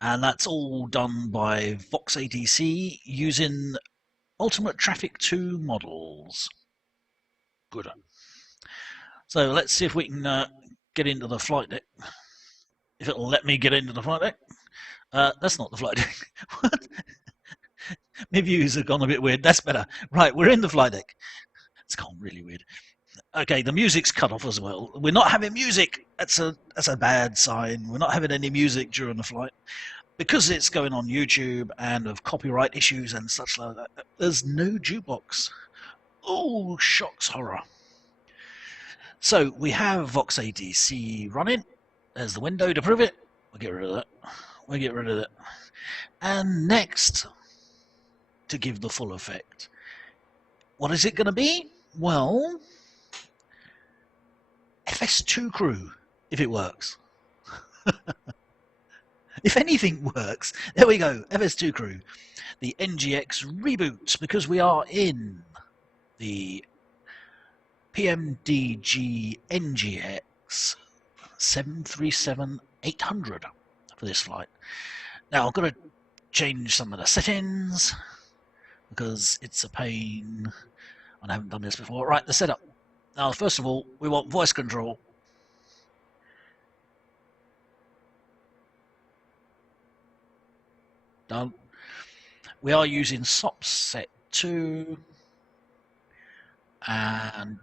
And that's all done by Vox ADC using Ultimate Traffic 2 models. Good. So let's see if we can get into the flight deck. If it'll let me get into the flight deck. That's not the flight deck. What? My views have gone a bit weird. That's better. Right, we're in the flight deck. It's gone really weird. Okay, the music's cut off as well. We're not having music. That's a bad sign. We're not having any music during the flight. Because it's going on YouTube and of copyright issues and such like that, there's no jukebox. Oh, shocks horror. So we have Vox ADC running. There's the window to prove it. We'll get rid of that. We'll get rid of it. And next, to give the full effect, what is it going to be? Well, FS2 crew, if it works. If anything works, there we go, FS2 crew. The NGX reboot, because we are in the PMDG NGX 737-800 for this flight. Now I've got to change some of the settings because it's a pain and I haven't done this before. Right, the setup. Now first of all, we want voice control. Done. We are using SOP set 2 and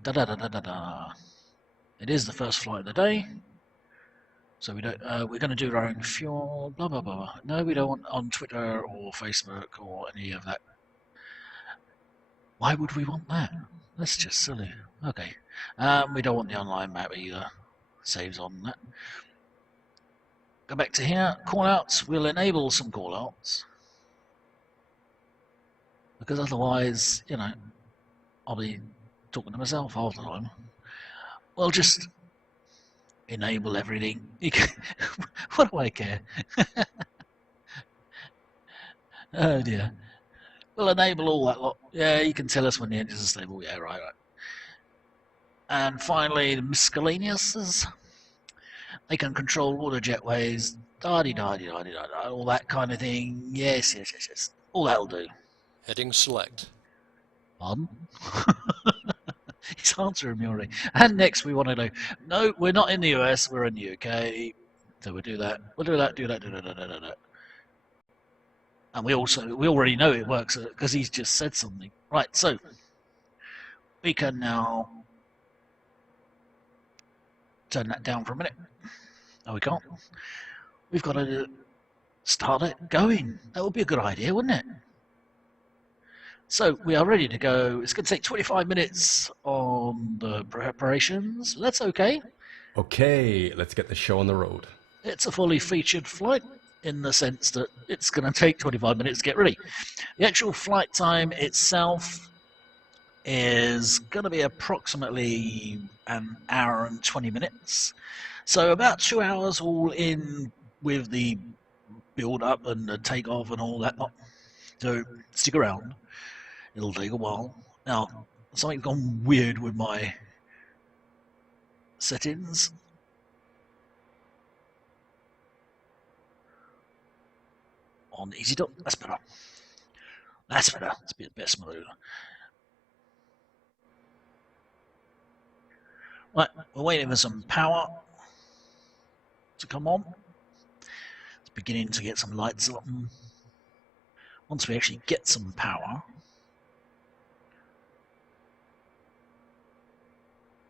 It is the first flight of the day, so we don't. We're going to do our own fuel. Blah blah blah. No, we don't want on Twitter or Facebook or any of that. Why would we want that? That's just silly. Okay. We don't want the online map either. Saves on that. Go back to here, callouts, we'll enable some callouts. Because otherwise, you know, I'll be talking to myself half the time. We'll just enable everything. What do I care? Oh dear. We'll enable all that lot. Yeah, you can tell us when the engines are stable. Yeah, right. And finally, the miscellaneouses. They can control all the jetways, all that kind of thing. Yes. All that'll do. Heading select. Pardon? He's answering me already. And next we want to do, no, we're not in the US, we're in the UK. So we'll do that. We'll do that. And we already know it works because he's just said something. Right, so we can now turn that down for a minute. No, we can't. We've got to start it going. That would be a good idea, wouldn't it? So we are ready to go. It's going to take 25 minutes on the preparations. That's okay. Okay, let's get the show on the road. It's a fully featured flight in the sense that it's going to take 25 minutes to get ready. The actual flight time itself is going to be approximately an hour and 20 minutes. So about 2 hours all in with the build-up and the takeoff and all that. So stick around. It'll take a while. Now, something's gone weird with my settings. On easy dot. That's better. That's better. It's a bit smooth. Right, we're waiting for some power to come on. It's beginning to get some lights on. Once we actually get some power,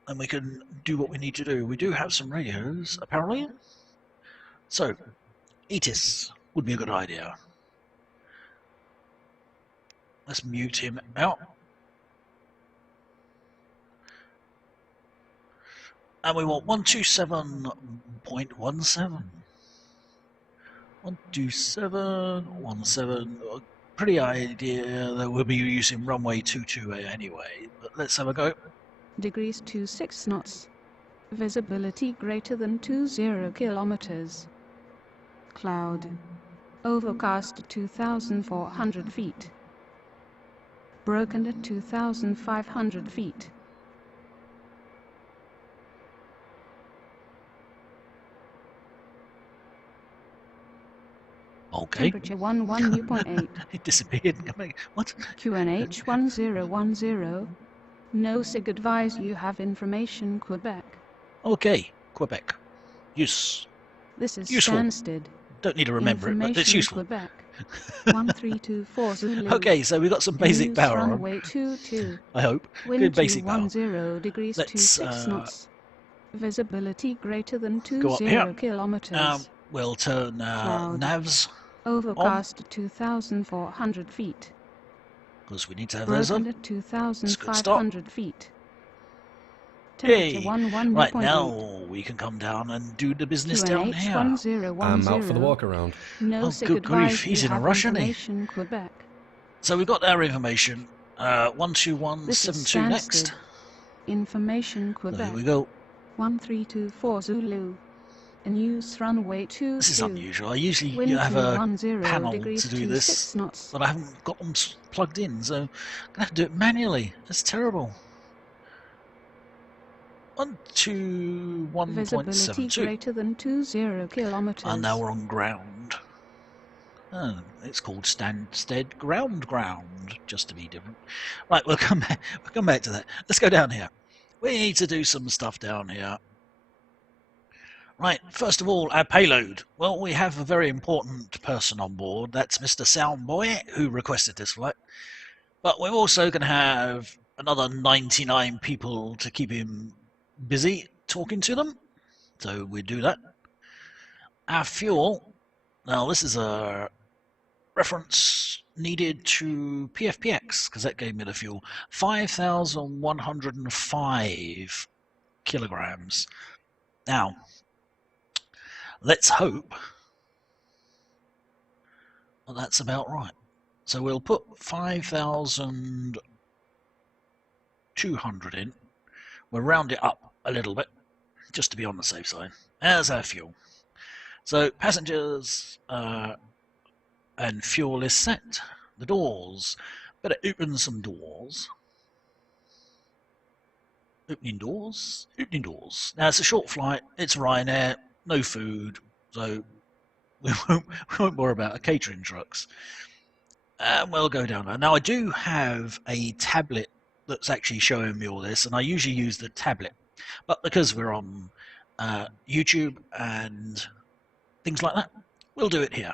then we can do what we need to do. We do have some radios, apparently. So, EGSS would be a good idea. Let's mute him out. And we want 127.17. 127.17. Pretty idea that we'll be using runway 22 anyway, but let's have a go. Degrees 26 knots. Visibility greater than 20 kilometers. Cloud. Overcast at 2,400 feet. Broken at 2,500 feet. Okay. Temperature 11 dew point 8. It disappeared. What? QNH 1010. No sig advise you have information Quebec. Okay. Quebec. Use. This is Useful. Stansted. Don't need to remember it, but it's Information useful. Quebec. 1324 Zulu. Okay, so we've got some basic News power on. runway 22. I hope. Wind Good basic power. 210 degrees Let's, 26 knots. Visibility greater than go up here. 20 kilometers. We'll turn Cloud. navs, Overcast 2,400 feet. because we need to have those Broken on. at 2,500 feet. Temperature Hey, 11 right point now we can come down and do the business down QNH here. 1010. I'm out for the walk around. No Oh, sig good grief, advise he's you in a have rush, isn't he? information Quebec. So we've got our information. This is 12172 next. Stansted. Information There Quebec. we go. 1324 Zulu. And use runway 22. This is unusual. I usually Wind have a 210 panel degrees to do 26 this, knots. but I haven't got them plugged in, so I'm gonna have to do it manually. That's terrible. 121.72. Visibility greater than 20 kilometers. And now we're on ground. Oh, it's called Stansted Ground, just to be different. Right, we'll come back to that. Let's go down here. We need to do some stuff down here. Right, first of all, our payload. Well, we have a very important person on board. That's Mr. SoundBoi, who requested this flight. But we're also going to have another 99 people to keep him busy talking to them. So we do that. Our fuel. Now, this is a reference needed to PFPX, because that gave me the fuel. 5,105 kilograms. Now, let's hope that that's about right. So we'll put 5,200 in. We'll round it up a little bit, just to be on the safe side, as our fuel. So passengers and fuel is set. The doors. Better open some doors. Opening doors. Opening doors. Now it's a short flight. It's Ryanair. No food. So we won't worry about catering trucks. And we'll go down there. Now I do have a tablet that's actually showing me all this, and I usually use the tablet. But because we're on YouTube and things like that, we'll do it here.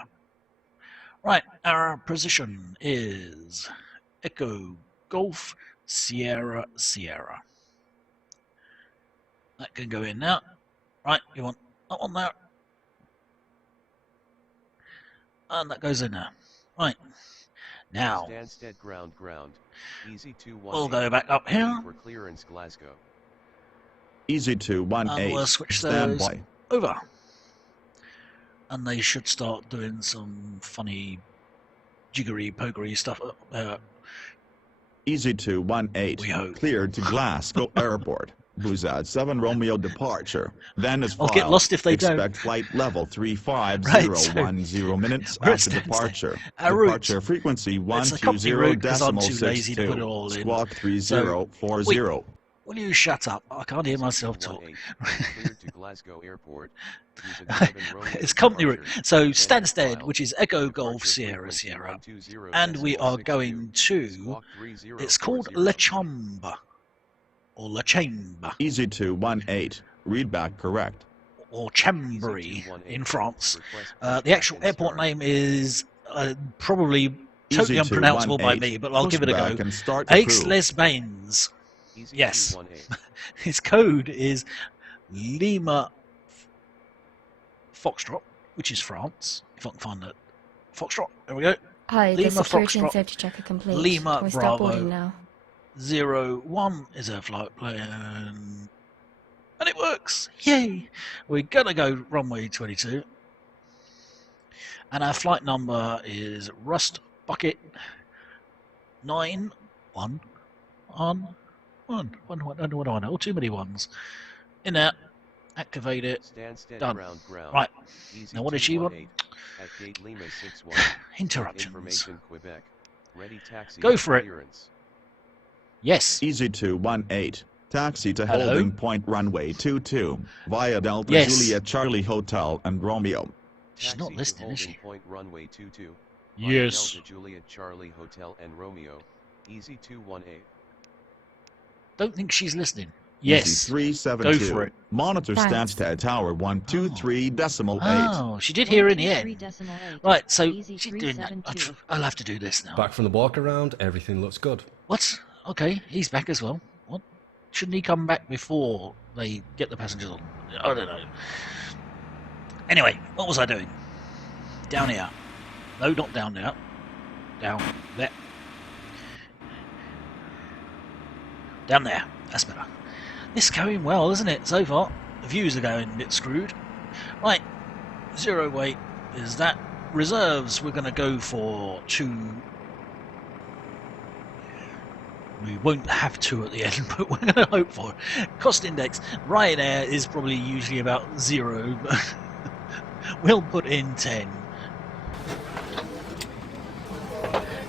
Right, our position is Echo Golf Sierra Sierra. That can go in now. Right, you want that one there. And that goes in there. Right. Now, Stansted ground. Easy 218. we'll go back up here. For clearance Glasgow. Easy 218. And we'll switch those Standby. over. And they should start doing some funny jiggery pokery stuff. Easy 218. We hope. Cleared to Glasgow Airport. Buzzard 7 Romeo departure. Then is I'll filed. get lost if they Expect don't. flight level 35010 Right, minutes we're at after Stansted. departure. Our route. Departure frequency It's a company route 'cause I'm too lazy to put it 120.62. all in. Squawk 3040. Will you shut up? I can't hear myself talk. 218. Cleared to Glasgow Airport. Use a 7 Romeo It's company route. departure. So Then is Stansted, filed. which is Echo Golf Departure Sierra frequency Sierra. 120 And we are 62. going to, Squawk 3040. it's called Le Chambre, or Le Chambre, Easy 218. Read back correct. or Chambry in France. The actual airport name is probably totally Easy unpronounceable by 218. me, but I'll give it a Pushback go. and start Aix approved. les Bains. Easy Yes. 218. His code is Lima Foxtrot, which is France. If I can find that. Foxtrot, there we go. Hi, Lima the security and Foxtrot, safety checker complete. Lima Can we start Bravo. boarding now? 01 is our flight plan. And it works! Yay! We're gonna go runway 22. And our flight number is Rust Bucket 911. What do I know? Too many ones. In there. Activate it. Stansted Done. ground. Right. Easy Now what did she want? 218. At gate Lima 61. Interruptions. Information Quebec. Ready taxi. Go for it. clearance. Yes. Easy 218. Taxi to Hello? holding point runway 22 via Delta Yes. Juliet Charlie Hotel and Romeo. She's not Taxi listening, to is holding she? point runway 22. Yes. Delta Juliet Charlie Hotel and Romeo. Easy 218. Don't think she's listening. Easy Yes. 372. Go for it. Monitor Thanks. Stansted Tower 123.8. Oh, she did hear in the end. 123.8. Right, so Easy she's doing that. 372. I'll have to do this now. Back from the walk around, everything looks good. What? Okay, he's back as well. What? Shouldn't he come back before they get the passengers on? I don't know. Anyway, what was I doing? Down here. No, not down there. Down there. Down there. That's better. It's going well, isn't it, so far? The views are going a bit screwed. Right. 0 weight is that. Reserves, we're going to go for 2. We won't have 2 at the end, but we're going to hope for it. Cost index. Ryanair is probably usually about 0, but we'll put in 10.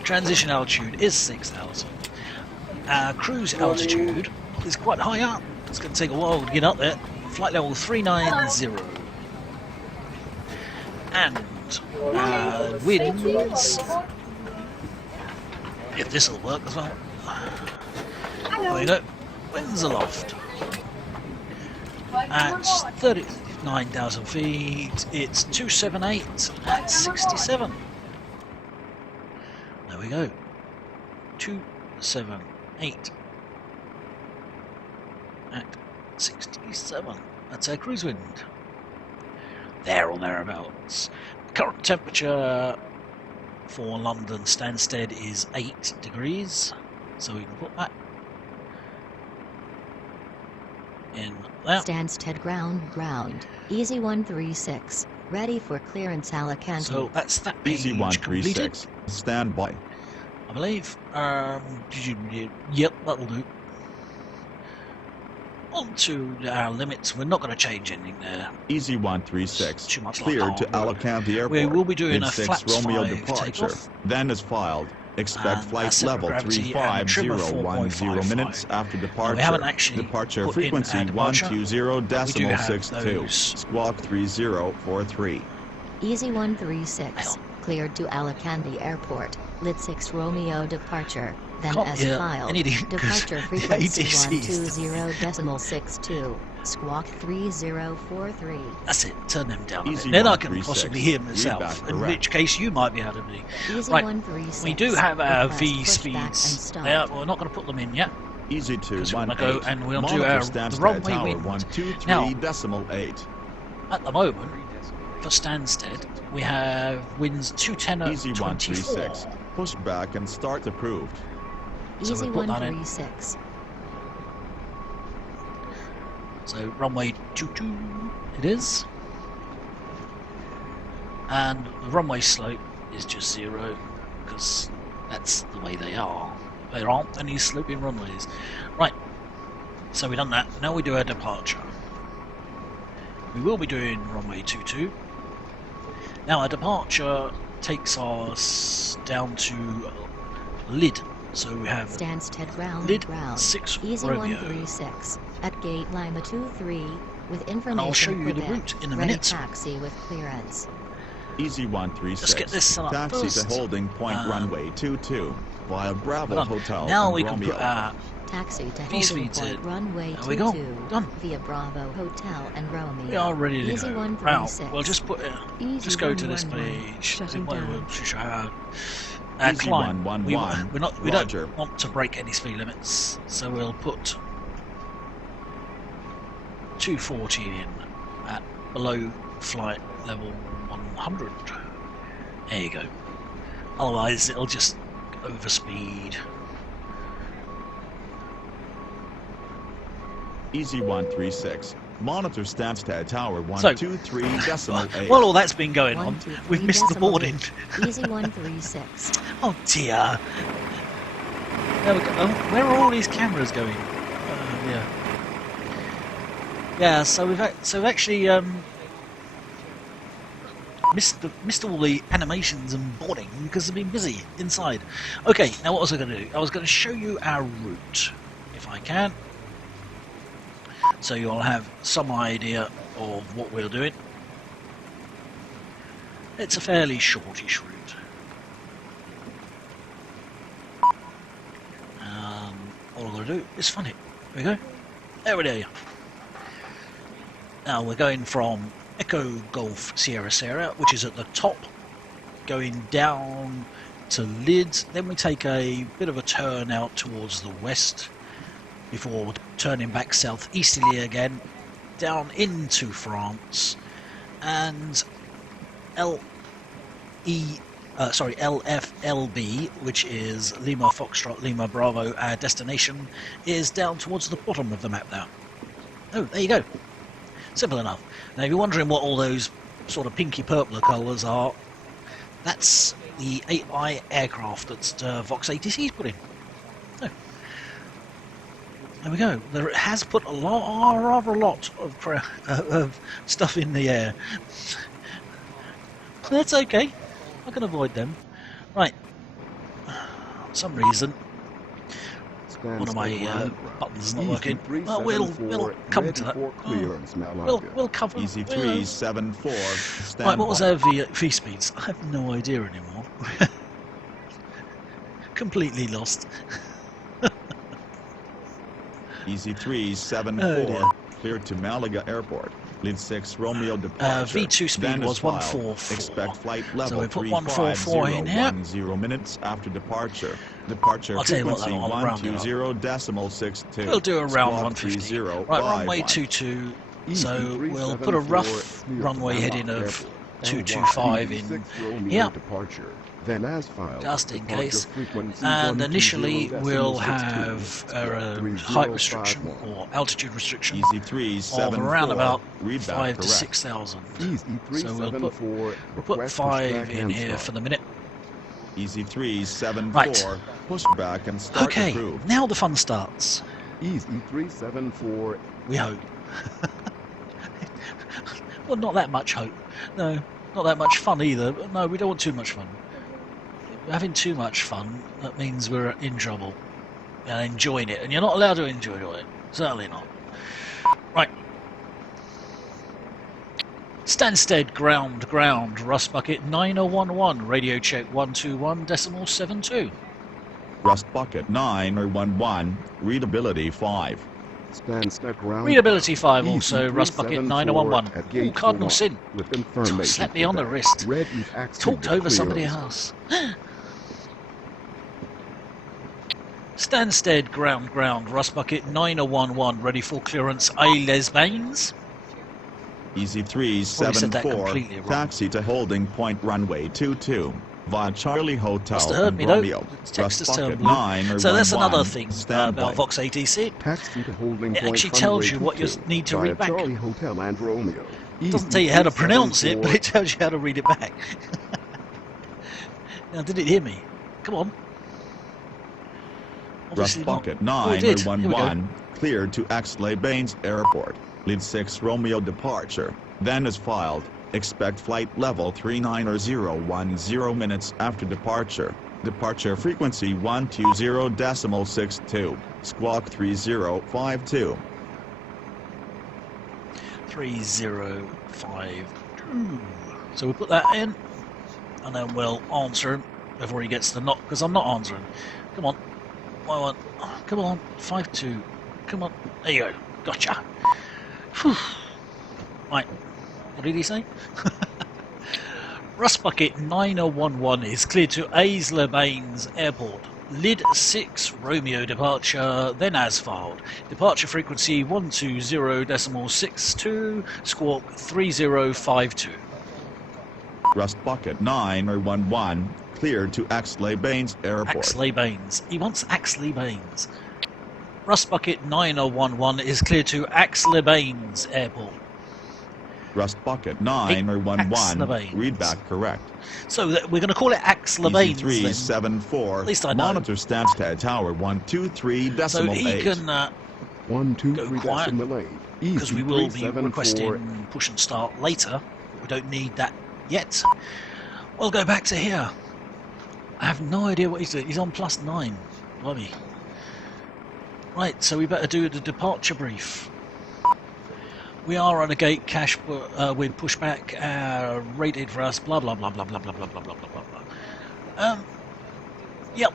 Transition altitude is 6,000. Cruise altitude is quite high up. It's going to take a while to get up there. Flight level 390. And winds, if this will work as well. There you go. Winds aloft. At 39,000 feet, it's 278 at 67. There we go. 278 at 67. That's our cruise wind. There or thereabouts. Current temperature for London Stansted is 8 degrees, so we can put that in there. Stansted ground. Easy 136. Ready for clearance Alicante. So that's that page Easy completed, 136. Standby. I believe. Yep, that'll do. On to our limits. We're not going to change anything there. Easy 136. Too much like Cleared to Harvard. Alicante Airport. We will be doing Mid a 6 flaps Romeo 5 departure. takeoff. Then is filed. Expect And flight separate level gravity and trimmer 35010 minutes 4.55. after departure. We haven't actually Departure put in frequency our departure, 120.62. those. Squawk 3043. Easy 136. Hang Cleared to Alicante Airport. Lit 6 Romeo departure. Then Can't as hear filed. anything 'cause Departure the frequency ATC is 120.62. Squawk 3043. That's it. Turn them down. a bit. Easy Then I can 136. possibly hear Feedback myself. In correct. which case you might be able to be. Easy Right, 136. We do have our Request V pushback and speeds. stop. There, we're not going to put them in yet. Easy Because we wanna 218. go and we'll do Monitor our- the Stansted runway Tower wind. 123.8. At the moment, for Stansted, we have winds 210 at Easy 24. 136. Push back and start approved. So Easy we'll put that in. 136. So runway 22 it is. And the runway slope is just 0 because that's the way they are. There aren't any sloping runways. Right, so we've done that. Now we do our departure. We will be doing runway 22. Now our departure takes us down to Lid. So we have Stansted Lid ground. 6 Easy Romeo. 136. At gate Lima 23 with information. I'll show you the prevent. route in a Ready minute. taxi with clearance. Easy 136. Let's get this set up Taxi first. to holding point runway 22 via Bravo Done. Hotel. Now and we can Romeo. put our Taxi to V holding speeds point in. runway There we go. 22 Done. via Bravo Hotel and Romeo. We are ready to Easy go. Right, 136. we'll just put Easy just go to this 111. page. Shutting We'll down. Easy climb. 111. We Roger. don't want to break any speed limits, so we'll put 240 in at below flight level 100. There you go. Otherwise, it'll just overspeed. Easy 136. Monitor Stansted Tower So, 123.8. while all that's been going on, 123 we've missed the decimal boarding. Easy 136. Oh dear. There we go. Oh, where are all these cameras going? Yeah. Yeah. So we've actually missed all the animations and boarding because I've been busy inside. Okay. Now what was I going to do? I was going to show you our route, if I can. So you'll have some idea of what we're doing. It's a fairly shortish route. All I've got to do is fun it. There we go. There we go. Now we're going from Echo Golf Sierra Sierra, which is at the top, going down to Lids. Then we take a bit of a turn out towards the west before turning back southeasterly again, down into France, and LFLB, which is Lima Foxtrot Lima Bravo, our destination, is down towards the bottom of the map now. Oh, there you go. Simple enough. Now, if you're wondering what all those sort of pinky purple colours are, that's the 8i aircraft that Vox ATC's put in. Oh. There we go. There has put rather a lot of stuff in the air. That's okay. I can avoid them. Right. For some reason, one of my buttons not working. Well, we'll come to that. We'll cover. Easy 374. Right, what was our V speeds? I have no idea anymore. Completely lost. Easy 374. Clear to Malaga Airport. Lead 6 Romeo departure. V2 speed was 144. Expect flight level so we put 144 in here. 0 minutes after departure. Departure I'll tell you what, frequency 120.62. We'll do around 150. 130. Right, runway 22. So we'll put a rough runway heading of 225 in here. Then as filed, just in case, and initially we'll have a height restriction or altitude restriction of around about 5 to 6,000. So we'll put 5 in here for the minute. Easy 374. Right. Push back and start. Okay, approved. now the fun starts. Easy 374. We hope. Well, not that much hope. No, not that much fun either. But no, we don't want too much fun. Having too much fun, that means we're in trouble and enjoying it, and you're not allowed to enjoy it. Certainly not. Right. Stansted ground, Rust Bucket 9011, radio check 121.72. Rust Bucket 9011, readability 5. Stansted ground. Readability 5 Easy also, Rust Bucket 9011. at Ooh, gate Cardinal 4 Sin. with information Slapped me on the for that. wrist. Red is active Talked over somebody clearance. else. Stansted ground, Rust Bucket 9011, ready for clearance, Les Bains. Easy Probably said that 374, completely wrong. taxi to holding point runway 22, via Charlie Hotel Must have heard and me though. Romeo. Its text Rust has turned Bucket blue. 9 or So that's 11, another thing standby. about Vox ATC. Taxi to holding It point actually tells you runway what you 22 need to via read back. Charlie Hotel and Romeo. It doesn't tell you how to pronounce it, but it tells you how to read it back. Now, did it hear me? Come on. Rust Obviously not. Bucket Oh, it did. Here we go. 9011, cleared to Aix-les-Bains Airport. Lead 6 Romeo departure. Then is filed. Expect flight level 39010 minutes after departure. Departure frequency 120.62. Squawk 3052. 3052. So we put that in, and then we'll answer him before he gets the knock, because I'm not answering. Come on. Come on. 52. Come on. There you go. Gotcha. Whew. Right. What did he say? Rust Bucket 9011 is cleared to Aix-les-Bains Airport. Lid 6 Romeo departure, then as filed. Departure frequency 120.62, squawk 3052. Rust Bucket 9011, cleared to Aix-les-Bains Airport. Aix-les-Bains. He wants Aix-les-Bains. Rust Bucket 9011 is cleared to Aix-les-Bains Airport. Rust Bucket 9011, Aix-les-Bains. read back correct. So we're going to call it Aix-les-Bains then. 374, At least I know. monitor Stansted Tower 123.8. So he can 1, 2, go 3 quiet, decimal 8. because Easy we will be 374. requesting push and start later. We don't need that yet. We'll go back to here. I have no idea what he's doing. He's on +9. Blimey. Right, so we better do the departure brief. We are on a gate cache with pushback rated for us. Blah blah blah blah blah blah blah blah blah blah blah. Yep.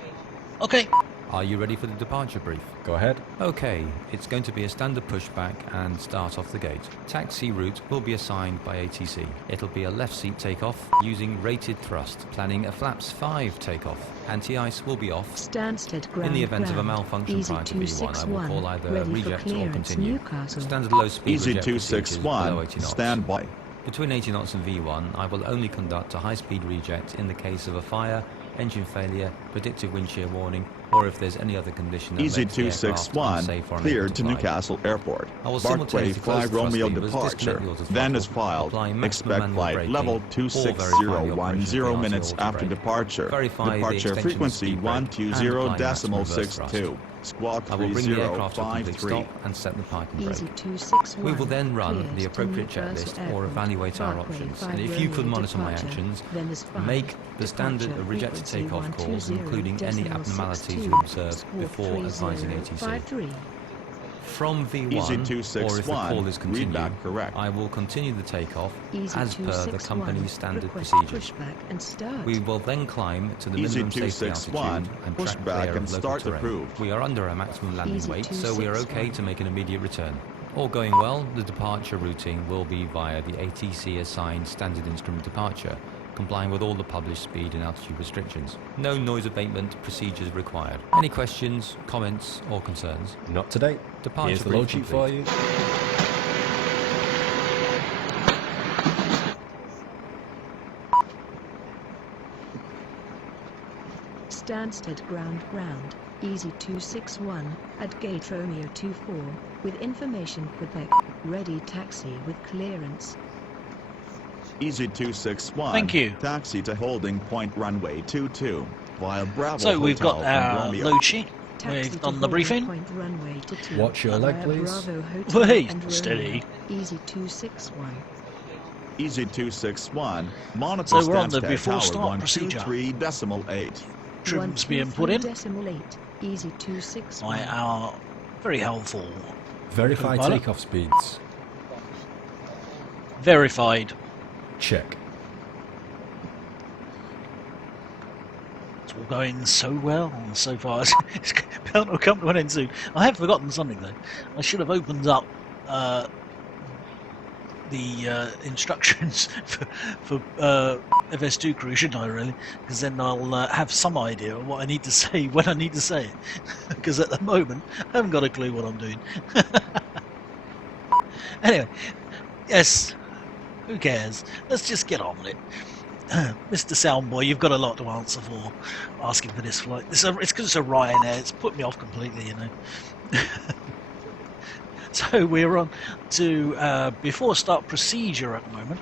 Okay. Are you ready for the departure brief? Go ahead. Okay, it's going to be a standard pushback and start off the gate. Taxi route will be assigned by ATC. It'll be a left seat takeoff using rated thrust, planning a flaps 5 takeoff. Anti-ice will be off. Stansted ground. In the event of a malfunction Easy prior to V1, I will call either ready for reject or clearance, continue. Newcastle. Standard low speed Easy reject procedures below 261, 80 knots. stand by. Between 80 knots and V1, I will only conduct a high-speed reject in the case of a fire, engine failure, predictive wind shear warning, or if there's any other condition that Easy makes the aircraft 261, unsafe or cleared unable to fly. Newcastle Airport. I will Barkway simultaneously close 5 the thrust Romeo levers, departure, disconnect the autothrottle, then is filed. apply maximum Expect manual flight braking, level or verify the 26010 operation minutes of the after autobrake. departure. Verify the Departure extension frequency speed brake, and apply maximum reverse thrust. 120.62. Squawk I will bring the aircraft to a complete 3053. stop and set the parking brake. Easy 261. We will then run cleared the to appropriate Newcastle checklist or Airport. evaluate our Barkway options. 5 And if you could Romeo monitor my departure, actions, then is 5. make the standard Departure reject frequency takeoff calls, 120 including any decimal abnormalities 62, we observe squawk before advising ATC. 3053. From V1, Easy or if the call 261, is read continued, back correct. I will continue the takeoff Easy as per the 261, company's standard request procedures. pushback and start. We will then climb to the Easy minimum safety 261, altitude and push track back clear and of local start terrain. approved. We are under our maximum landing Easy weight, so we are okay 261. to make an immediate return. All going well, the departure routing will be via the ATC assigned standard instrument departure, complying with all the published speed and altitude restrictions. No noise abatement procedures required. Any questions, comments, or concerns? Not today. Departure Here's the brief load sheet for complete. you. Stansted ground. Easy 261 at gate Romeo 24 with information Quebec. Ready taxi with clearance. Easy 261. Thank you. Taxi to holding point runway 22 via Bravo So we've got Hotel from our Romeo. load sheet. Taxi We've to done the briefing. holding point runway to 2. Watch your leg, Via please. Bravo Hotel Wait, and steady. Romeo. Easy 261. Easy 261. Monitor So we're on the Stansted before Tower start procedure. 123.8. Trims being put in 123.8. Easy 261. by our very helpful Verify Pilot. takeoff speeds. verified. Check. It's all going so well so far. It's bound to come to an end soon. I have forgotten something though. I should have opened up the instructions for FS2 crew, shouldn't I really? Because then I'll have some idea of what I need to say when I need to say it. Because at the moment, I haven't got a clue what I'm doing. Anyway, yes, who cares? Let's just get on with it. Mr. SoundBoi, you've got a lot to answer for asking for this flight. It's because it's a Ryanair. It's put me off completely, you know. So we're on to before start procedure at the moment.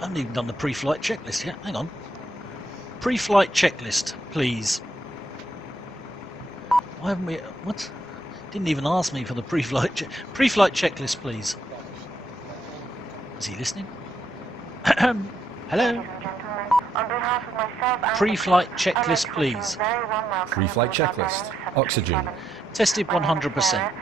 I haven't even done the pre-flight checklist yet. Hang on. Pre-flight checklist, please. Why haven't we? What? Didn't even ask me for the pre-flight checklist, please. Is he listening? Hello. Pre-flight checklist, please. Pre-flight checklist. Oxygen. Tested 100%.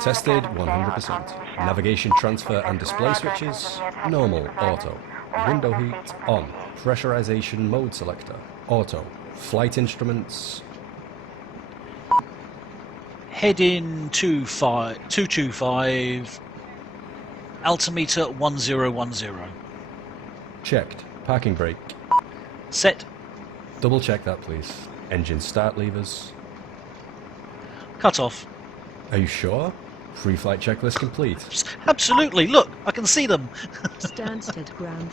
Tested 100%. Navigation transfer and display switches. Normal. Auto. Window heat. On. Pressurization mode selector. Auto. Flight instruments. Heading 225. Altimeter 1010. Checked. Parking brake. Set. Double check that, please. Engine start levers. Cut off. Are you sure? Pre-flight checklist complete. Absolutely. Look, I can see them. Stansted ground.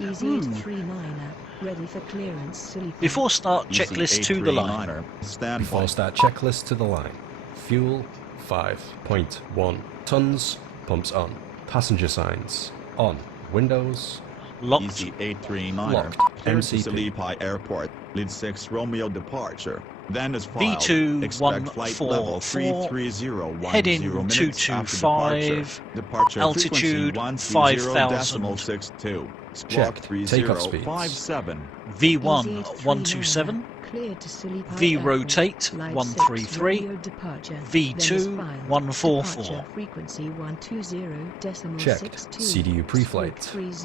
Easy ooh. 839er. Ready for clearance. Sleeper. Before start checklist to the line. Stand Before by. start checklist to the line. Fuel 5.1 tons. Pumps on. Passenger signs on. Windows Locked. Easy 839er. Locked. Cleared to MCP. Limoges Airport. Lead 6 Romeo departure. Then is filed. V2 Expect flight level 144. 33010 Heading minutes after 225. Departure. Altitude frequency 5,000. 10.62. Squawk Checked. Takeoff speeds. 3057. V1 127. cleared to Silly Pie V Airport. rotate Light 133, 6 Romeo departure. V2 Then is filed. 144. Departure frequency 120.62. Checked. CDU pre-flight.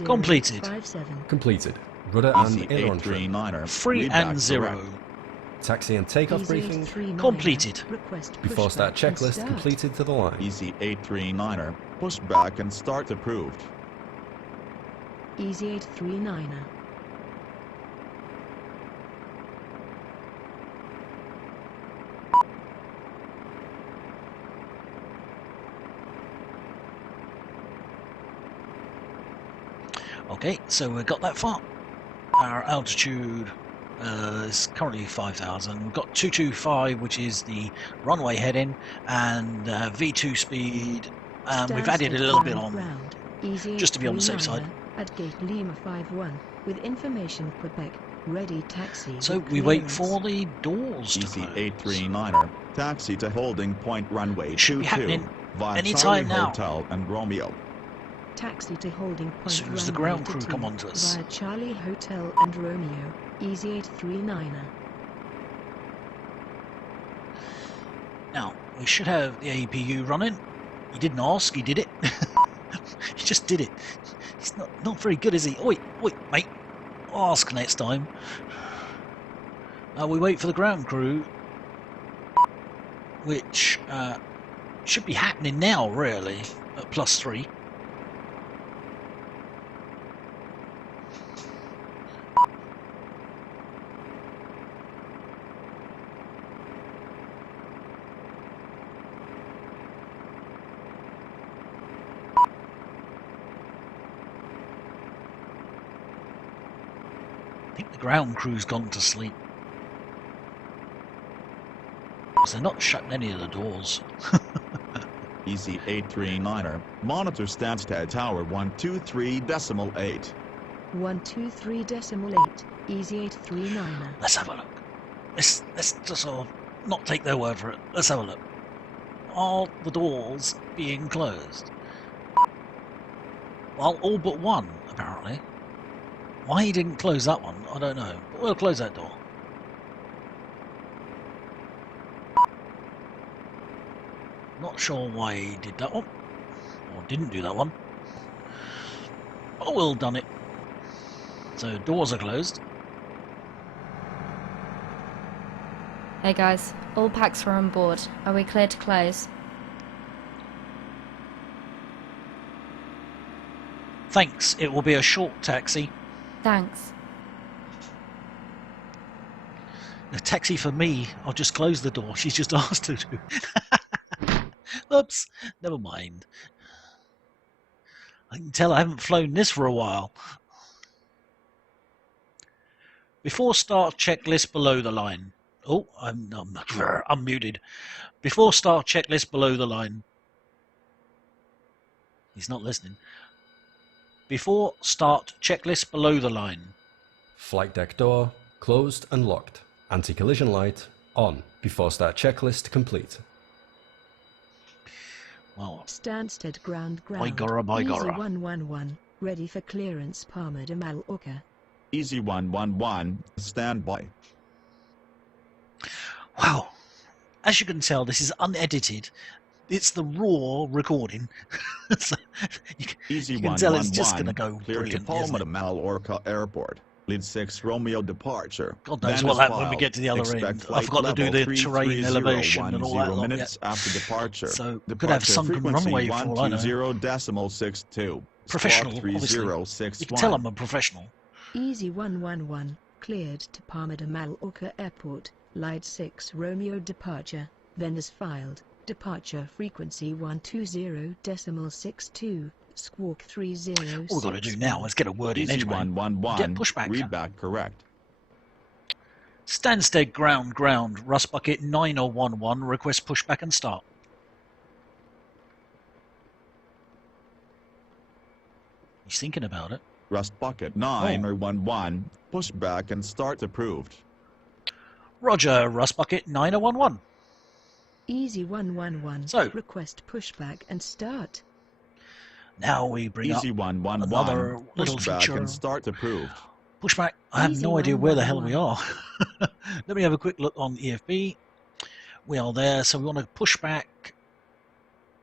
Completed. 3057. Completed. Rudder and Easy aileron trim. 839er. 3 read back and 0. correct. Taxi and takeoff Easy briefing. 839er. Completed. Request Before start pushback and checklist start. completed to the line. Easy 839er. Push back and start approved. Easy 839er. Okay, so we got that far. Our altitude is currently 5,000. We've got 225, which is the runway heading, and V2 speed. We've added a little bit on, just to be on the safe side. At gate Lima 51, with information Quebec, ready taxi. So with we wait clearance. for the doors to Easy close. 839er. Taxi to holding point runway It should be 22 happening via any Charlie time now. Hotel and Romeo. Taxi to holding point As soon as the runway ground crew 22 come onto us. via Charlie Hotel and Romeo. Easy 839er. Now, we should have the APU running. He didn't ask, he did it. He just did it. He's not very good, is he? Oi, mate. Ask next time. We wait for the ground crew, which should be happening now, really, at +3. I think the ground crew's gone to sleep. Because they're not shutting any of the doors. Easy 839er. Monitor Stansted Tower 123.8. 123.8. Easy 839er. Let's have a look. Let's just sort of not take their word for it. Let's have a look. Are the doors being closed? Well, all but one, apparently. Why he didn't close that one, I don't know. But we'll close that door. Not sure why he did that one. Or didn't do that one. But we'll done it. So doors are closed. Hey guys, all packs are on board. Are we clear to close? Thanks, it will be a short taxi. Thanks. A taxi for me. I'll just close the door. She's just asked to do. Oops, never mind. I can tell I haven't flown this for a while. Before start checklist below the line. Oh, I'm muted. Before start checklist below the line. He's not listening. Before start checklist below the line. Flight deck door closed and locked. Anti-collision light on. Before start checklist complete. Well, Stansted ground. my gorra. Easy 111. Ready for clearance Palma de Mallorca. Easy 111. Standby. Wow. As you can tell, this is unedited. It's the raw recording. So Easy you can tell it's 111. just going to go Clear to brilliant, Palma isn't de it? Mallorca Airport. Lead 6 Romeo departure. God knows Then what'll is happen when we filed. get to the other Expect end. I flight forgot to do level the terrain 330 elevation and all that 10 lot minutes yet. after departure. So, could Departure have sunken frequency runway for all I know. 120.62. Professional, Squawk obviously. 3061. You can tell I'm a professional. Easy 111. Cleared to Palma de Mallorca Airport. Light 6 Romeo departure. Then is filed. Departure frequency 120.62. Squawk 3061. All we've got to do now is get a word in Easy anyway. 111. Get pushback. Read back correct. Stansted ground. Rust bucket 9011. Request pushback and start. He's thinking about it. Rust bucket 9 or 11. Pushback and start approved. Roger, Rust bucket 9011. Easy 111. So- Request pushback and start. Now we bring Easy up 111. another little Pushback feature. and start approved. Pushback. I have Easy no idea where the hell we 111. are. Let me have a quick look on EFB. We are there, so we want to push back.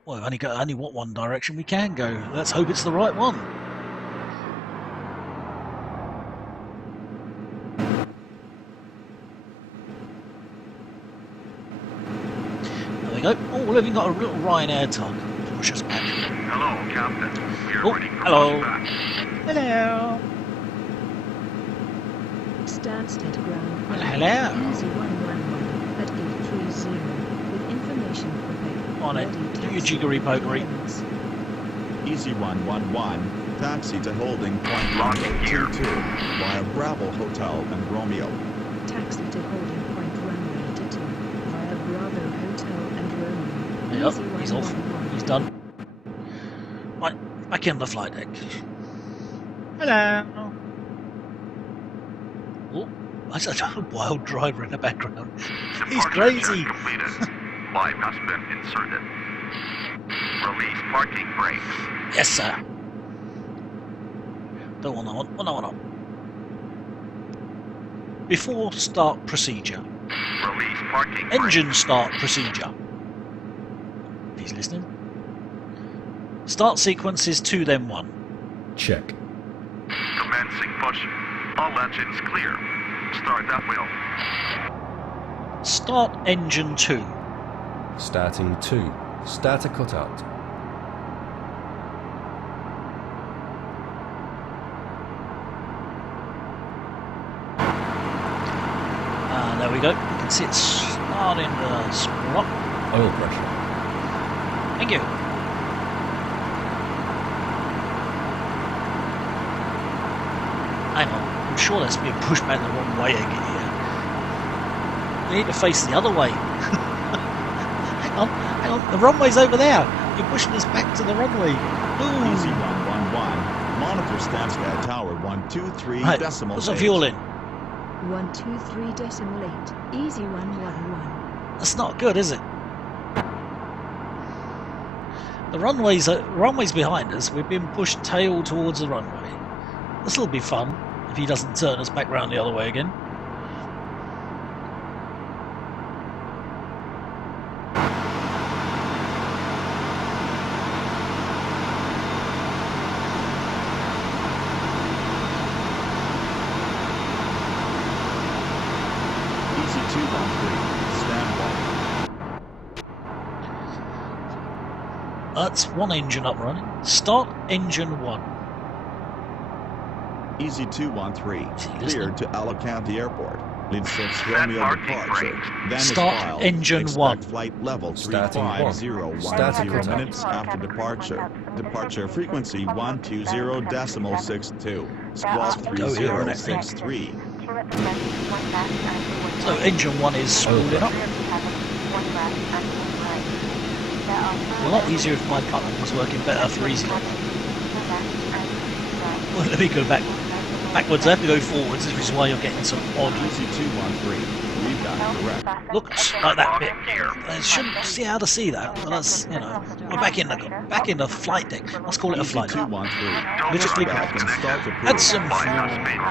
Well, only what one direction we can go. Let's hope it's the right one. There we go. Oh, we've even got a little Ryanair tug to push us back. Hello, Captain. We are ready for hello. pushback. Hello. Stansted ground. Well, hello. Easy 111 at gate 30 with information for Peg. On it. Ready Do your taxi jiggery with pokery. clearance. Easy 111, taxi to holding point Romeo 22 via Bravo Hotel and Romeo. Taxi to holding point runway 22 via Bravo Hotel and Romeo. Yep, Easy he's off. 111. He's done. Right, back in the flight deck. Hello. Oh, that's a wild driver in the background. He's Departure crazy. check completed. Live has been inserted. Release parking brakes. Yes, sir. Don't want that one. Oh, no, no. Before start procedure. Release parking Engine start procedure. If he's listening. Start sequence is 2 then 1. Check. brakes. Commencing push. All engines clear. Start at will. Start engine 2. Starting 2. Starter cutout. There we go. You can see it's starting to spool up. Oil pressure. Thank you. Hang on. I'm sure that's being pushed back the wrong way again here. You need to face the other way. Hang on. Hang on. The runway's over there. You're pushing us back to the runway. Ooh. Easy 111, monitor Stansted Tower 123 Right, decimal put some 8. fuel in. 123.8. Easy 111. That's not good, is it? The runway's behind us. We've been pushed tail towards the runway. This will be fun if he doesn't turn us back round the other way again. Easy 213, standby. That's one engine up running. Start engine 1. Easy 213, listening? cleared to Alicante Airport. Lead 6 Set Romeo parking departure. brakes. Then Start is filed. engine Expect 1. flight level Starting 35010 Starting minutes after departure. Departure frequency 120.62. Squawk Go here, innit? 3063. So engine 1 is spooling up. A lot easier if my button was working better for easy. Well, let me go backwards. I have to go forwards, which is why you're getting some odd. Easy 213, read that correct. Looks like that bit. I shouldn't see how to see that, but that's, you know, we're back in the flight deck. Let's call it a Easy flight deck. 213, We just push need back and start to add some Bypass fuel. main move.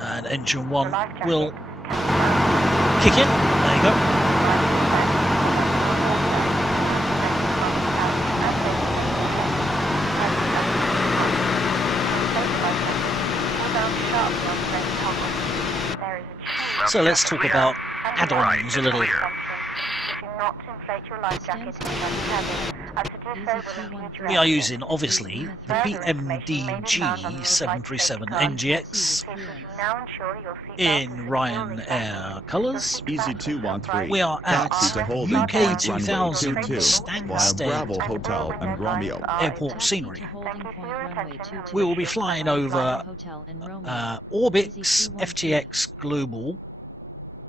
And engine 1 will kick in. There you go. So let's talk about add-ons a little. We are using, obviously, the BMDG 737 NGX in Ryanair colours. Easy 213. We are at Taxi to holding UK point 2000 runway 22 via Stansted Bravo Hotel and Romeo. airport scenery. We will be flying over Orbix FTX Global,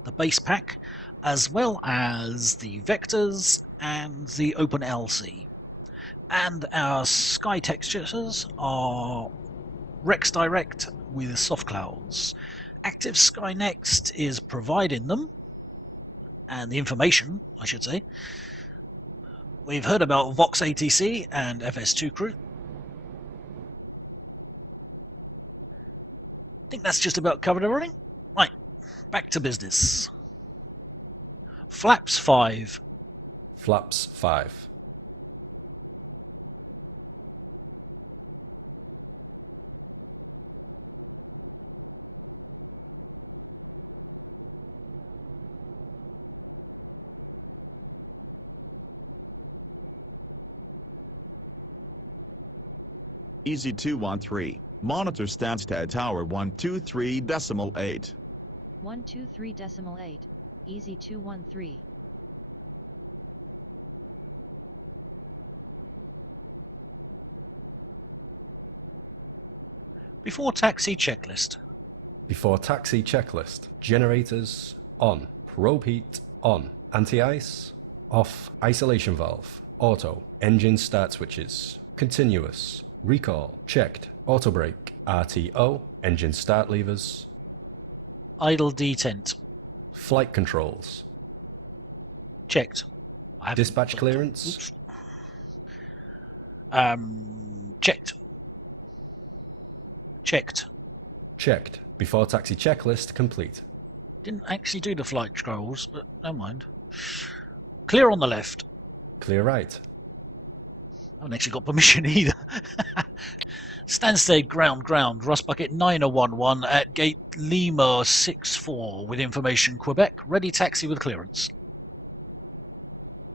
the base pack, as well as the Vectors and the OpenLC. And our sky textures are Rex Direct with soft clouds. Active Sky Next is providing them, and the information, I should say. We've heard about Vox ATC and FS2 crew. I think that's just about covered everything. Right, back to business. Flaps 5. Flaps 5. Easy 213. Monitor Stansted Tower 123.8. 123.8. Easy 213. Before taxi checklist. Before taxi checklist. Generators on. Probe heat on. Anti-ice off. Isolation valve auto. Engine start switches continuous. Recall checked. Auto brake RTO. Engine start levers. Idle detent. Flight controls Checked. dispatch clearance. Checked. Checked. Checked. Before taxi checklist complete. Didn't actually do the flight controls, but never mind. Clear on the left. Clear right. I haven't actually got permission either. Stansted ground, Rust Bucket 9011 at gate Lima 64 with information Quebec. Ready taxi with clearance.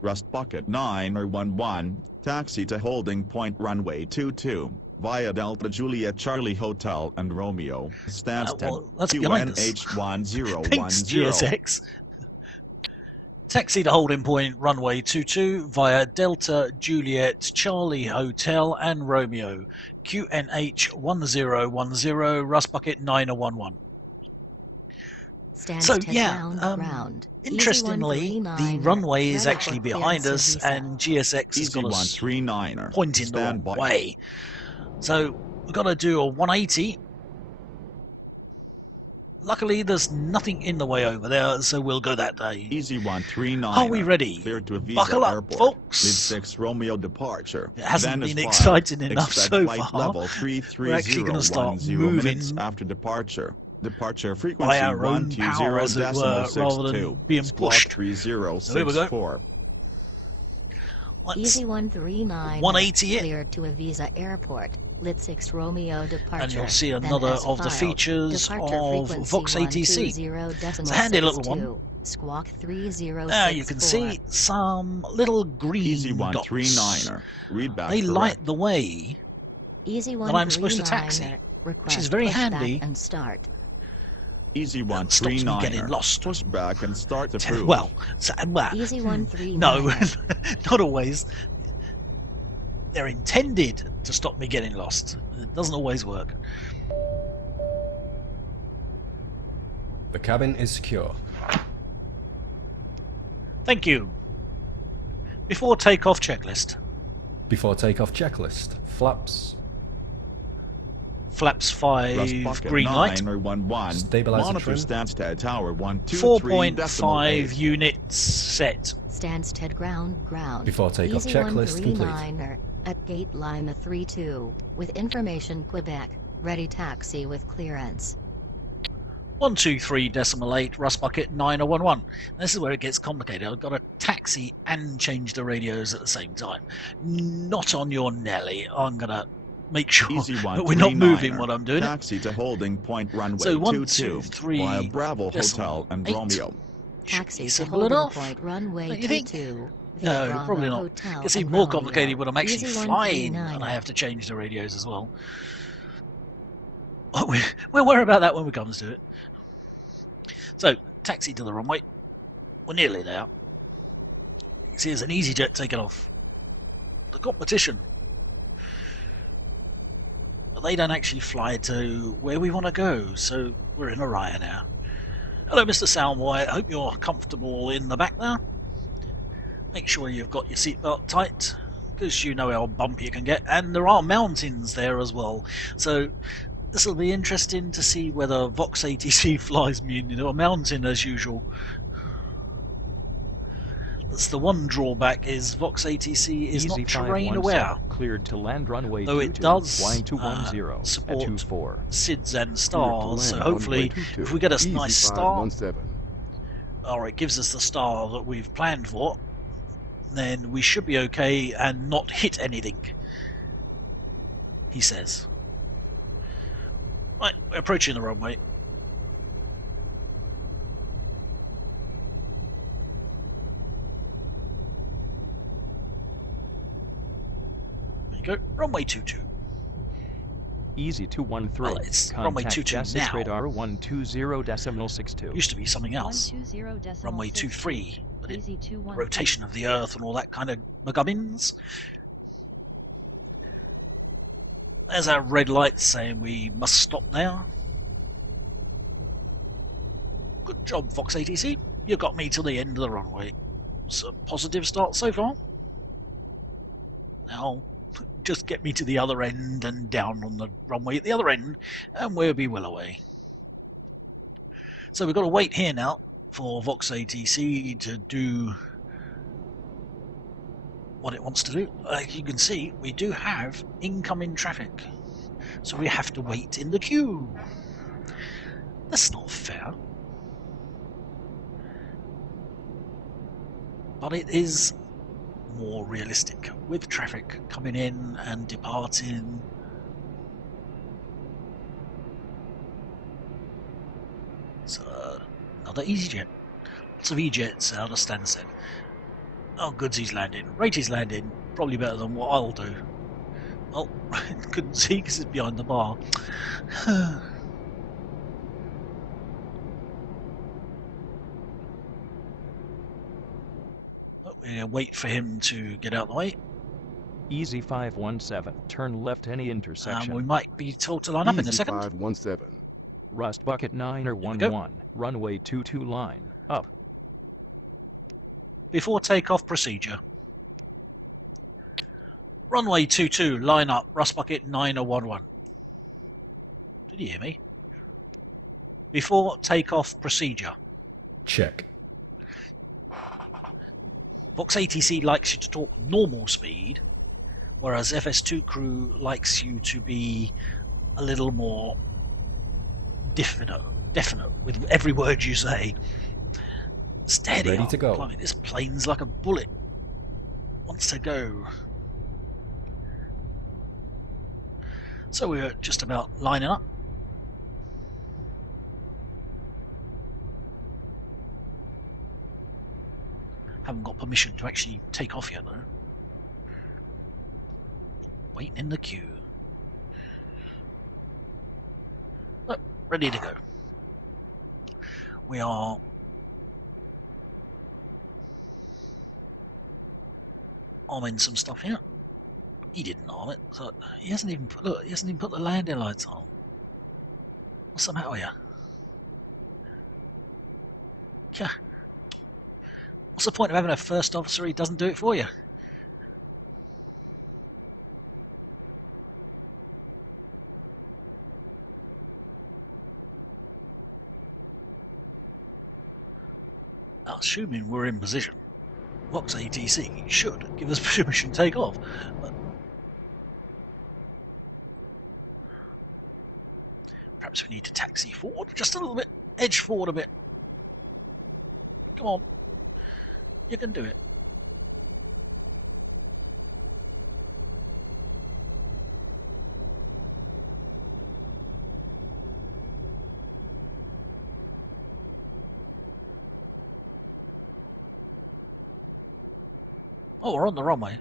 Rust Bucket 9011. Taxi to holding point runway 22 via Delta Juliet Charlie Hotel and Romeo. Stansted well, that's behind us. QNH1010. Thanks, GSX. Taxi to holding point runway 22 via Delta Juliet Charlie Hotel and Romeo. QNH 1010 Rust Bucket 9011. So yeah, interestingly, the runway is actually behind us, and GSX has got us pointing the wrong way. So we've got to do a 180. Luckily, there's nothing in the way over there, so we'll go that day. Easy 139. Are we ready? Cleared to Ibiza Buckle up, Airport. folks. Lead 6 Romeo departure. It hasn't Then been is exciting filed. enough Expect so flight far. level We're actually going to start 33010 moving minutes after departure. Departure frequency by our own power, as it were, rather than being pushed. 3064. Here we go. Easy 139. 180 it. Cleared to Ibiza Airport. Lit 6 Romeo departure. And you'll see another of the features of Vox ATC. It's a handy little one. Squawk 3064. Now you can see some little green Easy dots. 139er. Read back They correct. light the way Easy that I'm supposed to taxi, which is very handy. And start. Easy Stops me 139er. getting lost. Push back and start to prove. Well, Easy 139. no, not always. They're intended to stop me getting lost. It doesn't always work. The cabin is secure. Thank you. Before takeoff checklist. Before takeoff checklist. Flaps. Flaps 5 green light. Stabilizer Monitor trim. Stansted Tower 123.8. 4.5 units set. Stansted ground. Before takeoff Easy checklist complete. 139er at gate Lima 32 with information Quebec. Ready taxi with clearance. 123.8 Rust Bucket 9011. This is where it gets complicated. I've got to taxi and change the radios at the same time. Not on your Nelly. I'm gonna make sure Easy that we're not moving 139er. what I'm doing. Taxi to holding point runway So 1, 22 2, 3, via Bravo decimal Hotel and 8. Romeo. Taxi to Simple holding enough. point runway Don't you think? 22. No, Bravo probably not. Hotel It's even and more Romeo. complicated when I'm actually Easy flying 139er. and I have to change the radios as well. We'll worry about that when we come to it. So, taxi to the runway. We're nearly there. You can see there's an EasyJet taking off. The competition. But they don't actually fly to where we want to go, so we're in a riot now. Hello, Mr. SoundBoi. I hope you're comfortable in the back there. Make sure you've got your seatbelt tight, because you know how bumpy it can get. And there are mountains there as well. So this will be interesting to see whether Vox ATC flies me into a mountain as usual. That's the one drawback is Vox ATC is not terrain aware. Cleared to land runway Though it 22, does flying 210 at support 24. SIDS and Cleared to stars, so land hopefully runway 22. if we get a Easy nice star, 517. or it gives us the star that we've planned for, then we should be okay and not hit anything, he says. Right, we're approaching the runway. There you go, runway 22. Easy 213. Well, it's runway 22 Contact now. SS radar 120.62. Used to be something else. Runway 23, but it, the rotation of the Earth and all that kind of McGubbins. There's our red light saying we must stop now. Good job, Vox ATC. You got me to the end of the runway. It's a positive start so far. Now, just get me to the other end and down on the runway at the other end, and we'll be well away. So we've got to wait here now for Vox ATC to do what it wants to do. Like you can see, we do have incoming traffic, so we have to wait in the queue. That's not fair. But it is more realistic with traffic coming in and departing. So another EasyJet. Lots of E-jets out of Stansted. Oh, Goodsy's landing. Ratey's landing. Probably better than what I'll do. Oh, couldn't see because it's behind the bar. We're going to wait for him to get out of the way. Easy 517. Turn left any intersection. We might be told to line up in a Easy second. 517. Rust bucket 911. Runway 22 line. Up. Before takeoff procedure. Runway 22, line up, Rust bucket 9011. Did you hear me? Before takeoff procedure. Check. Vox ATC likes you to talk normal speed, whereas FS2 crew likes you to be a little more definite with every word you say. Steady. Ready to go. Blimey, this plane's like a bullet. Wants to go. So we're just about lining up. Haven't got permission to actually take off yet though. Waiting in the queue. Oh, ready to go. We are arming some stuff here. He didn't arm it, so he hasn't even put, look, he hasn't even put the landing lights on. What's the matter with you? Yeah. What's the point of having a first officer who doesn't do it for you? Assuming we're in position, Vox ATC should give us permission to take off. But perhaps we need to taxi forward just a little bit, edge forward a bit. Come on. You can do it. Oh, we're on the runway.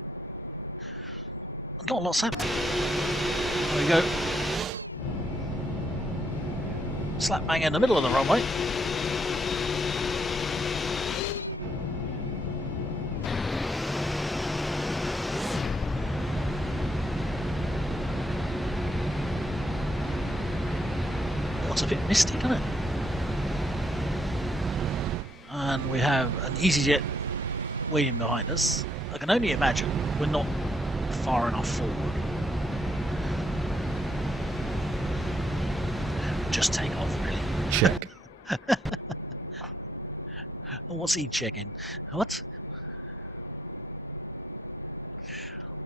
Not a lot's happening. There we go. Slap bang in the middle of the runway. It's a bit misty, isn't it? And we have an EasyJet waiting behind us. I can only imagine we're not far enough forward. Just take off, really. Check. What's he checking? What?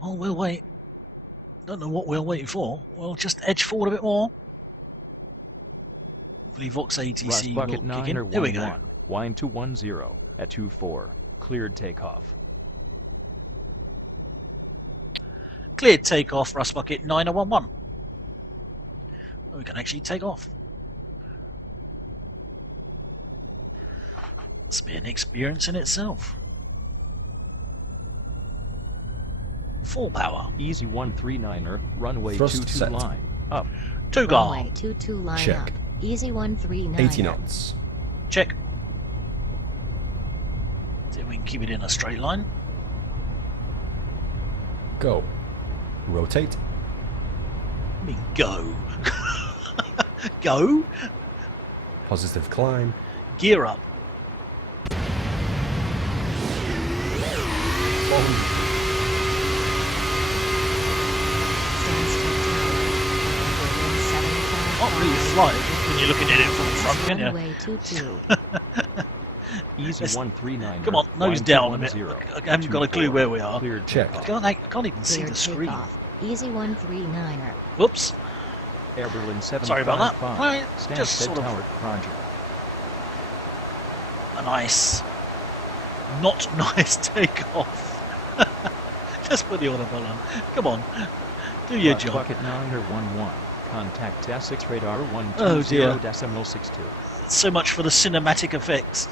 Oh, we'll wait. Don't know what we're waiting for. We'll just edge forward a bit more. Hopefully Vox Rust ATC bucket will kick 9 or in. Here we 11. go. Wind to 10 at 24. Cleared takeoff. Cleared takeoff, Rust bucket 9011. Oh, we can actually take off. Must be an experience in itself. Full power. Easy 139er, runway Thrust 22 set. line. Up. Two-gar. Runway 22 line Check. up. Easy 139. 80 knots. Check. See if we can keep it in a straight line. Go. Rotate. I mean, go. Go. Positive climb. Gear up. Not really flying when you're looking at it from the front, can you? Runway 22. Easy 139er. Come on, nose wind down a bit. 210 I haven't got a clue where we are. Cleared Check. takeoff. I can't even see Cleared the screen. takeoff. Easy 139er. Whoops. Air Berlin 755. Sorry about that. Right, Stansted just sort of- Tower, Roger. A nice, not nice takeoff. Just put the autopilot on. Come on. Do your Rust job. bucket 9 or 11. Contact S6 radar Oh, dear. 120.62. So much for the cinematic effects.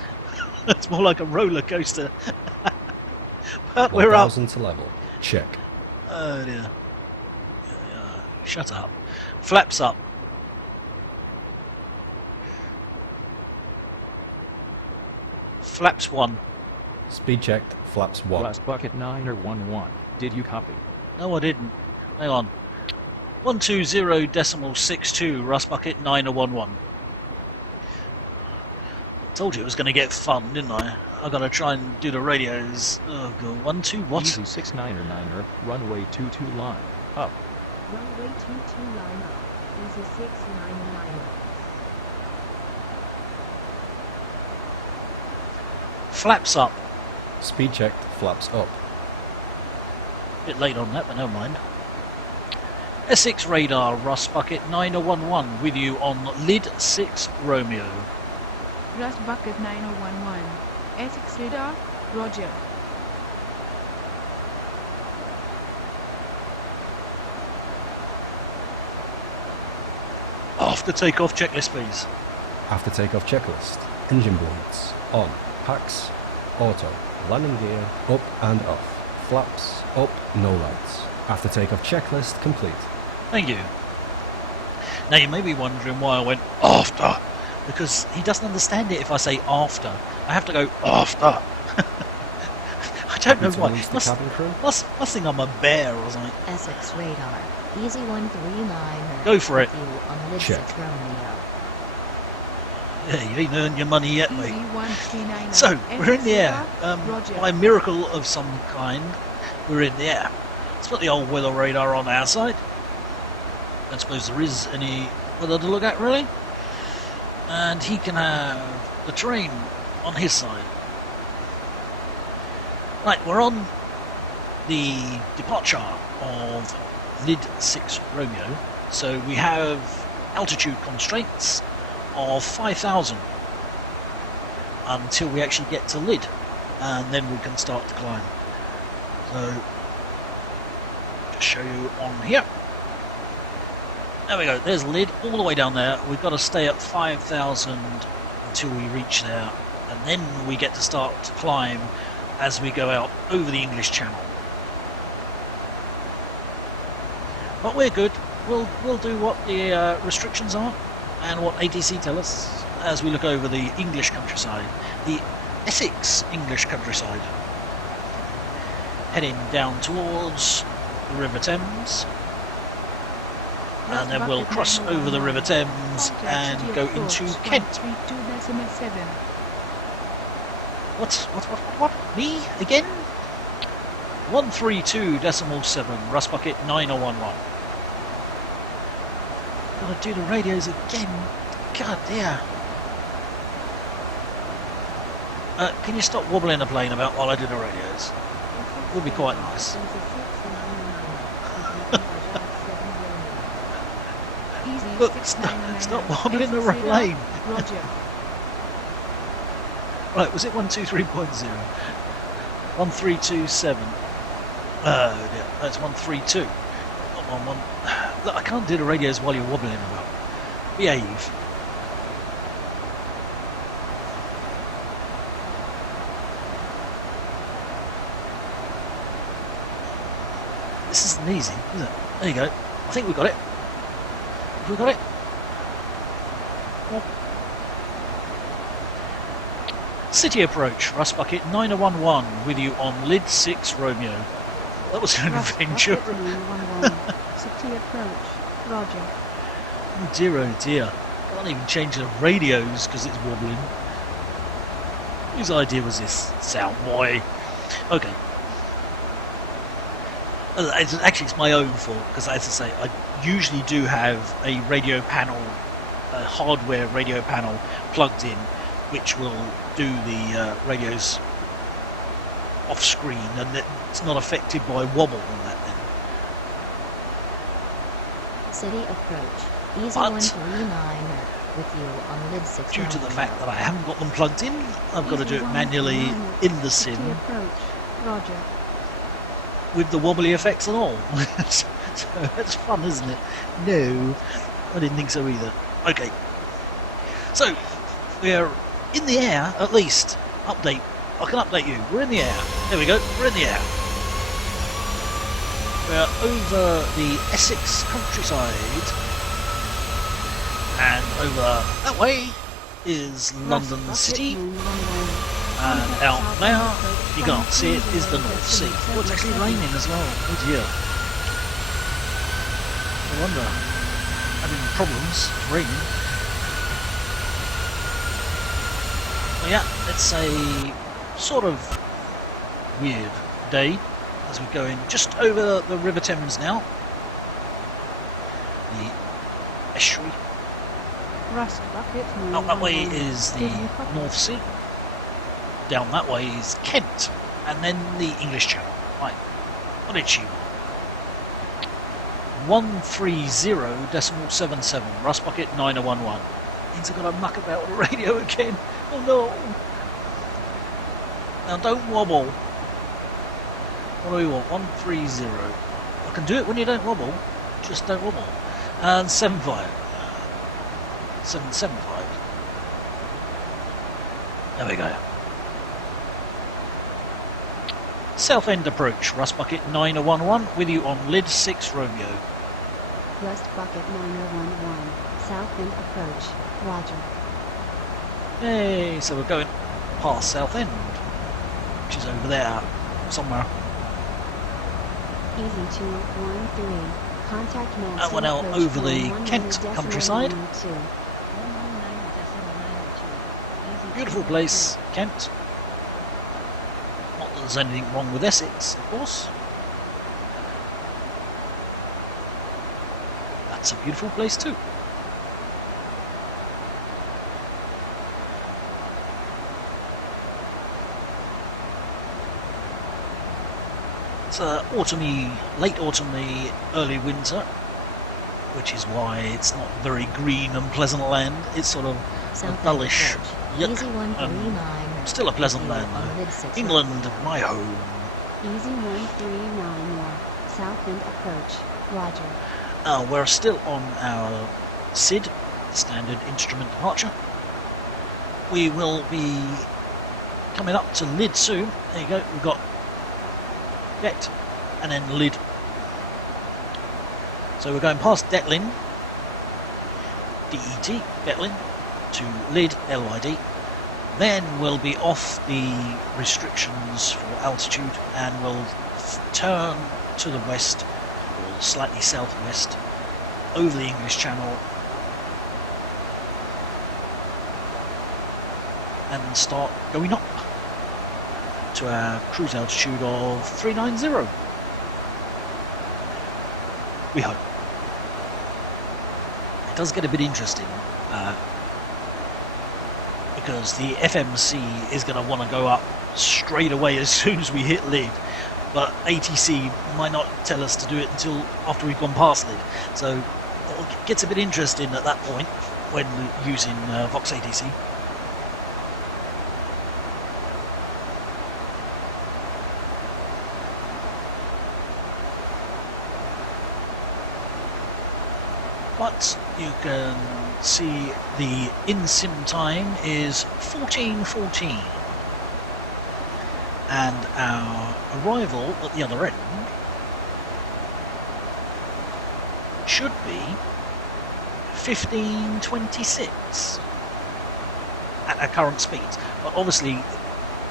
It's more like a roller coaster. But we're up. 1000 to level. Check. Oh dear. Shut up. Flaps up. Flaps 1. Speed checked. Flaps 1. Rust bucket 9 or 11. Did you copy? No, I didn't. Hang on. 120.62. Rust bucket 9011. Told you it was going to get fun, didn't I? I got to try and do the radios. Oh god. 12 what? Easy 69er 9er, runway 22 line. Up. Runway 22 line up. Easy 699. Flaps up. Speed checked. Flaps up. Bit late on that, but never mind. S6 radar, Rust bucket 9011 with you on lid 6 Romeo. Rust bucket 9011. Essex radar, Roger. After takeoff checklist, please. After takeoff checklist. Engine blades. On. Packs. Auto. Landing gear. Up and off. Flaps. Up. No lights. After takeoff checklist complete. Thank you. Now you may be wondering why I went after, because he doesn't understand it if I say after. I have to go after. I don't know why. Release the cabin crew. Must think I'm a bear or something. Essex radar. Easy 139er. Go for it. With you on lid Check. 6 Romeo. Yeah, you ain't earned your money yet, mate. Easy 139er. So, we're in the air. Roger. By a miracle of some kind, we're in the air. Let's put the old weather radar on our side. Don't suppose there is any weather to look at, really. And he can have the terrain on his side. Right, we're on the departure of lid 6 Romeo. So we have altitude constraints of 5,000 until we actually get to lid, and then we can start to climb. So just show you on here. There we go, there's lid all the way down there. We've got to stay at 5,000 until we reach there, and then we get to start to climb as we go out over the English Channel. But we're good. We'll do what the restrictions are and what ATC tell us as we look over the English countryside, the Essex English countryside. Heading down towards the River Thames, and then we'll cross over the River Thames and go into Kent. What? Me? Again? 132.7, Rust bucket 9011. Gotta do the radios again. God dear. Can you stop wobbling the plane about while I do the radios? Would be quite nice. Look, it's not wobbling the right lane. Roger. Right, was it 123.0? 1327. Yeah, that's 132. Not 11. Look, I can't do the radios while you're wobbling about. Behave. This isn't easy, is it? There you go. I think we got it. Have we got it? Well, City approach, Rust Bucket 9011 with you on lid 6 Romeo. That was an adventure. City approach, Roger. Oh dear. Can't even change the radios because it's wobbling. Whose idea was this? SoundBoi. Okay. Actually, it's my own fault because, as I say, I usually do have a radio panel, a hardware radio panel plugged in, which will do the radios off screen, and it's not affected by wobble on that then. City approach. Easy But 139 with you on lid 6. due to the fact that I haven't got them plugged in, I've got to do it manually in the sim City approach, Roger. with the wobbly effects and all. So that's fun, isn't it? No, I didn't think so either. Okay, so we're in the air at least. Update. I can update you. We're in the air. There we go. We're in the air. We're over the Essex countryside, and over that way is London City. And out there, you can't see it, is the North Sea. Oh, it's actually raining as well. Oh dear. No wonder. Having problems. It's raining. Well, yeah, it's a sort of weird day as we're going just over the River Thames now. The estuary. Rust Bucket. Out that way is the North Sea. Down that way is Kent, and then the English Channel. Right, what did she want? 130.77, Rust Bucket 9011. Means I've got to muck about the radio again. Oh no! Now don't wobble. What do we want? 130. I can do it when you don't wobble, just don't wobble. And 75. 775. There we go. Southend approach, Rust Bucket 9011 with you on lid 6 Romeo. Rust Bucket 9011, Southend approach, Roger. Hey, so we're going past Southend, which is over there somewhere. Easy 213, contact man. And we're now over the Kent countryside. Beautiful place, Kent. Not that there's anything wrong with Essex, of course. That's a beautiful place too. It's autumny, late autumny, early winter, which is why it's not very green and pleasant land. It's sort of a dullish, yuck, still a pleasant land though. England, my home. Easy 139 more, Southend approach, Roger. We're still on our SID, Standard Instrument Departure. We will be coming up to lid soon. There you go, we've got Det and then lid. So we're going past Detlin, DET, Detlin, to lid, LID. Then we'll be off the restrictions for altitude and we'll turn to the west, or slightly southwest, over the English Channel and start going up to our cruise altitude of 390. We hope. It does get a bit interesting because the FMC is going to want to go up straight away as soon as we hit lid, but ATC might not tell us to do it until after we've gone past Lid. So it gets a bit interesting at that point when using Vox ATC. But you can see the in-sim time is 14:14, and our arrival at the other end should be 15:26 at our current speeds. But obviously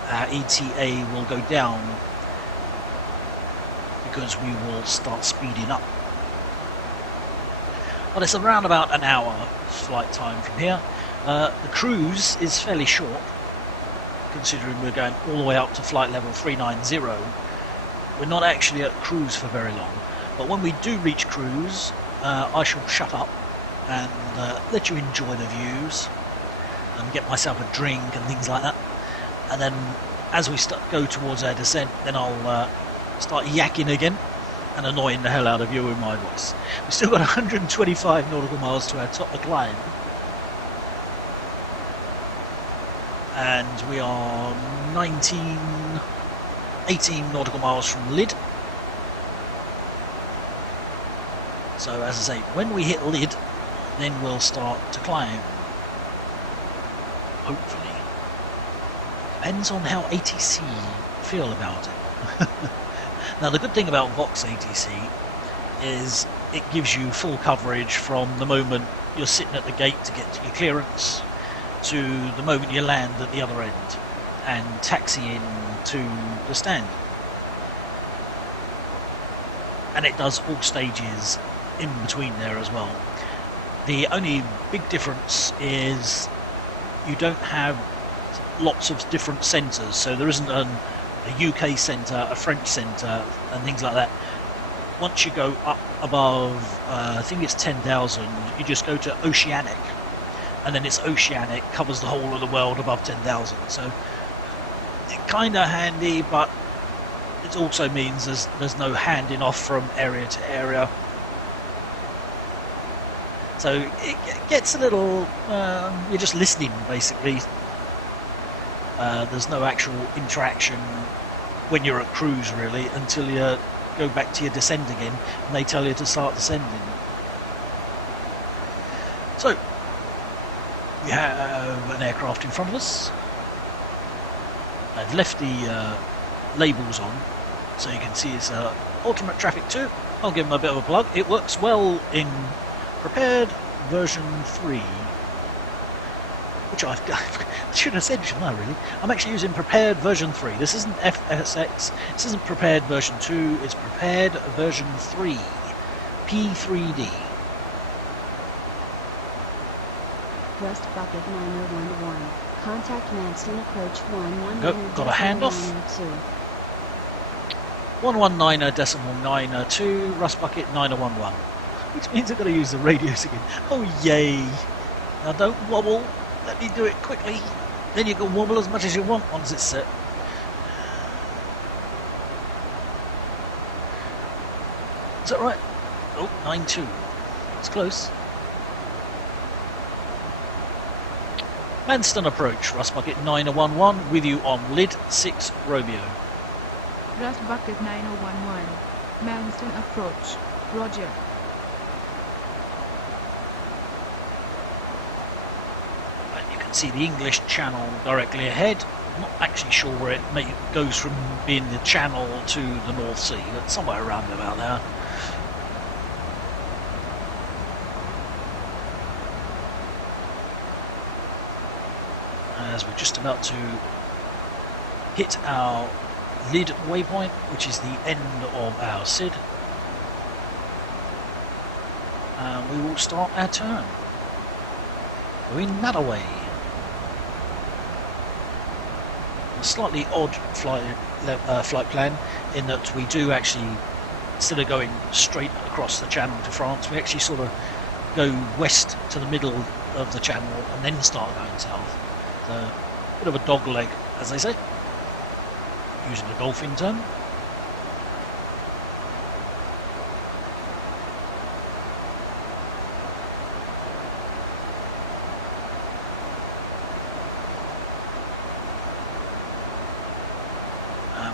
our ETA will go down because we will start speeding up. Well, it's around about an hour flight time from here. The cruise is fairly short, considering we're going all the way up to flight level 390. We're not actually at cruise for very long, but when we do reach cruise, I shall shut up and let you enjoy the views and get myself a drink and things like that. And then as we go towards our descent, then I'll start yakking again and annoying the hell out of you with my voice. We've still got 125 nautical miles to our top to climb, and we are 18 nautical miles from Lid. So as I say, when we hit Lid, then we'll start to climb, hopefully. Depends on how ATC feel about it. Now, the good thing about Vox ATC is it gives you full coverage from the moment you're sitting at the gate to get to your clearance to the moment you land at the other end and taxi in to the stand. And it does all stages in between there as well. The only big difference is you don't have lots of different centres, so there isn't a UK centre, a French centre and things like that. Once you go up above, I think it's 10,000, you just go to Oceanic, and then it's Oceanic, covers the whole of the world above 10,000. So it's kind of handy, but it also means there's no handing off from area to area. So it gets a little, you're just listening basically. There's no actual interaction when you're at cruise really until you go back to your descent again and they tell you to start descending. So we have an aircraft in front of us. I've left the labels on so you can see it's Ultimate Traffic 2. I'll give them a bit of a plug. It works well in Prepared version 3, which I should have said, shouldn't I, really? I'm actually using Prepared version 3. This isn't FSX, this isn't Prepared version 2, it's Prepared version 3, P3D. West Bucket 9011. Contact Manston approach 11. Nope, got a handoff. 119.92, Rust Bucket 9011. Which means I've got to use the radios again. Oh yay! Now don't wobble. Let me do it quickly. Then you can wobble as much as you want once it's set. Is that right? Oh, 92. It's close. Manston approach, Rust Bucket 9011, with you on Lid 6 Romeo. Rust Bucket 9011. Manston approach. Roger. See the English channel directly ahead. I'm not actually sure where it goes from being the channel to the North Sea, but somewhere around about there. As we're just about to hit our Lid waypoint, which is the end of our SID, and we will start our turn. Going that way. A slightly odd flight plan in that we do actually, instead of going straight across the channel to France, we actually sort of go west to the middle of the channel and then start going south. So a bit of a dog leg, as they say, using the golfing term.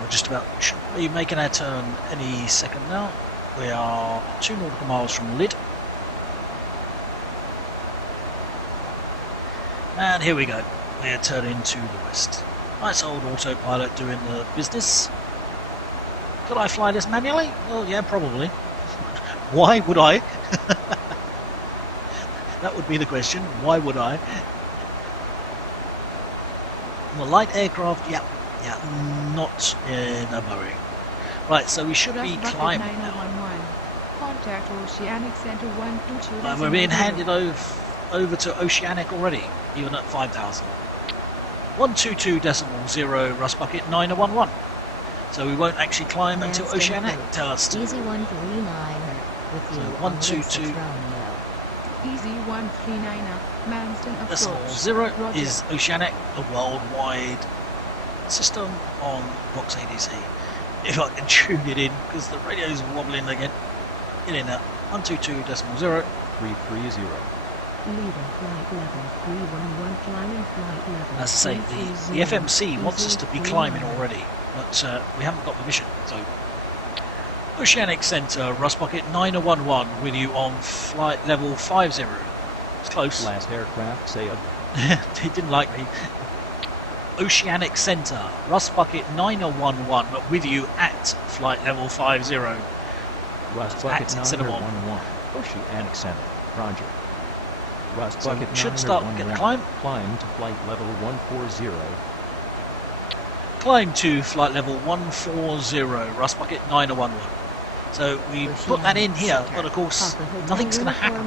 We're just about should be making our turn any second now. We are 2 nautical miles from Lid. And here we go. We're turning to the west. Nice old autopilot doing the business. Could I fly this manually? Well, yeah, probably. Why would I? That would be the question. Why would I? Well, light aircraft, yeah, not in a Boeing. Right, so we should be climbing now. Contact Oceanic Center 122. We're being handed over to Oceanic already, even at 5,000. 122.0 Rust Bucket 911. So we won't actually climb until Oceanic tell us to. Easy 139 with you. So 122. Easy 139 Manston Decimal approach. 0 Roger. is Oceanic, a worldwide system on Vox ADC. If I can tune it in, because the radio's wobbling again. Get in there. 122.0. 330. Leaving flight level 311, climbing flight level. As I say, the FMC wants us to be climbing already, but we haven't got permission. So, Oceanic Centre, Rust Bucket 911 with you on flight level 50. It's close. Last aircraft sailed. They didn't like me. Oceanic Centre, Rust Bucket 911 with you at flight level 50. Rust Bucket At instead of on. 911. Oceanic Center. Roger. Rust So Bucket should start 911. getting climb. Climb to flight level 140. Climb to flight level 140, Rust Bucket 911. So we put that in here, but of course nothing's going to happen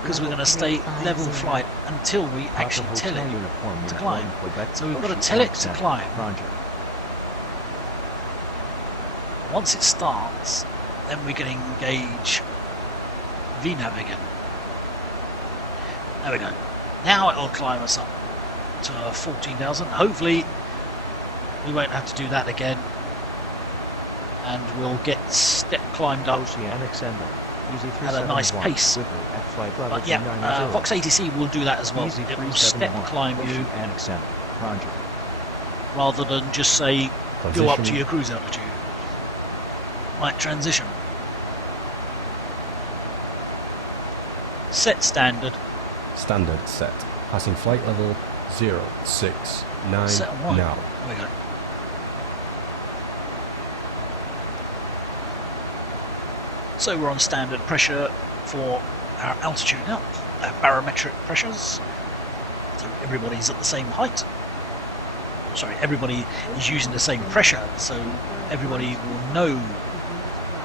because we're going to stay level flight until we actually tell it to climb. So we've got to tell it to climb. Roger. Once it starts, then we can engage VNAV again. There we go. Now it'll climb us up to 14,000. Hopefully we won't have to do that again, and we'll get step climbed up Oceanic Center. Easy at a nice pace. At flight level But yeah, 390. Vox ATC will do that as well. Easy It will step 371. climb you Oceanic Center. Roger. rather than just say go up to Transition. your cruise altitude. Right, transition. Set standard. Standard set. Passing flight level 069 Set 1. now. There we go. So we're on standard pressure for our altitude now, our barometric pressures. So everybody's at the same height. Sorry, everybody is using the same pressure, so everybody will know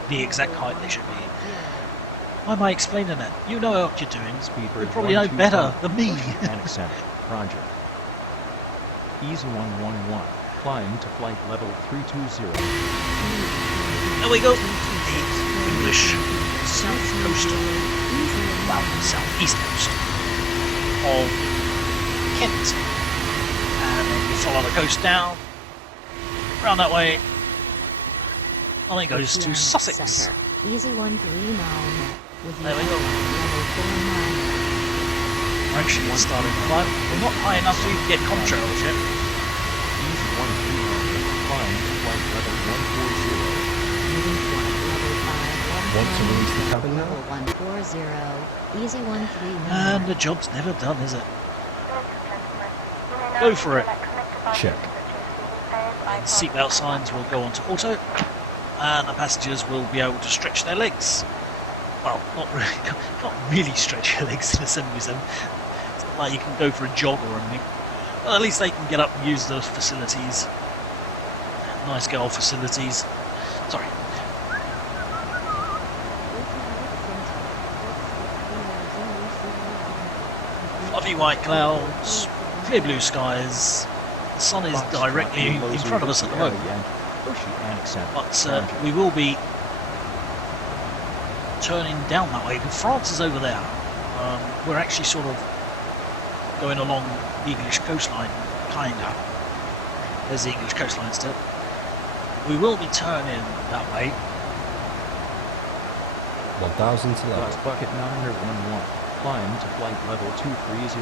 the exact height they should be. Why am I explaining that? You know what you're doing. You probably know better than me. Oceanic Center. Roger. Easy 111. Climb to flight level 320. There we go. The English south coast, well, southeast coast of Kent. And then we follow the coast down, around that way, and it goes to Sussex. Center. Easy 139 with you. There we go. Level 49. We're actually starting to climb. We're not high enough to even get contrails yet. Easy 139. Climb to flight level 140. Moving flight level 5. Want to release the cabin now? Level 140. Easy 139. And the job's never done, is it? Go for it. Check. And seatbelt signs will go onto auto, and the passengers will be able to stretch their legs. Well, not really stretch your legs in a 77. It's not like you can go for a jog or anything. Well, at least they can get up and use those facilities. Nice girl facilities. Sorry. Fluffy white clouds, clear blue skies. The sun is directly in front of us at the moment. Oceanic Center. But we will be turning down that way. France is over there. We're actually sort of going along the English coastline, kinda. There's the English coastline still. We will be turning that way. 1000 to Rust level. Bucket 911. Climb to flight level 230.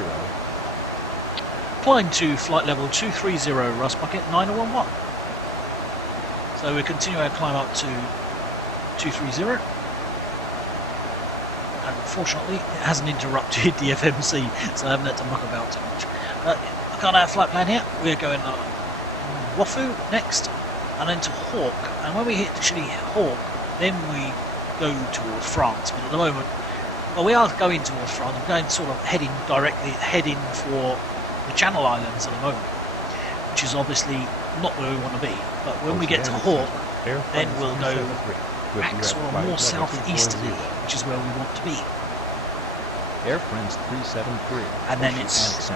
Climb to flight level 230, Rust Bucket 9011. So we continue our climb up to 230. Unfortunately, it hasn't interrupted the FMC, so I haven't had to muck about too much. I got our flight plan here. We're going Wafu next, and then to Hawk. And when we hit actually Hawk, then we go towards France. But at the moment, well, we are going towards France. I'm going sort of heading for the Channel Islands at the moment, which is obviously not where we want to be. But when we get to Hawk, then we'll go back sort of more southeasterly, which is where we want to be. Air France 373. And then it's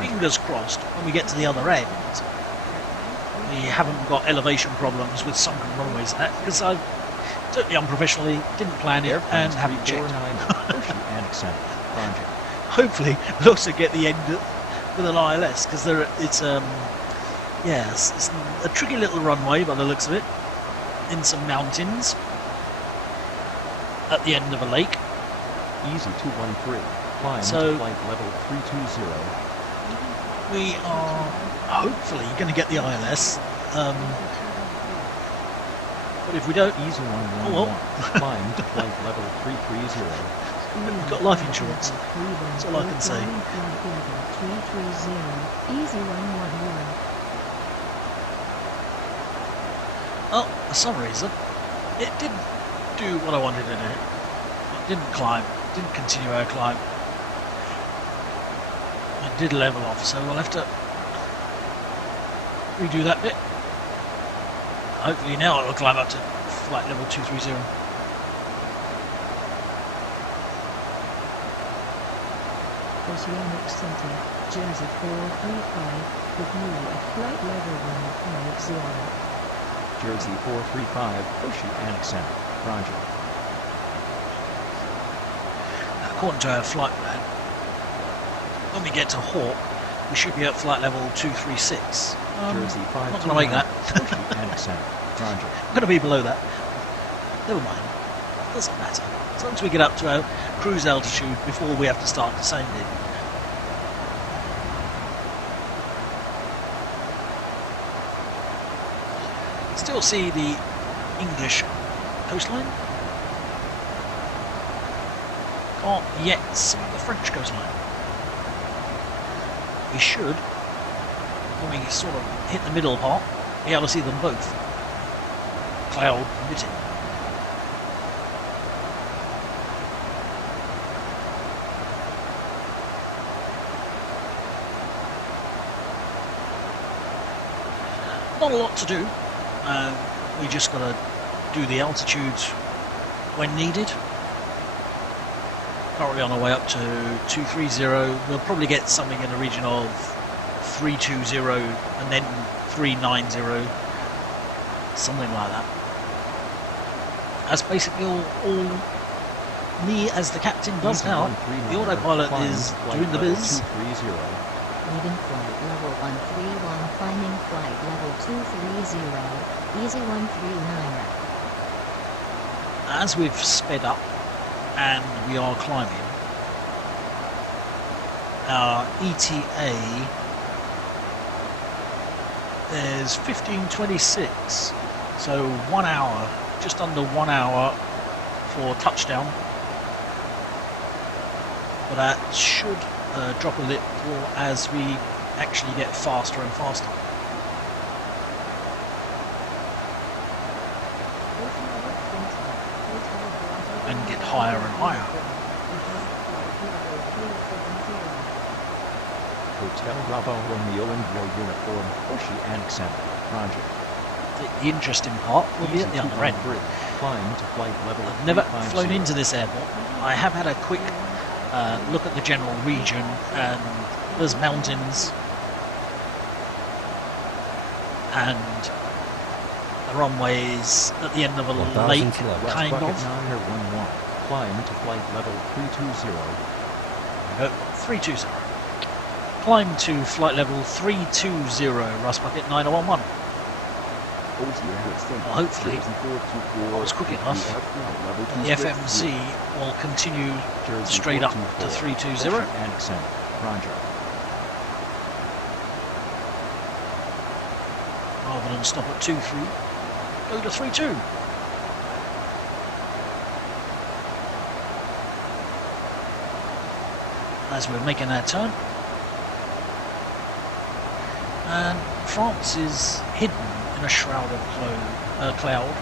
fingers crossed when we get to the other end. We haven't got elevation problems with sunken runways and that, because I totally unprofessionally didn't plan it and haven't checked. Hopefully we'll also get the end with an ILS, because it's a tricky little runway by the looks of it, in some mountains at the end of a lake. Easy 213. Climb So to flight level 320. we are hopefully going to get the ILS. But if we don't, Easy 111. oh well. Climb to flight level 330. We've got life insurance. That's all I can say. Easy 111. Oh, for some reason, it didn't do what I wanted to do. It didn't climb. Didn't continue our climb. It did level off, so we'll have to redo that bit. Hopefully now it'll climb up to flight level 230. Oceanic Center, Jersey 435, with you at flight level 150. Jersey 435. Oceanic Center. Roger. According to our flight plan, when we get to Hawk, we should be at flight level 236. Jersey I'm not going to make that. Oceanic Center. Roger. I'm going to be below that. Never mind. Doesn't matter. As long as we get up to our cruise altitude before we have to start descending. Still see the English coastline. Can't yet see the French coastline. We should, when we sort of hit the middle part, be able to see them both. Cloud permitting. Not a lot to do. We just got to do the altitudes when needed. Currently on our way up to 230. We'll probably get something in the region of 320 and then 390, something like that. That's basically all me as the captain does now. The autopilot is doing the biz. Leaving flight level 131, climbing flight level 230, easy 139. As we've sped up and we are climbing, our ETA is 15:26, so 1 hour, just under 1 hour for touchdown. But that should drop a little as we actually get faster and faster and get higher and higher. Hotel Bravo Romeo India Uniform Oceanic Center. Roger. The interesting part will be at the other end. Climb to flight level. I've never flown into this airport. I have had a quick look at the general region, and there's mountains and the runways at the end of a lake, kind of. 911. Climb to flight level 320. 320. Climb to flight level 320, Rust Bucket 9011. Well, hopefully, I was quick enough. The FMC will continue straight up to 320. Roger. rather than stop at 2-3. Go to 3-2. As we're making our turn. And France is hidden in a shroud of cloud.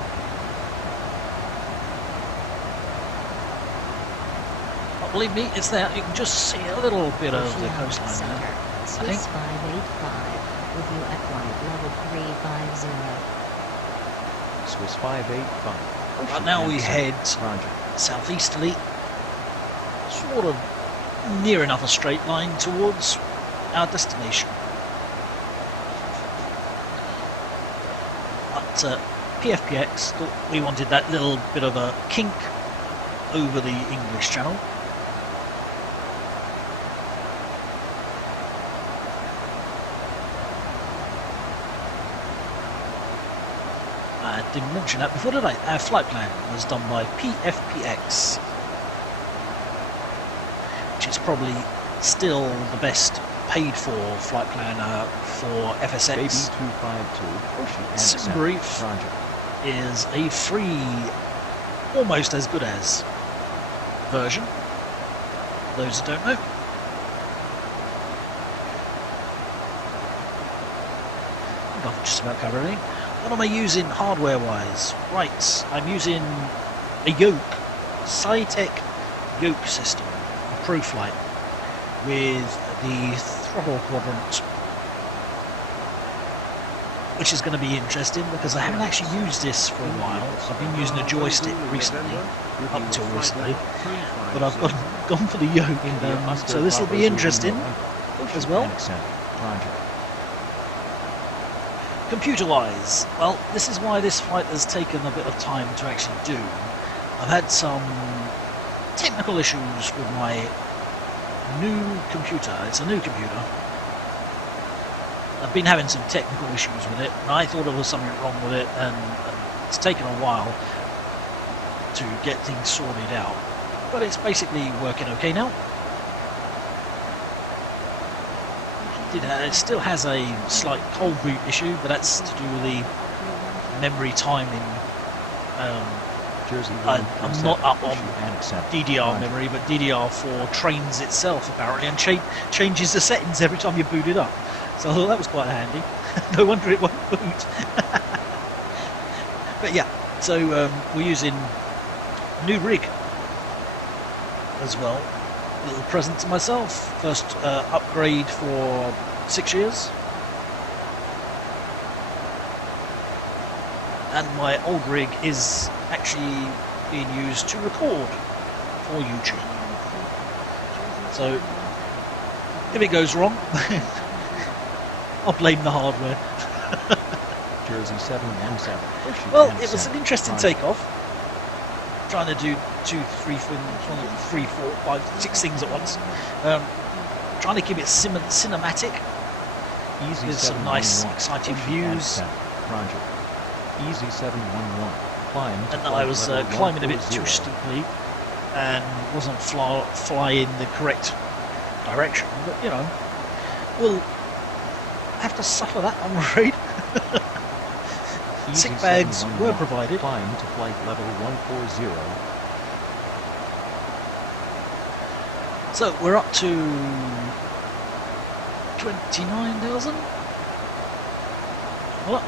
But believe me, it's there. You can just see a little bit of the coastline there. Swiss 585 with you at flight level 350. Swiss 585. But now we head southeasterly, sort of near enough a straight line towards our destination. But PFPX thought we wanted that little bit of a kink over the English Channel. I didn't mention that before, did I? Our flight plan was done by PFPX, which is probably still the best paid for flight planner for FSX. SoundBoi is a free, almost as good as version. Those who don't know. I think I've just about covered everything. What am I using hardware-wise? Right, I'm using a yoke, Sci-Tech yoke system, a ProFlight, with the throttle quadrant, which is going to be interesting because I haven't actually used this for a while. I've been using a joystick recently, up until recently, but I've gone for the yoke, so this will be interesting as well. Computer-wise, well, this is why this flight has taken a bit of time to actually do. I've had some technical issues with my new computer. It's a new computer. I've been having some technical issues with it, and I thought there was something wrong with it, and it's taken a while to get things sorted out. But it's basically working okay now. It still has a slight cold boot issue, but that's to do with the memory timing. I'm not up on DDR memory, but DDR4 trains itself apparently and changes the settings every time you boot it up. So I thought that was quite handy. No wonder it won't boot. But yeah, so we're using a new rig as well. A little present to myself. First upgrade for 6 years. And my old rig is actually being used to record for YouTube. So if it goes wrong, I'll blame the hardware. Jersey 717. Well, it was an interesting takeoff. Trying to do 2, 3, 4, 5, 6 things at once. Trying to keep it cinematic. Easy with some nice, exciting views. Roger. Easy 711. Climb. And I was climbing a bit too steeply and wasn't flying the correct direction. But you know, we'll have to suffer that, I'm afraid. Sick bags were provided. Climb to flight level 140. So we're up to 29,000. Well,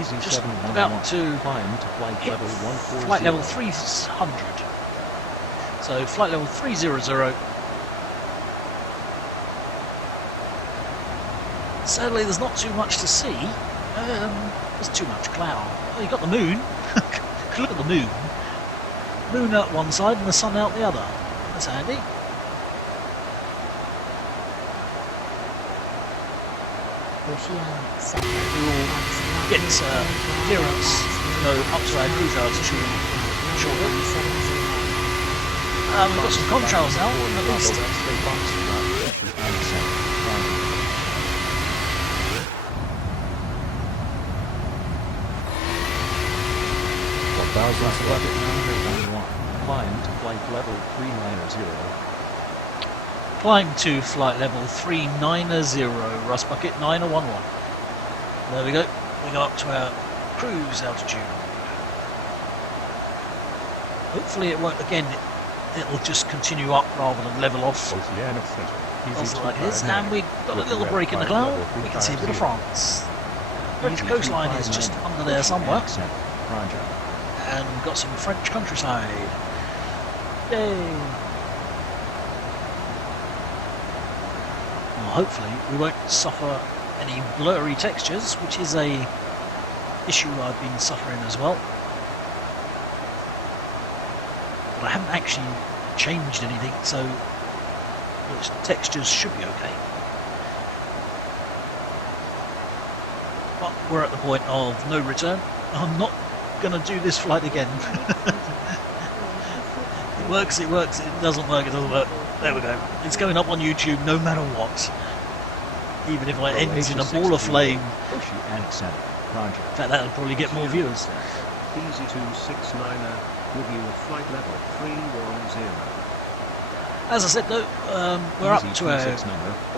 Easy just 711. about to climb to flight level 140. Flight level 300. So flight level 300. Sadly, there's not too much to see. There's too much cloud. Oh, you got the moon. Look at the moon. Moon out one side and the sun out the other. That's handy. Get clearance to go up to our cruise altitude shortly. We've got some contrails now, at least. Climb to flight level 390. Climb to flight level 390, Rust Bucket 911. There we go. we go up to our cruise altitude. Hopefully it won't, again, it'll just continue up rather than level off. Oceanic Center. Off like this, and we've got a little break in the cloud. We can see a bit of France. French coastline is just under there somewhere. Roger. And we've got some French countryside. Yay! Well, hopefully we won't suffer any blurry textures, which is a issue I've been suffering as well. But I haven't actually changed anything, so those textures should be okay. But we're at the point of no return. I'm not going to do this flight again. It works, it works, it doesn't work, it doesn't work. There we go. It's going up on YouTube no matter what. Even if I end in a ball of flame. In fact, that'll probably get more viewers. Easy 269er with you at flight level 310. As I said though, we're up to our,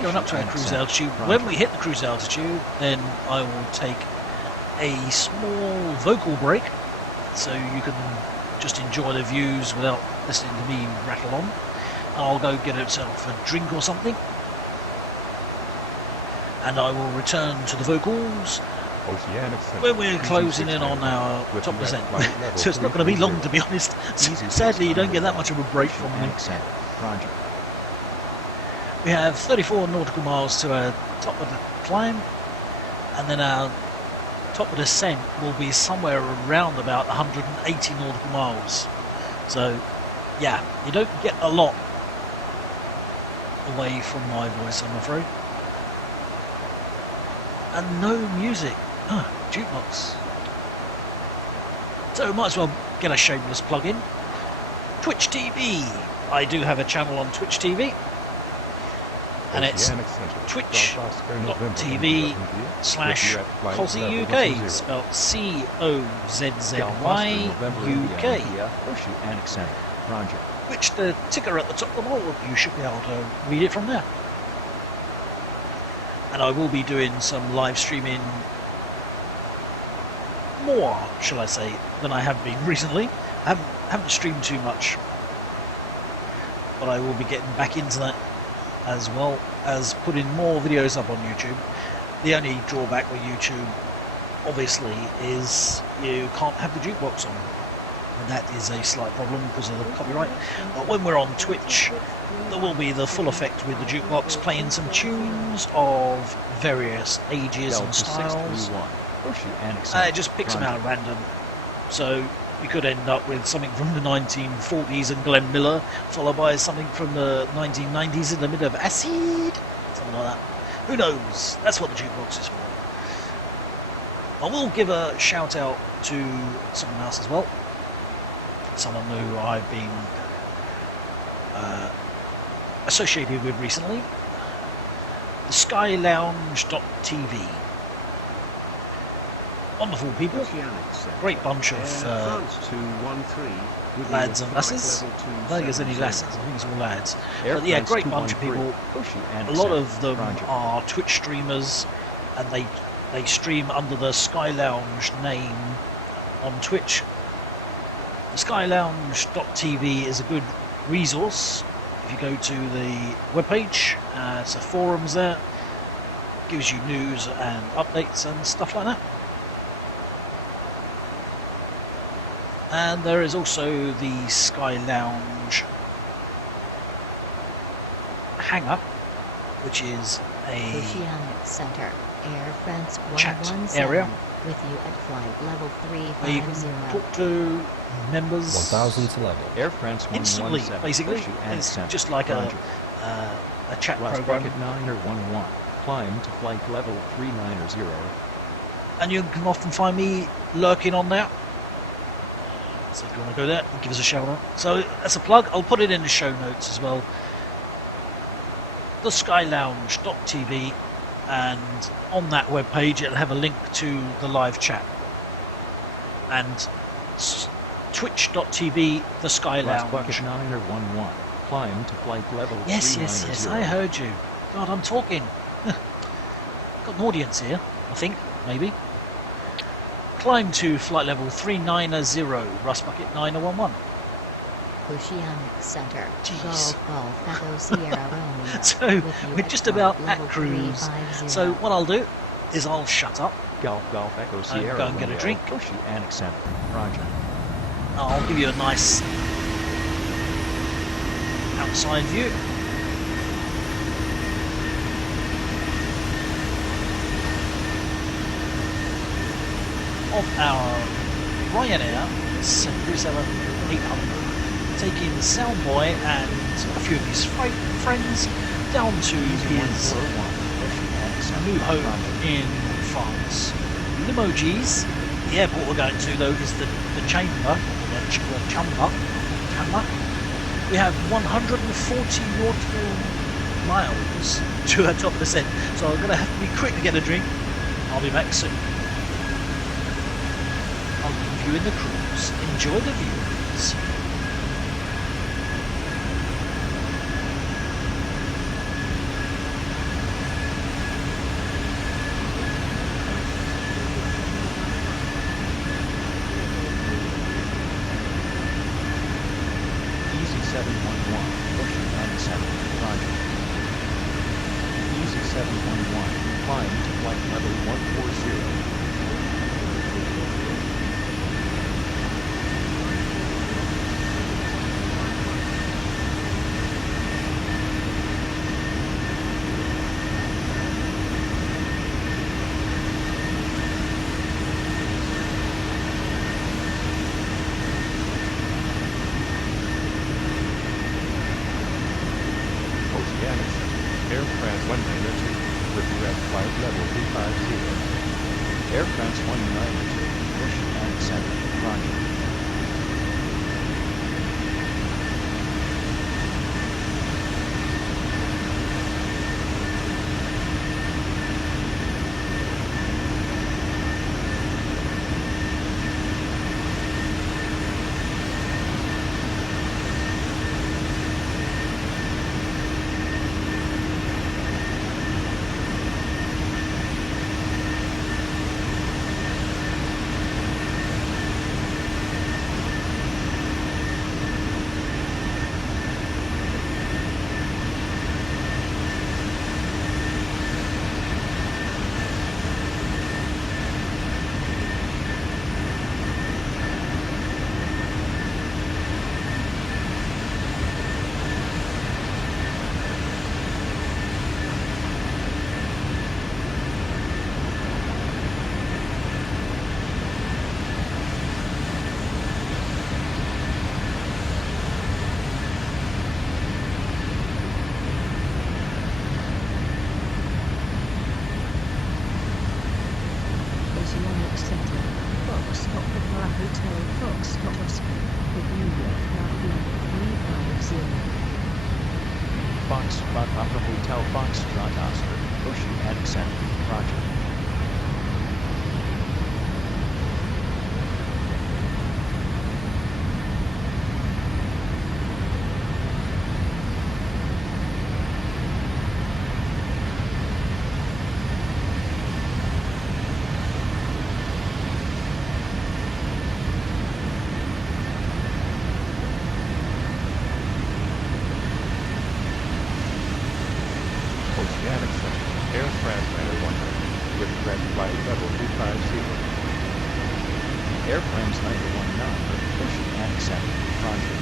going up to our cruise altitude. When we hit the cruise altitude, then I will take a small vocal break, so you can just enjoy the views without listening to me rattle on. I'll go get myself a drink or something, and I will return to the vocals when we're closing in on our top percent. So it's not going to be long, to be honest. Sadly, you don't get that much of a break from me. We have 34 nautical miles to our top of the climb, and then our top of descent will be somewhere around about 180 nautical miles. So, yeah, you don't get a lot away from my voice, I'm afraid. And no music. Jukebox. So might as well get a shameless plug in. Twitch TV. I do have a channel on Twitch TV. And it's twitch.tv/CozzyUK, spelled COZZY UK. Which the ticker at the top of the wall, you should be able to read it from there. And I will be doing some live streaming more, shall I say, than I have been recently. I haven't streamed too much, but I will be getting back into that, as well as putting more videos up on YouTube. The only drawback with YouTube, obviously, is you can't have the jukebox on, and that is a slight problem because of the copyright. But when we're on Twitch, there will be the full effect with the jukebox, playing some tunes of various ages and styles. It just picks them out at random, so we could end up with something from the 1940s and Glenn Miller, followed by something from the 1990s in the middle of acid, something like that. Who knows? That's what the jukebox is for. I will give a shout out to someone else as well, someone who I've been associated with recently, the SkyLounge.tv. Wonderful people, great bunch of lads and lasses. I don't think there's any lasses, I think it's all lads. But yeah, great bunch of people. A lot of them are Twitch streamers, and they stream under the Sky Lounge name on Twitch. The SkyLounge.tv is a good resource. If you go to the webpage, it's a forums there, gives you news and updates and stuff like that. And there is also the Sky Lounge hangar, which is a Oceanic Center, Air France chat 117, area with you at flight level where you 350. can talk to members 1000 to level. Air France instantly, basically. It's just like a chat program. 911. Climb to flight level 390. And you can often find me lurking on there. So if you want to go there, give us a shout out. So that's a plug. I'll put it in the show notes as well. The SkyLounge.tv, and on that webpage it'll have a link to the live chat. And Twitch.tv, the Sky Lounge. 911. Climb to flight level 390. Yes, I heard you. God, I'm talking. Got an audience here, I think, maybe. Climb to flight level 390, Rust Bucket 9011. Oceanic Center. Jeez. Golf Echo Sierra Romeo. So, we're just about at level cruise. 350. So what I'll do is I'll shut up. Golf Echo Sierra go and get a Romeo, drink. Oceanic Center. Roger. I'll give you a nice outside view. Of our Ryanair 737-800, taking SoundBoi and a few of his friends down to his new home in France. Limoges. The airport we're going to though is the Chamber. We have 140 nautical miles to our top descent, so I'm going to have to be quick to get a drink. I'll be back soon. I'll leave you in the cruise. Enjoy the views. Easy 711, Oceanic Center. Roger. Easy 711, climb to flight level 140. Air France 192, regret flight level 350. Air France 192, Oceanic Center, Roger. Oceanic Center. Foxtrot Papa Hotel Foxtrot Oscar. With New York Airfield 350. Foxtrot Papa Hotel Foxtrot Oscar, Oceanic Center, Roger. Oceanic Center, Air France 901, with red flight level 250. Air France 919, Oceanic Center, Roger.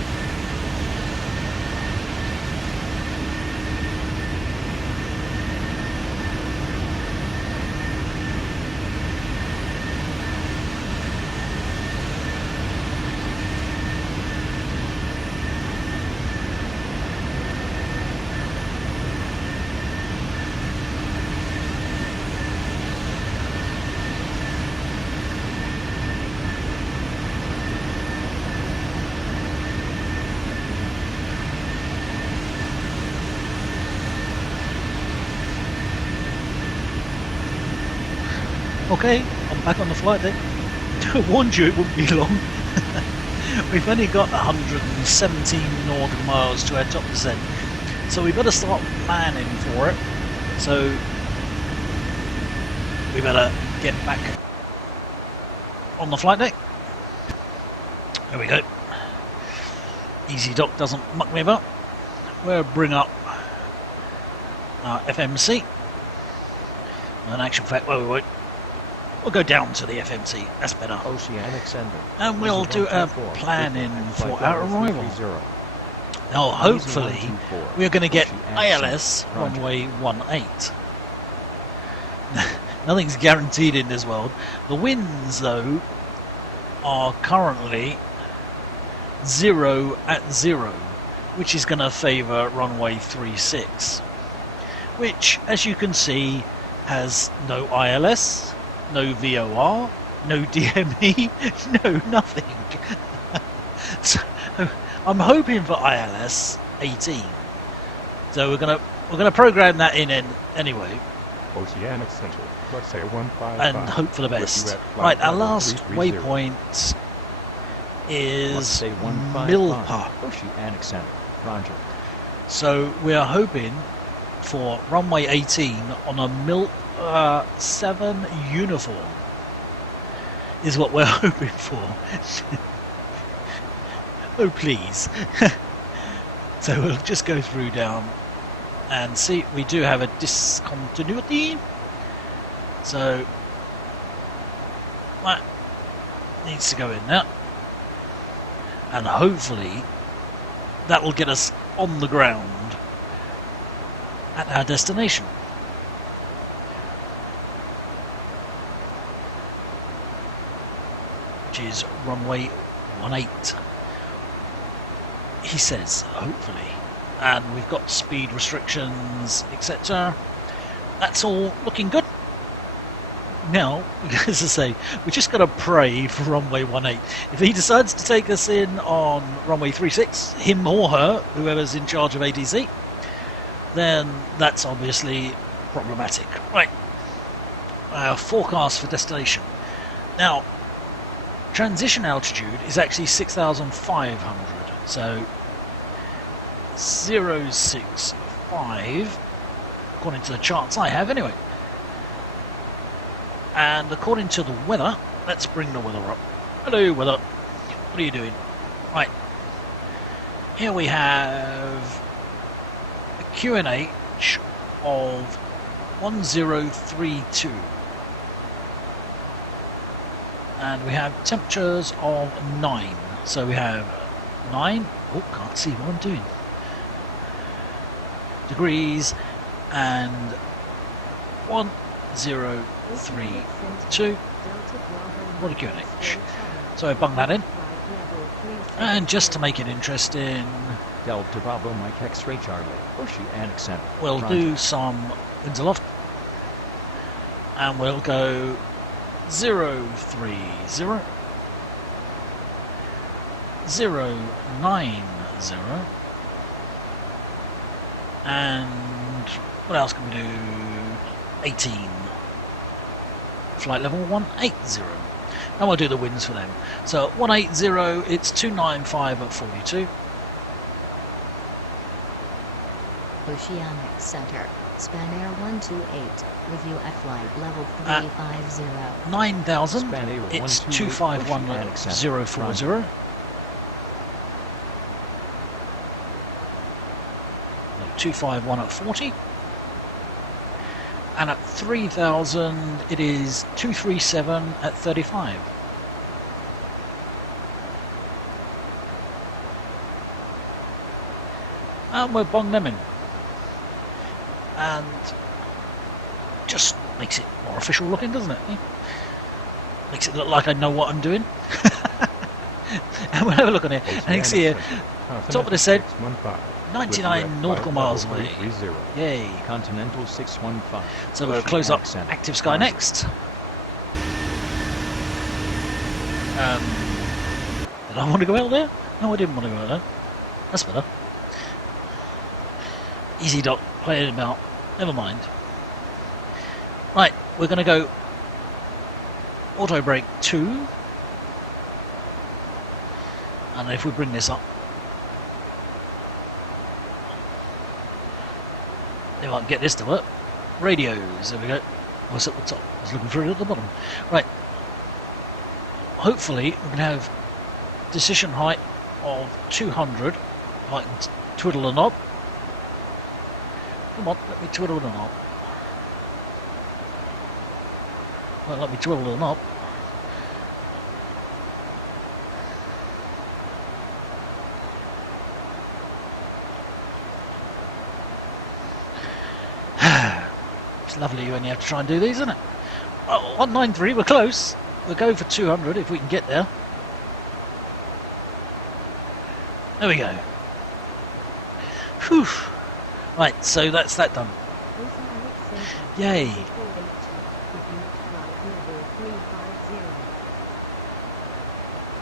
Okay, I'm back on the flight deck. I warned you it wouldn't be long. We've only got 117 nautical miles to our top descent, so we better start planning for it. So we better get back on the flight deck. There we go. Easy Doc doesn't muck me about. We'll bring up our FMC. In actual fact, well, we won't. We'll go down to the FMC. That's better. Oceanic Center. And we'll do a planning for our arrival. Now, hopefully, we're going to get ILS runway 18. Nothing's guaranteed in this world. The winds, though, are currently 0 at 0, which is going to favour runway 36, which, as you can see, has no ILS, no VOR, no DME, no nothing. So I'm hoping for ILS 18. So we're gonna program that in anyway. Oceanic Center. Let's say 155. And hope for the best. Right, our last waypoint is Milpa. Oceanic Center. Roger. So we are hoping for runway 18 on a Milp 7 uniform is what we're hoping for. Oh please. So we'll just go through down and see. We do have a discontinuity, so that needs to go in there, and hopefully that will get us on the ground at our destination. Which is runway 18. He says, hopefully. And we've got speed restrictions, etc. That's all looking good. Now, as I say, we're just going to pray for runway 18. If he decides to take us in on runway 36, him or her, whoever's in charge of ATC, then that's obviously problematic. Right, forecast for destination. Now, transition altitude is actually 6,500, so 065, according to the charts I have anyway. And according to the weather, let's bring the weather up. Hello weather, what are you doing? Right, here we have a QNH of 1032. And we have temperatures of 9. So we have 9, oh, can't see what I'm doing, degrees, and 1032. What a QNH. So I bung that in. And just to make it interesting, Delta Bravo Mike X-ray Charlie, Oceanic Center. We'll do some winds aloft, and we'll go 030, 090, and what else can we do? 18. Flight level 180. And we'll do the winds for them. So 180, it's 295 at 42. Oceanic Center, Spanair 128, review at flight level 350. 9,000, it's 251 at 040. 251 at 40. And at 3,000 it is 237 at 35. And we'll bung them in. And just makes it more official looking, doesn't it? Makes it look like I know what I'm doing. And we'll have a look on it. And you can see here, top of the set, 99 nautical miles away. Yay. Continental 615. So we'll close up Active Sky next. Did I want to go out there? No, I didn't want to go out there. That's better. Easy Doc, play it about. Never mind. Right, we're going to go auto brake 2. And if we bring this up, they might get this to work. Radios, there we go. What's at the top? I was looking for it at the bottom. Right. hopefully we're going to have decision height of 200. If I can twiddle the knob. Come on, let me twiddle the knob. Well, let me twiddle the knob. It's lovely when you have to try and do these, isn't it? Oh, 193, we're close. We'll go for 200 if we can get there. There we go. Whew. Right, so that's that done. Yay.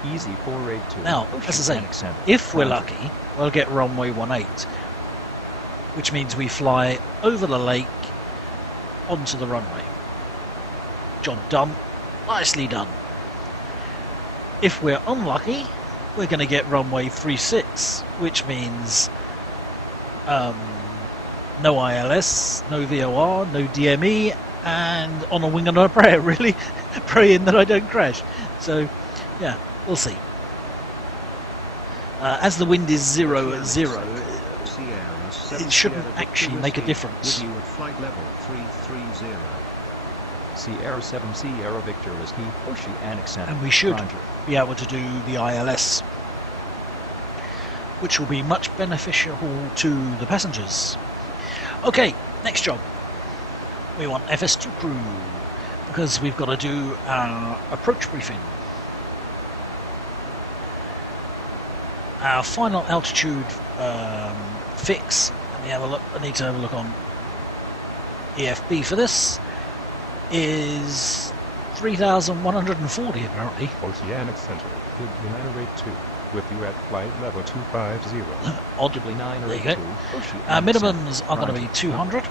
Easy 482. Now, as I say, if we're lucky, we'll get runway 18, which means we fly over the lake onto the runway. Job done. Nicely done. If we're unlucky, we're going to get runway 36, which means no ILS, no VOR, no DME, and on a wing and a prayer, really, praying that I don't crash. So, yeah, we'll see. As the wind is 0 at 0, it shouldn't actually make a difference. With you at flight level 330. Sierra 7 Sierra Victor Whiskey, Oceanic Center. And we should Roger. be able to do the ILS, which will be much beneficial to the passengers. Okay, next job. We want FS2 crew, because we've got to do our approach briefing. Our final altitude fix, let me have a look, I need to have a look on EFB for this, is 3,140 apparently. Oceanic Center, United Rate 2, with you at flight level 250. Audibly 9 or there you 82. go. Our minimums are going to be 200.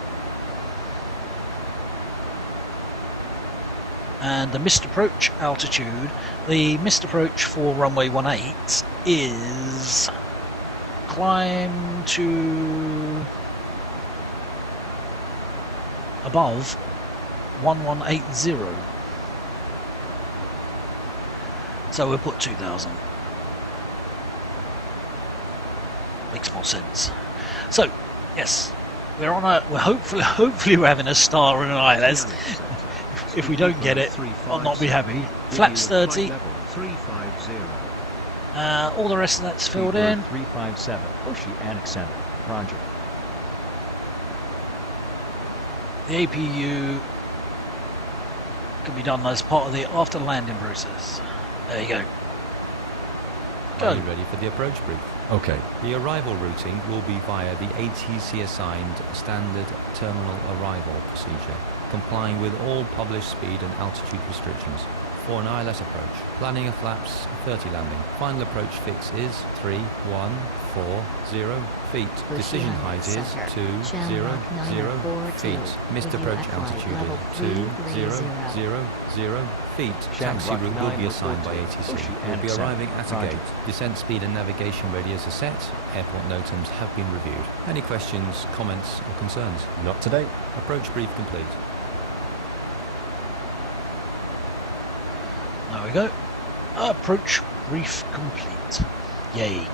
And the missed approach altitude, the missed approach for runway 18 is climb to above 1180. So we'll put 2000. Makes more sense. So, yes, we're on a. We're hopefully we're having a star and an ILS. If we don't get it, I'll not be happy. Flaps 30. All the rest of that's filled in. 357, Oceanic Center, Roger. The APU can be done as part of the after landing process. There you go. Are you ready for the approach brief? Okay. The arrival routing will be via the ATC assigned standard terminal arrival procedure, complying with all published speed and altitude restrictions. For an ILS approach, planning a flaps 30 landing. Final approach fix is 3140 feet. Decision height is 200 feet. Missed approach altitude is 2000 feet. Taxi route will be assigned by ATC. We'll be arriving at a gate. Descent speed and navigation radius are set. Airport NOTAMs have been reviewed. Any questions, comments or concerns? Not today. Approach brief complete. There we go. Approach brief complete. Yay.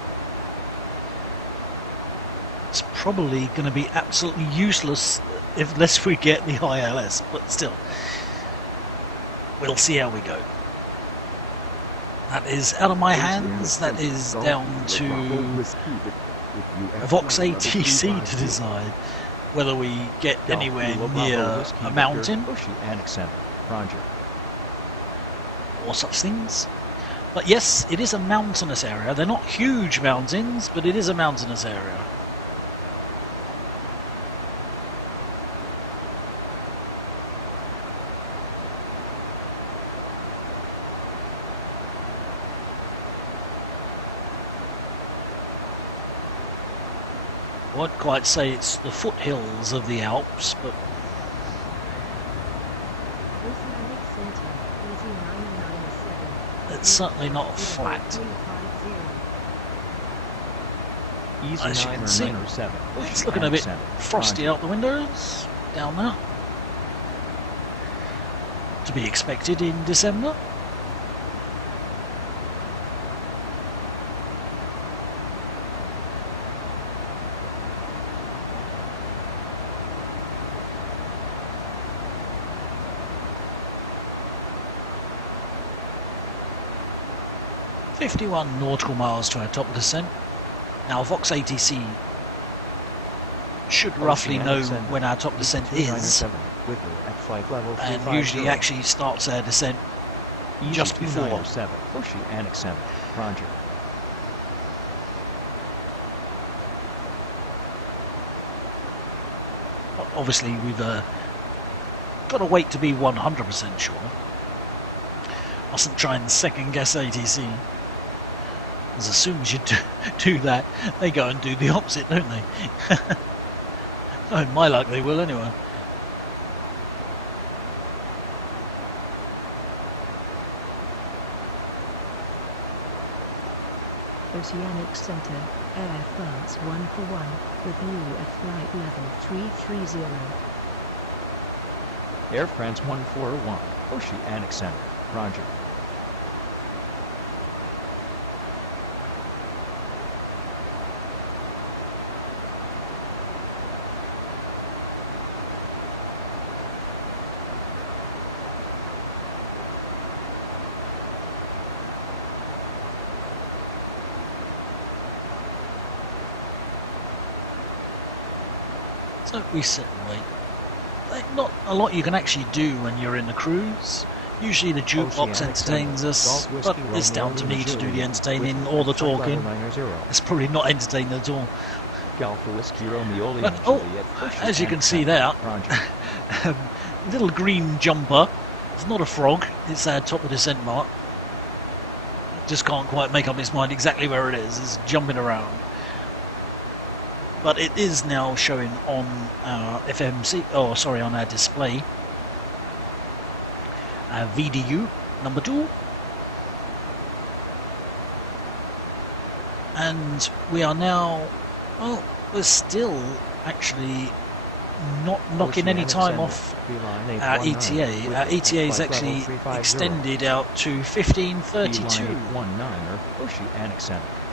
It's probably going to be absolutely useless unless we get the ILS, but still. We'll see how we go. That is out of my hands. That is down to Vox ATC to decide whether we get anywhere near a mountain Oceanic Center, Roger. or such things. But yes, it is a mountainous area. They're not huge mountains, but it is a mountainous area. I won't quite say it's the foothills of the Alps, but it's certainly not flat. Easy As you 9 can or see, 9 or 7. it's looking a bit frosty out the windows down there. To be expected in December. 51 nautical miles to our top of descent. Now Vox ATC should roughly know when our top descent is, with you at flight level and usually actually starts our descent just before. Oshi Annex 7, Roger. Obviously we've got to wait to be 100% sure. Mustn't try and second guess ATC, as soon as you do that, they go and do the opposite, don't they? Oh, my luck, they will anyway. Oceanic Center, Air France 141, with you at flight level 330. Air France 141, Oceanic Center, Roger. So we sit and wait. Not a lot you can actually do when you're in the cruise. Usually the jukebox entertains us, but it's down to me to do the entertaining or the talking. It's probably not entertaining at all. But, oh, as you can see there, little green jumper. It's not a frog, it's our top of descent mark. It just can't quite make up its mind exactly where it is. It's jumping around. But it is now showing on our on our display. Our VDU number 2. And we are now, well, we're still actually not knocking any time off our ETA. Our ETA is actually extended out to 15:32,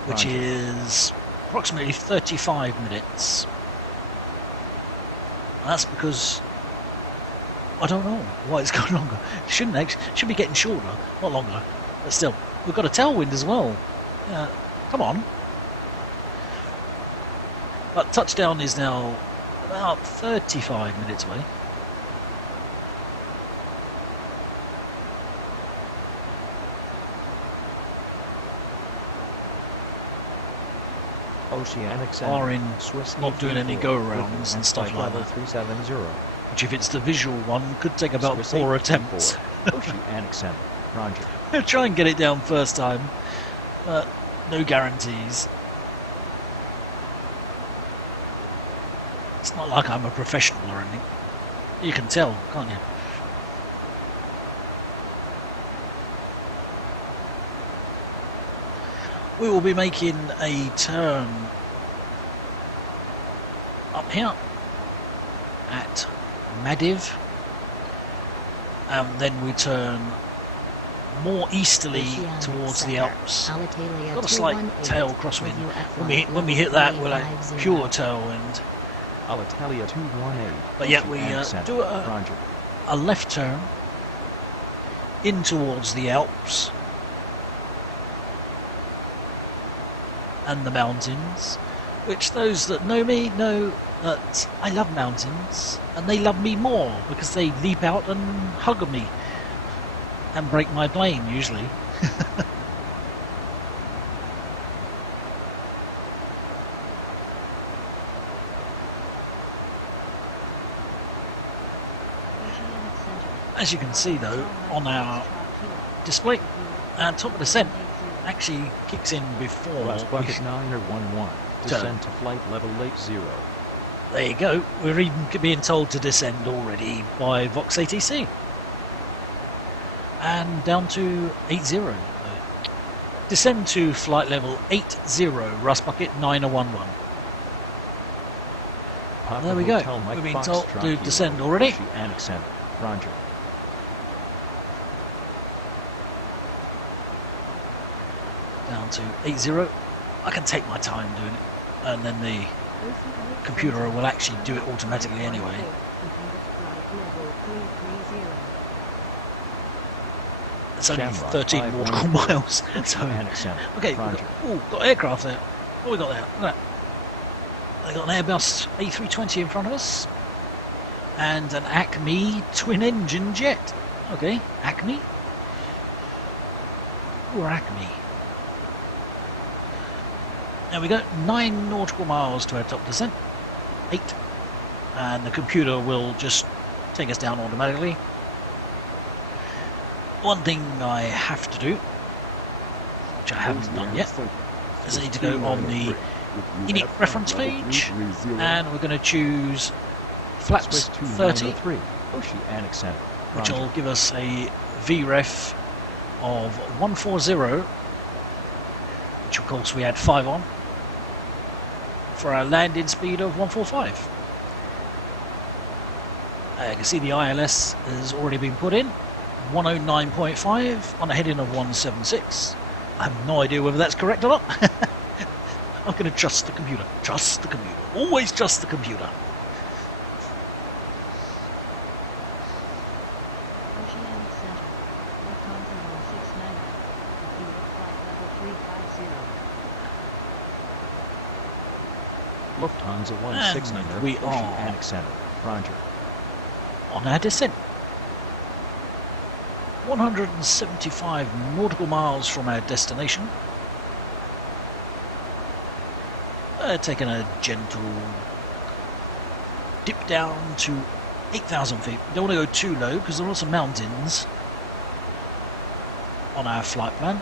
which is approximately 35 minutes. And that's because I don't know why it's gone longer. It should be getting shorter, not longer. But still, we've got a tailwind as well. Come on. But touchdown is now about 35 minutes away. Oceanic are in not doing any go-arounds and stuff like that. 370. Which, if it's the visual one, could take about 4 attempts. Oceanic Center, Roger. I'll try and get it down first time, but no guarantees. It's not like I'm a professional or anything. You can tell, can't you? We will be making a turn up here at Madiv, and then we turn more easterly towards the Alps. Got a slight tail crosswind. When we hit that, we'll have pure tailwind. Alitalia 218. But yeah, we do a left turn in towards the Alps and the mountains, which those that know me know that I love mountains, and they love me more because they leap out and hug me and break my plane usually. As you can see though, on our display, our top of descent actually kicks in before last bucket 911. Descend to flight level 80. There you go. We're even being told to descend already by Vox ATC. And down to 80. Descend to flight level 80, Rust Bucket 911. There we go. We're being told to descend already. Roger. Down to 80. I can take my time doing it, and then the computer will actually do it automatically anyway. It's only Shamrock 13 nautical miles. So, Panic Center. okay, Roger. got aircraft there. What we got there? Look at that. They got an Airbus A320 in front of us, and an Acme twin-engine jet. Okay, Acme. Or Acme. Now we got 9 nautical miles to our top descent. 8, and the computer will just take us down automatically. One thing I have to do, which I haven't done yet, is I need to go on the init reference page, and we're going to choose flaps 30, Oceanic Center. which will give us a VREF of 140, which of course we had 5 on, for our landing speed of 145. You can see the ILS has already been put in, 109.5 on a heading of 176. I have no idea whether that's correct or not. I'm going to trust the computer. Trust the computer. Always trust the computer. Oceanic Center. Lufthansa 169. Review at flight level 350. Lufthansa 169. And we are Oceanic Center. Roger. on our descent. 175 nautical miles from our destination. Taking a gentle dip down to 8,000 feet. Don't want to go too low because there are lots of mountains on our flight plan.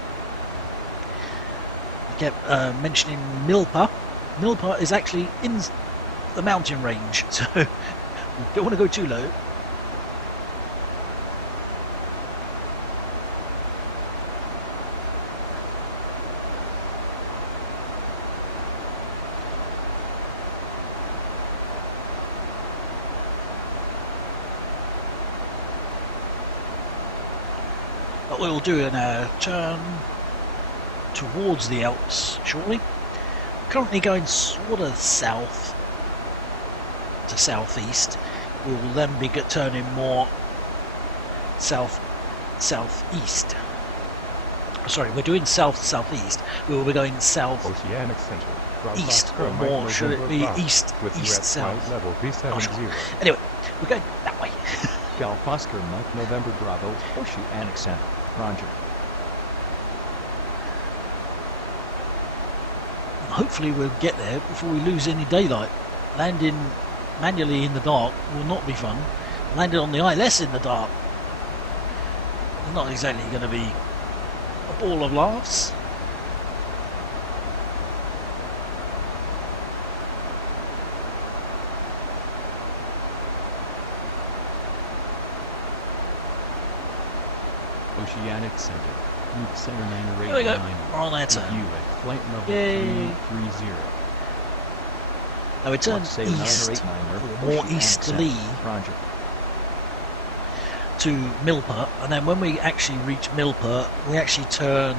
I kept mentioning Milpa. Milpa is actually in the mountain range, so we don't want to go too low. But we'll do in a turn towards the Alps shortly. Currently going sort of south to southeast. We will then be turning more southeast. Sorry, we're doing southeast. We will be going south Oceanic Center. east, or more, should it be east south? Level Oh, 370. sure. Anyway, we're going that way. Golf Oscar Mike November Bravo. Oceanic Center. Roger. Hopefully we'll get there before we lose any daylight. Landing manually in the dark will not be fun. Landing on the ILS in the dark is not exactly going to be a ball of laughs. Oceanic Center. Route Center 908. Here we go. We're on our turn. View at flight level Yay. 330. Now we turn Say east, 989er, or more Oceanic easterly Center. Roger. to Milpa, and then when we actually reach Milpa, we actually turn.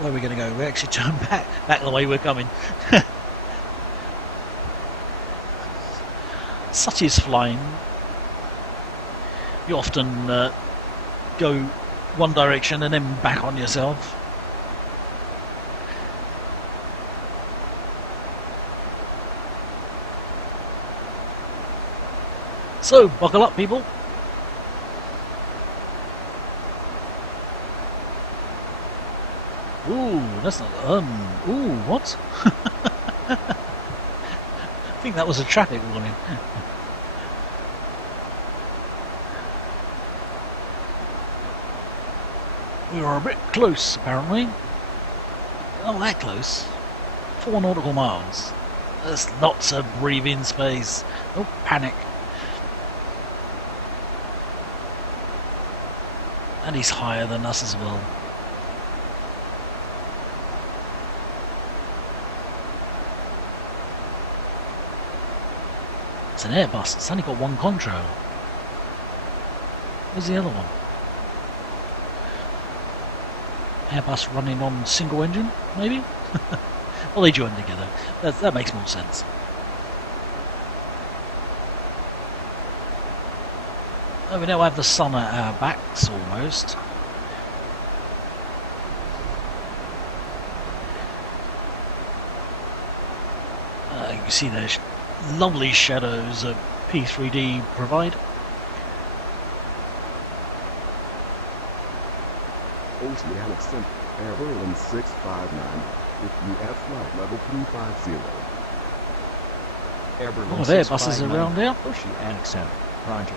Where are we going to go? We actually turn back the way we're coming. Such is flying. You often go one direction and then back on yourself. So, buckle up, people. Ooh, that's not, ooh, what? I think that was a traffic warning. We were a bit close, apparently. Not that close. 4 nautical miles. There's lots of breathing space. Don't panic. And he's higher than us as well. It's an Airbus. It's only got one contrail. Where's the other one? Airbus running on single engine, maybe? Well, they join together. That makes more sense. Oh, we now have the sun at our backs almost. You can see the lovely shadows that P3D provide. Oceanic Center, Air Berlin 659, with UF flight level 350. Air Berlin A lot of Airbuses 659, around now. Oceanic Center, Roger.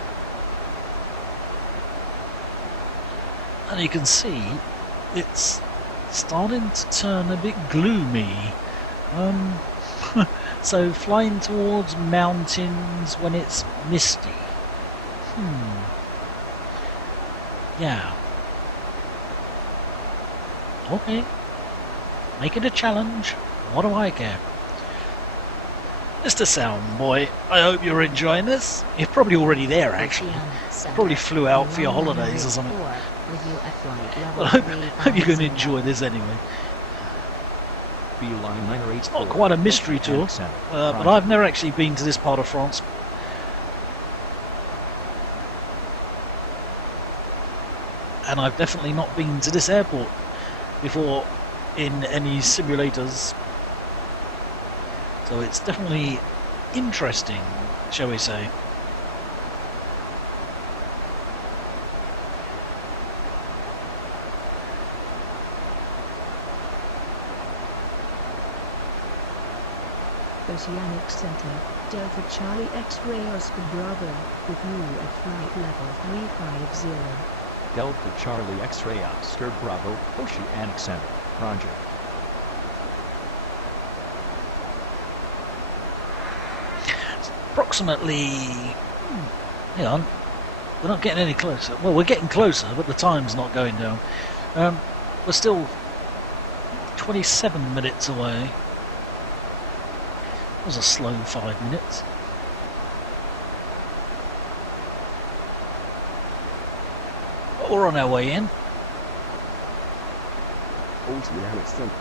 And you can see it's starting to turn a bit gloomy. So flying towards mountains when it's misty. Yeah. Okay. Make it a challenge. What do I care? Mr. SoundBoi, I hope you're enjoying this. You're probably already there, actually. Probably flew out for your holidays or something. But I hope you can enjoy this anyway. It's not quite a mystery tour, but I've never actually been to this part of France. And I've definitely not been to this airport before in any simulators. So it's definitely interesting, shall we say. Oceanic Center, Delta Charlie X-Ray Oscar Bravo, with you at flight level 350. Delta Charlie X-Ray Oscar Bravo, Oceanic Center, Roger. Approximately, hang on, we're not getting any closer. Well, we're getting closer, but the time's not going down. We're still 27 minutes away. That was a slow 5 minutes. But we're on our way in. Oceanic Center,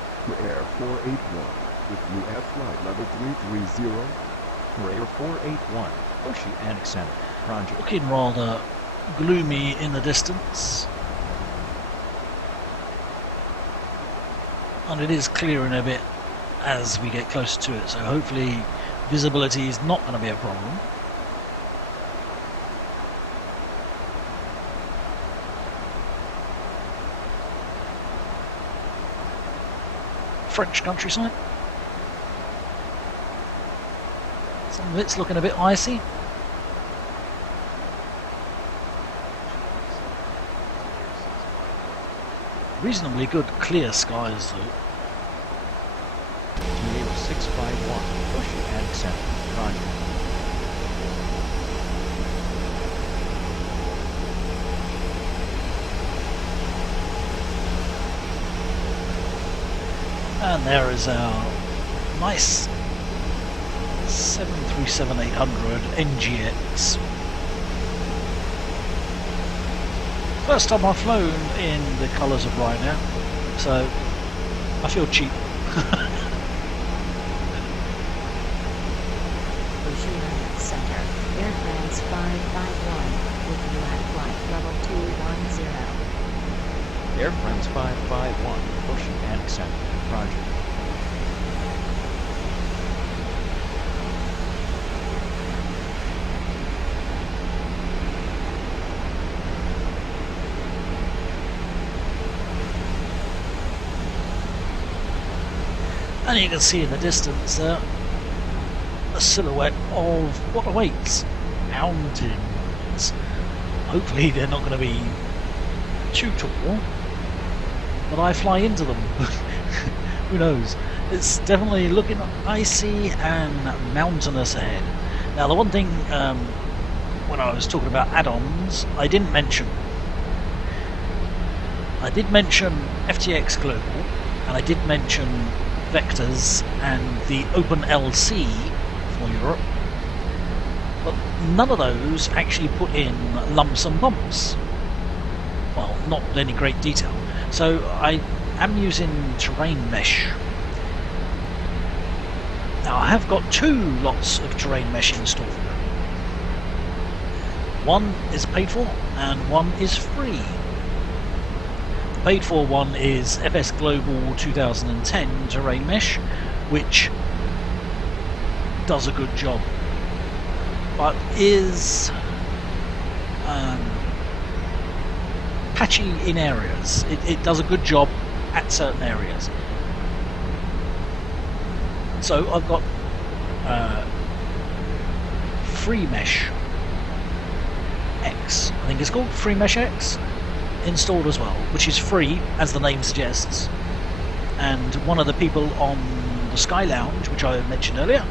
Air 481, with UF flight level 330. Air 481, Oceanic Center, Roger. Looking rather gloomy in the distance. And it is clearing a bit as we get closer to it, so hopefully visibility is not going to be a problem. French countryside. Some of it's looking a bit icy. Reasonably good clear skies though. 651, Oceanic Center, Roger. And there is our nice 737-800 NGX. First time I've flown in the colours of Ryanair, so I feel cheap. Oceanic Center, Air France 551, with you at flight level 210. Air France 551, Oceanic Center, Roger. And you can see in the distance there a silhouette of what awaits mountains. Hopefully they're not going to be too tall, but I fly into them. Who knows? It's definitely looking icy and mountainous ahead. Now the one thing when I was talking about add-ons I didn't mention. I did mention FTX Global, and I did mention Vectors and the OpenLC for Europe, but none of those actually put in lumps and bumps. Well, not with any great detail. So I am using terrain mesh. Now I have got 2 lots of terrain mesh installed. One is paid for and one is free. The paid for one is FS Global 2010 terrain mesh, which does a good job, but is patchy in areas. It does a good job at certain areas. So I've got Free Mesh X, I think it's called Free Mesh X, installed as well, which is free, as the name suggests. And one of the people on the Sky Lounge, which I mentioned earlier,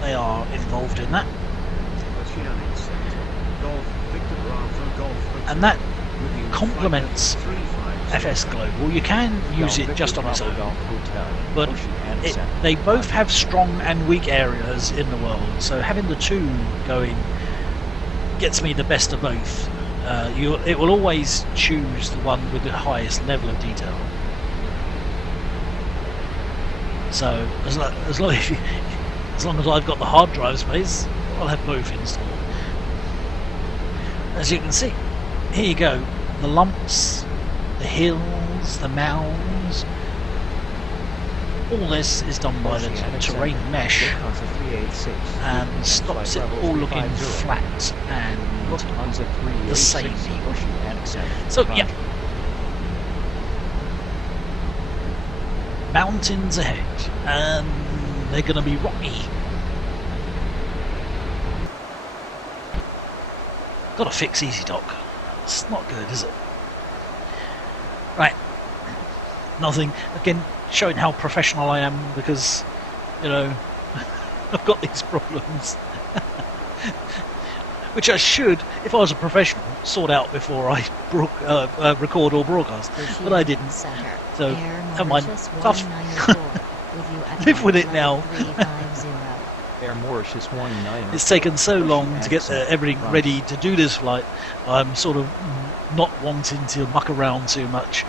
they are involved in that. And that complements FS Global. You can use it just on its own, but they both have strong and weak areas in the world, so having the two going gets me the best of both. It will always choose the one with the highest level of detail. So as long as I've got the hard drive space, I'll have both installed. As you can see, here you go, the lumps, the hills, the mounds. All this is done by the terrain mesh and stops it all looking flat and the same. So yeah, mountains ahead, and they're going to be rocky. Got to fix EasyDock. It's not good, is it? Right. Nothing. Again, showing how professional I am, because, you know, I've got these problems. Which I should, if I was a professional, sort out before I record or broadcast. But I didn't. So, never mind. Tough. Live with it now. It's taken so long to get everything ready to do this flight. I'm sort of not wanting to muck around too much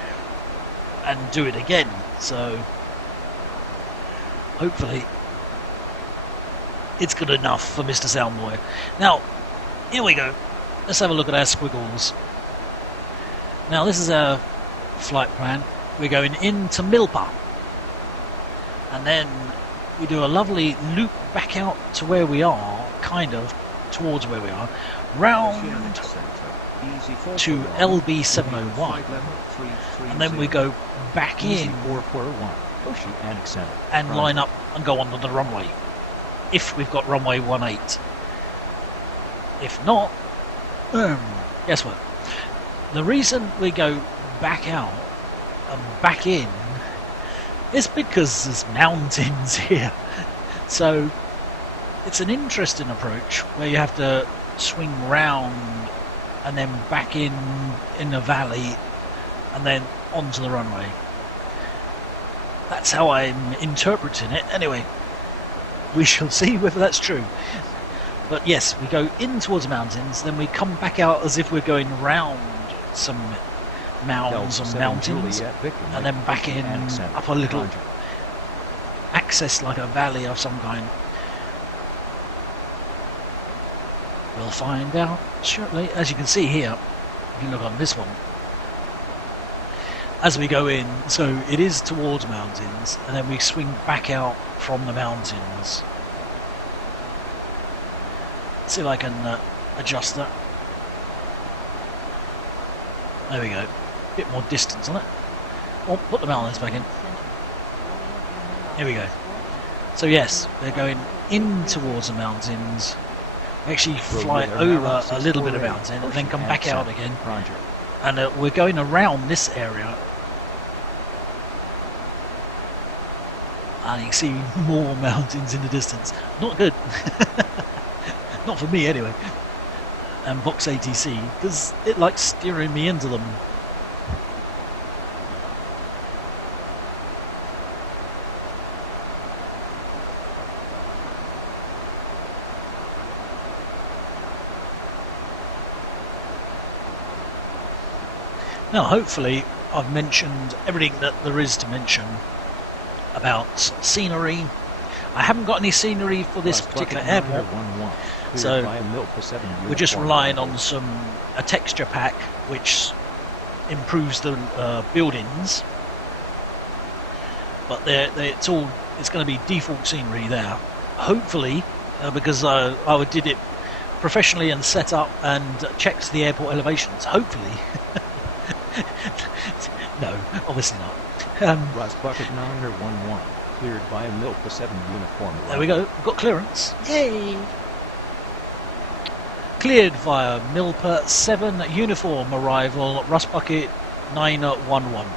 and do it again. So hopefully it's good enough for Mr. SoundBoi. Now, here we go. Let's have a look at our squiggles. Now, this is our flight plan. We're going into Milpa, and then we do a lovely loop back out to where we are, kind of towards where we are, round to LB 701, and then we go back in and line up and go onto the runway, if we've got runway 18. If not, guess what? The reason we go back out and back in is because there's mountains here. So it's an interesting approach where you have to swing round and then back in the valley and then onto the runway. That's how I'm interpreting it. Anyway, we shall see whether that's true. But yes, we go in towards the mountains, then we come back out as if we're going round some mounds and mountains, and then back in up a little access like a valley of some kind. We'll find out shortly. As you can see here, if you look on this one, as we go in, so it is towards mountains, and then we swing back out from the mountains. Let's see if I can adjust that. There we go. Bit more distance on it. Oh, put the mountains back in. Here we go. So yes, they're going in towards the mountains. We actually fly over a little bit of mountain and then come back out again. And we're going around this area. And you can see more mountains in the distance. Not good. Not for me anyway. And Box ATC, because it likes steering me into them. Now, hopefully, I've mentioned everything that there is to mention about scenery. I haven't got any scenery for this particular airport, so we're just relying on a texture pack which improves the buildings. But it's going to be default scenery there. hopefully, because I did it professionally and set up and checked the airport elevations, hopefully. No, obviously not. Rust Bucket 911, cleared by a Milpa 7 uniform. There we go, we've got clearance. Yay! Cleared via Milpa 7 uniform arrival, Rust Bucket 911.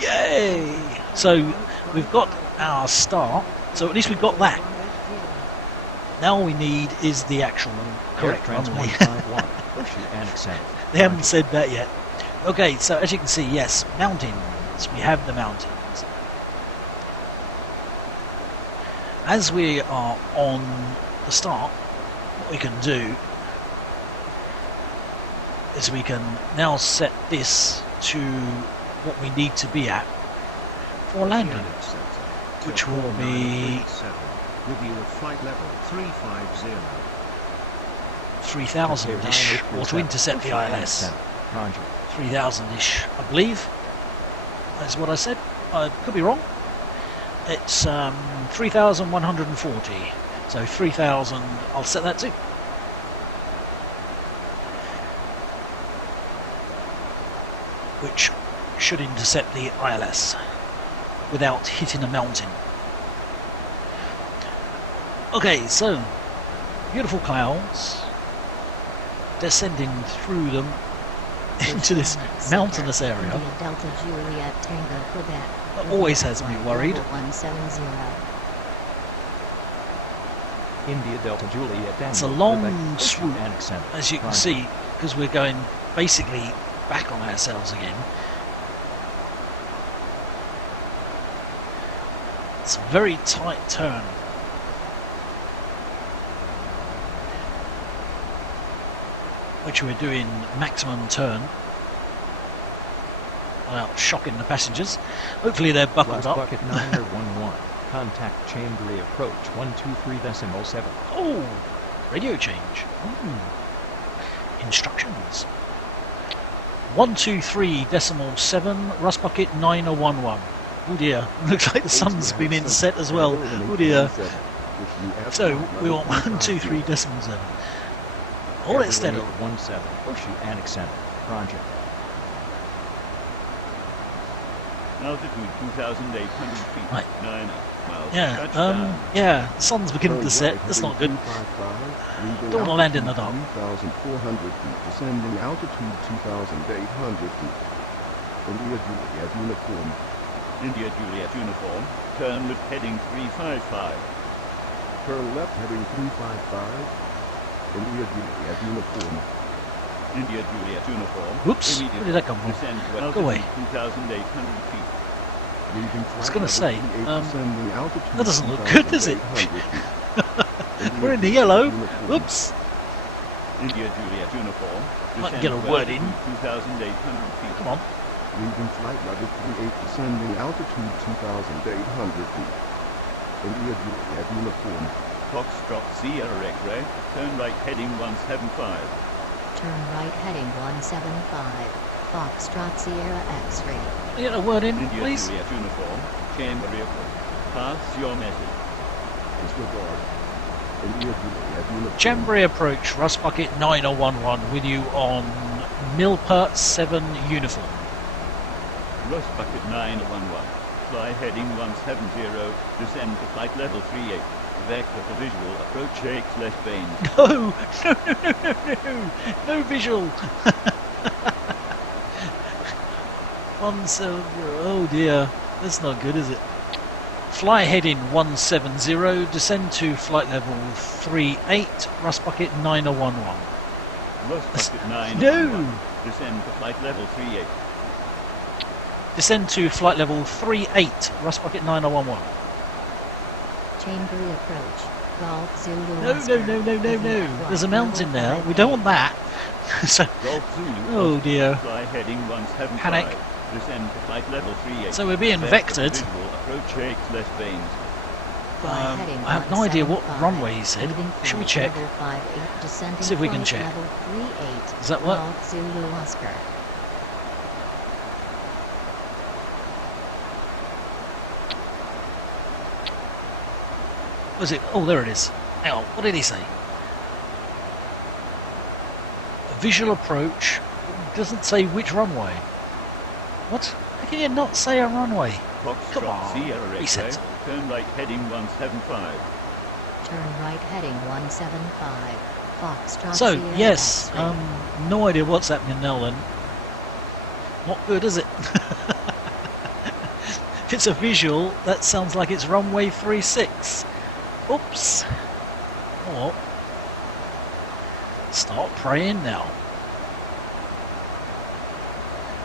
Yay! So we've got our start, so at least we've got that. Now all we need is the actual correct runway. They haven't said that yet. Okay, so as you can see, yes, mountains. We have the mountains. As we are on the start, what we can do is we can now set this to what we need to be at for landing, which will be with you at flight level 350. 3,000-ish, or to intercept the ILS. 3,000-ish, I believe. That's what I said. I could be wrong. It's 3,140. So 3,000, I'll set that to. Which should intercept the ILS without hitting a mountain. Okay, so beautiful clouds descending through them into this mountainous area. Delta Juliet Tango Quebec. That always has me worried. 170. India Delta Juliet Tango. It's a long Quebec, swoop, as you can see, because we're going basically back on ourselves again. It's a very tight turn. Which we're doing maximum turn without shocking the passengers. Hopefully they're buckled up. Bucket 911, contact Chambéry approach 123.7. Oh, radio change. Instructions. 123.7, Rust Bucket 911. Oh dear, looks like the sun's been inset as well. Oh dear. So we want 123.7. Hold it steady. 17, Bushy Annex Center, Roger. Altitude 2,800 feet. Right. 9 miles. Yeah, the sun's beginning to set. That's not good. Don't want to land in the dark. 3,400 feet, descending altitude 2,800 feet. India Juliet uniform. India Juliet uniform. Turn with heading 355. Turn left heading 355. India Juliet uniform. India Juliet uniform. Whoops, where did that come from? Go away. 2,800 feet. I was going to say, that doesn't look good, does it? We're in the yellow. Whoops. India Juliet uniform. Might get a word in. 2,800 feet. Come on. Leaving flight level 38, descending altitude 2,800 feet. India Juliet uniform. Foxtrot Sierra X-ray, turn right heading 175. Turn right heading 175. Foxtrot Sierra X-ray. Get a word in, India please. Juliet uniform, Chambéry approach. Pass your message. Disregard. India Juliet uniform. Chambéry approach, Rust Bucket 9011 with you on Milpa 7 uniform. Rust Bucket 911, fly heading 170, descend to flight level 38. Vector for visual, approach EGSS. No visual. 170, oh dear, that's not good, is it? Fly heading 170, descend to flight level 38, Rust Bucket 9011. Rust Bucket 911, no! Descend to flight level 38. Descend to flight level 38, Rust Bucket 9011. Chambéry approach. Golf Zulu. No. There's a mountain there. We don't want that. So, oh dear. Fly heading 175. Panic. Descend to flight level 38. So we're being vectored. Approach EGSS. I have no idea what runway he said. Should we check? See if we can check. Does that work? Golf Zulu Oscar. Was it? Oh, there it is. Hang on, what did he say? A visual approach. Doesn't say which runway. What? How can you not say a runway? Come on. Sierra He said X-ray, so. turn right heading 175. Turn right heading 175. Foxtrot So, Sierra yes, X-ray. no idea what's happening now then. Not good, is it? If it's a visual, that sounds like it's runway 36. Oops. Oh. Start praying now.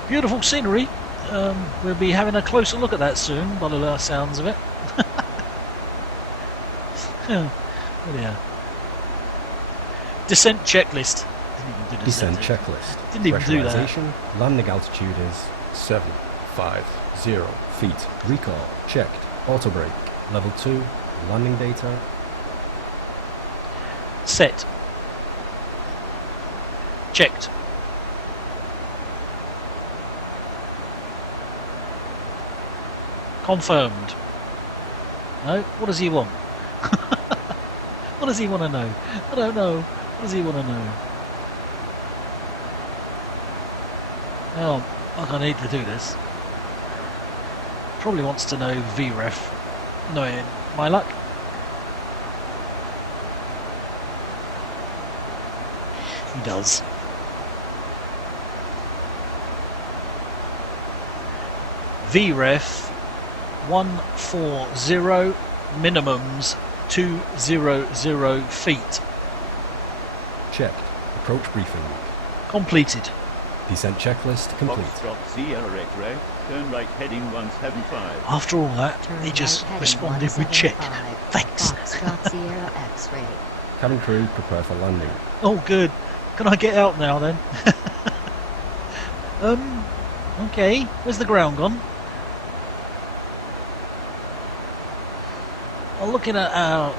Beautiful scenery. We'll be having a closer look at that soon, by the sounds of it. Oh dear. Descent checklist. Didn't even do Descent checklist. Didn't even do that. Pressurization, landing altitude is 750 feet. Recall, checked. Auto brake, level 2. Landing data. Set. Checked. Confirmed. No? What does he want? What does he want to know? I don't know. What does he want to know? Oh, I need to do this. Probably wants to know VREF. Knowing my luck. He does. VREF 140, minimums 200 feet. Checked. Approach briefing. Completed. Descent checklist complete. Foxtrot Sierra X-ray, turn right heading 175. After all that, Turn he just right heading responded with check. 175. Thanks. Foxtrot Sierra X-ray. Cabin crew, prepare for landing. Oh, good. Can I get out now then? Okay. Where's the ground gone? Well, looking at our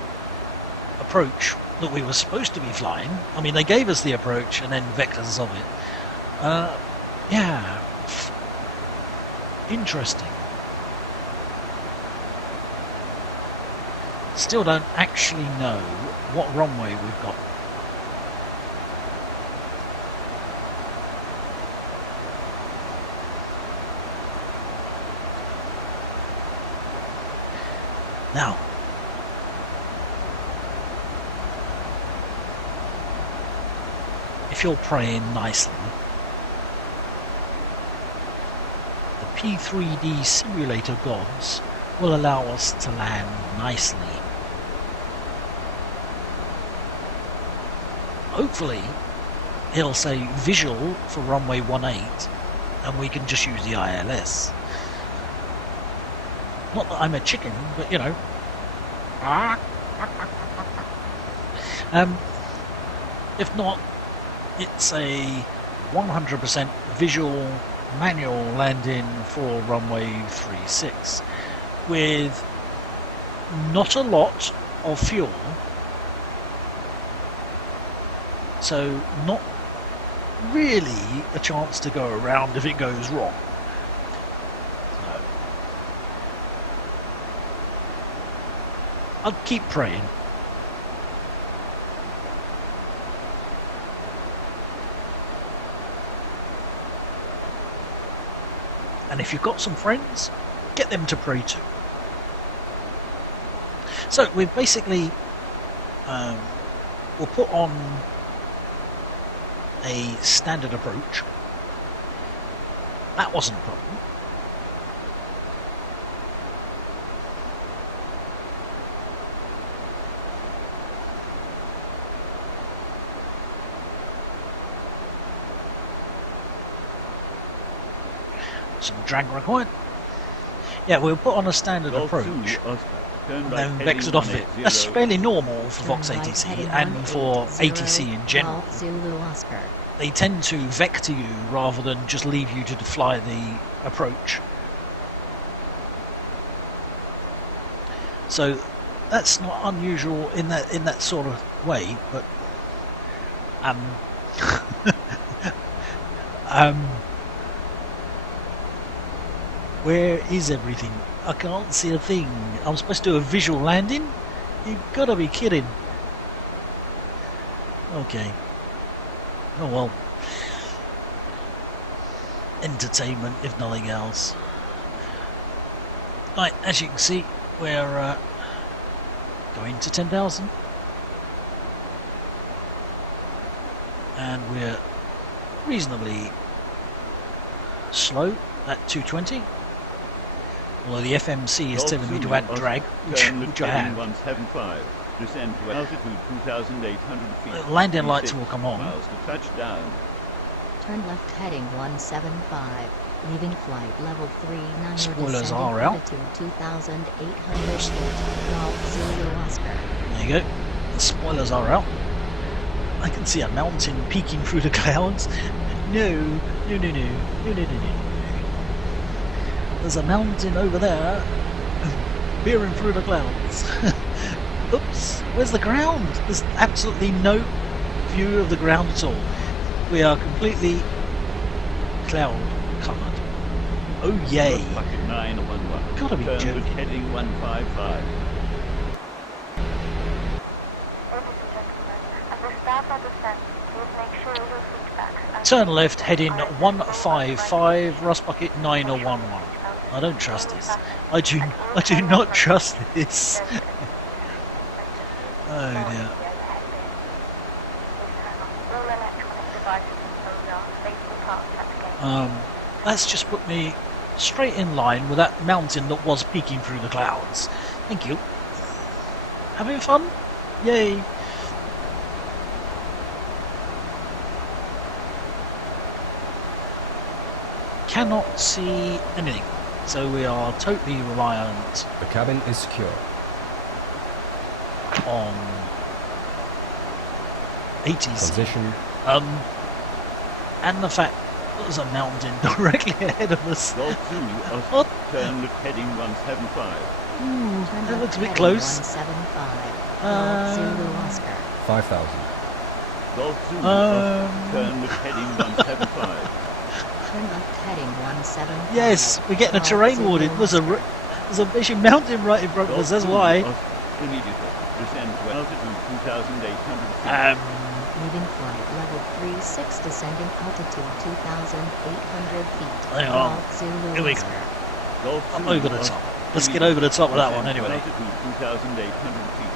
approach that we were supposed to be flying, I mean, they gave us the approach and then vectors of it. Yeah. Interesting. Still don't actually know what runway we've got. Now, if you're praying nicely, the P3D simulator gods will allow us to land nicely. Hopefully, he'll say visual for runway 18 and we can just use the ILS. Not that I'm a chicken, but you know. If not, it's a 100% visual manual landing for runway 36 with not a lot of fuel, so not really a chance to go around if it goes wrong. I'll keep praying. And if you've got some friends, get them to pray too. So we've basically we'll put on a standard approach. That wasn't a problem. Some drag required. Yeah, we'll put on a standard approach and then vectored off it. That's fairly normal for Vox ATC and for ATC in general. They tend to vector you rather than just leave you to fly the approach. So that's not unusual in that sort of way, but where is everything? I can't see a thing. I'm supposed to do a visual landing You've got to be kidding. Okay. Oh well. Entertainment, if nothing else. Right, as you can see, we're going to 10,000. And we're reasonably slow at 220. Although the FMC is telling me to add drag, which I have. 175. Descend to altitude 2,800 feet. Landing lights will come on. Miles to touchdown. Turn left heading 175. Leaving flight level 39. Spoilers are out. Altitude 2,800 feet. Golf Zulu Oscar. There you go. The spoilers are out. I can see a mountain peeking through the clouds. No. There's a mountain over there peering through the clouds. Oops, where's the ground? There's absolutely no view of the ground at all. We are completely cloud covered. Oh yay. Bucket 911. Gotta be joking. Heading 155. Turn left, heading 155, Rust Bucket 911. I don't trust this. I do not trust this. Oh dear. That's just put me straight in line with that mountain that was peeking through the clouds. Thank you. Having fun? Yay. Cannot see anything, so we are totally reliant. The cabin is secure. On 80s. Position. And the fact that there's a mountain directly ahead of us. What? Turn left heading 175. That looks a bit close. 175. 5,000. Golf Zulu. Turn left heading 175. Turn left heading 175. Yes, we're getting a terrain warning. There's a big mountain right in front of us, that's why. Immediately. Descend to altitude 2,800 feet. Leaving flight level 36, descending altitude 2,800 feet. Hang on. Here we go. Up over the top. Let's get over the top of that one anyway. Altitude 2,800 feet.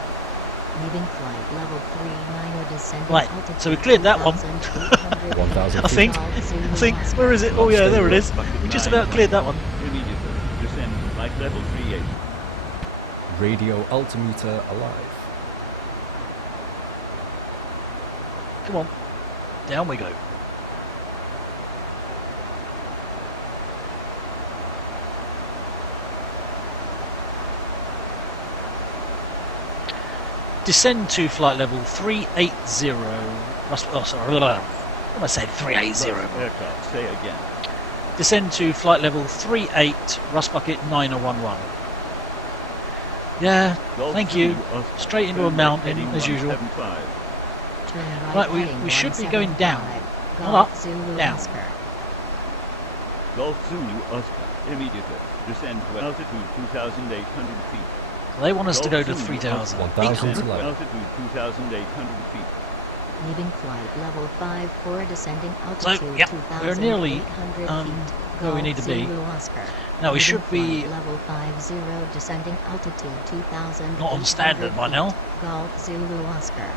Leaving flight level 39, descending right, altitude. So we cleared that one. 1,000 I think. Where is it? Oh yeah, there it is. We just about cleared that one. Immediately. Descend to flight level 38. Radio altimeter alive. Come on. Down we go. Descend to flight level 380. Oh, sorry. What am I saying? 380. Aircraft, say again. Descend to flight level 38, Rust Bucket 9011. Yeah, thank you. Straight into a mountain, as usual. Right, we should be going down. Not up, down. Golf Zulu Oscar, immediately. Descend to altitude 2,800 feet. They want us to go to 3,000. 1,000 to level. Altitude 2,800 feet. Leaving flight level 54, descending altitude So, yeah, we're nearly 2,800 feet. where we need to be. Zulu Oscar. Now we should be level 50, descending altitude 2,000. not on standard by now. Golf Zulu Oscar.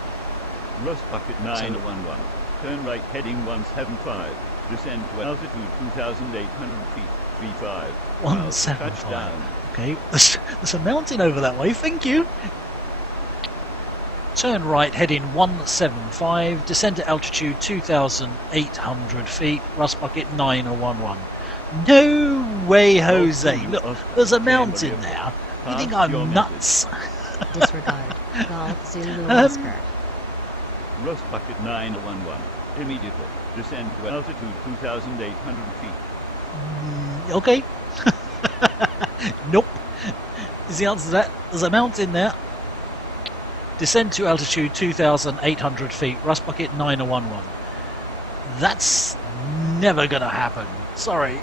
Rust Bucket 911. Turn right heading 175. Descend to altitude 2,800 feet. 35. 175. Touchdown. Okay, there's a mountain over that way, thank you. Turn right heading 175. Descend to altitude 2,800 feet. Rust Bucket 9011. No way, Jose. Look, there's a mountain there. You think I'm nuts? Disregard. Golf Zulu Oscar. Rust Bucket 911. Immediately. Descend to altitude 2,800 feet. Okay. Nope. Is the answer to that? There's a mountain there. Descend to altitude 2,800 feet. Rust Bucket 9011. That's never gonna happen. Sorry.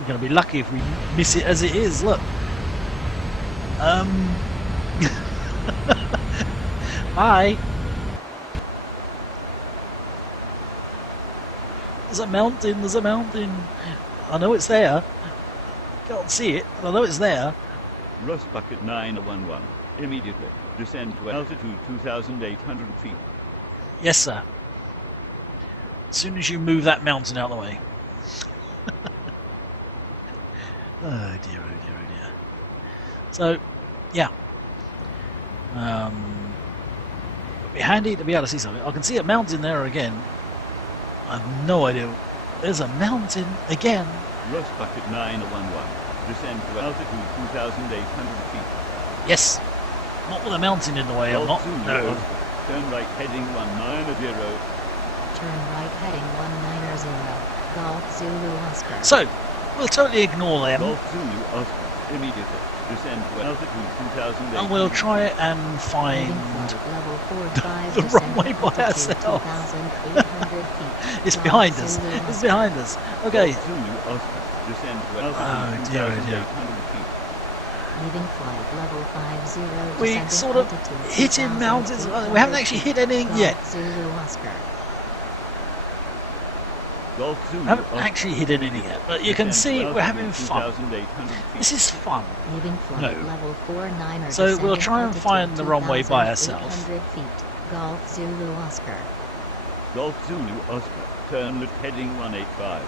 We're going to be lucky if we miss it as it is. Look. Bye. There's a mountain. There's a mountain. I know it's there. Can't see it, but I know it's there. Rust bucket 911. Immediately. Descend to altitude 2,800 feet. Yes, sir. As soon as you move that mountain out of the way. Oh dear, oh dear, oh dear. So, yeah. It'd be handy to be able to see something. I can see a mountain there again. I have no idea. There's a mountain again. Rust bucket 911. Descend to altitude 2,800 feet. Yes. Not with a mountain in the way, I'm not. No. Turn right heading 190. Turn right heading 190. Golf Zulu Oscar. So, we'll totally ignore them. Golf Zulu Oscar. Immediately. Descend to altitude 2,800. And we'll try and find level 45, the runway by ourselves. It's behind us. It's behind us. Okay. Golf Zulu Oscar. Descend to altitude Oh dear, oh dear. 2,800 feet. Leaving flight level 50. We descending sort of altitude hitting mountains. We haven't actually hit anything yet. Golf Zulu Oscar. Golf We Zulu haven't Oscar. actually hit anything yet, but you can Descend see to we're having altitude fun. 2,800 feet. Leaving flight No. level 49. So we'll descending try and altitude find the runway by ourselves. 2,800 feet. Golf Zulu Oscar. Golf Zulu Oscar. Turn left heading 185.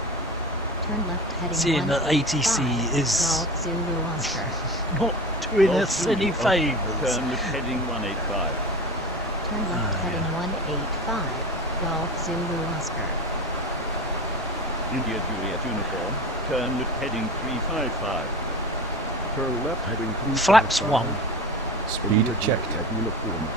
Turn left heading Seeing that 185. ATC is Golf Zulu Oscar. not doing Golf us Zulu any Oscar. favours. Turn left heading 185. Turn left heading 185. Golf Zulu Oscar. India Juliet uniform. Turn left heading 355. Turn left heading 355. Flaps 1. Speed India checked. Juliet uniform.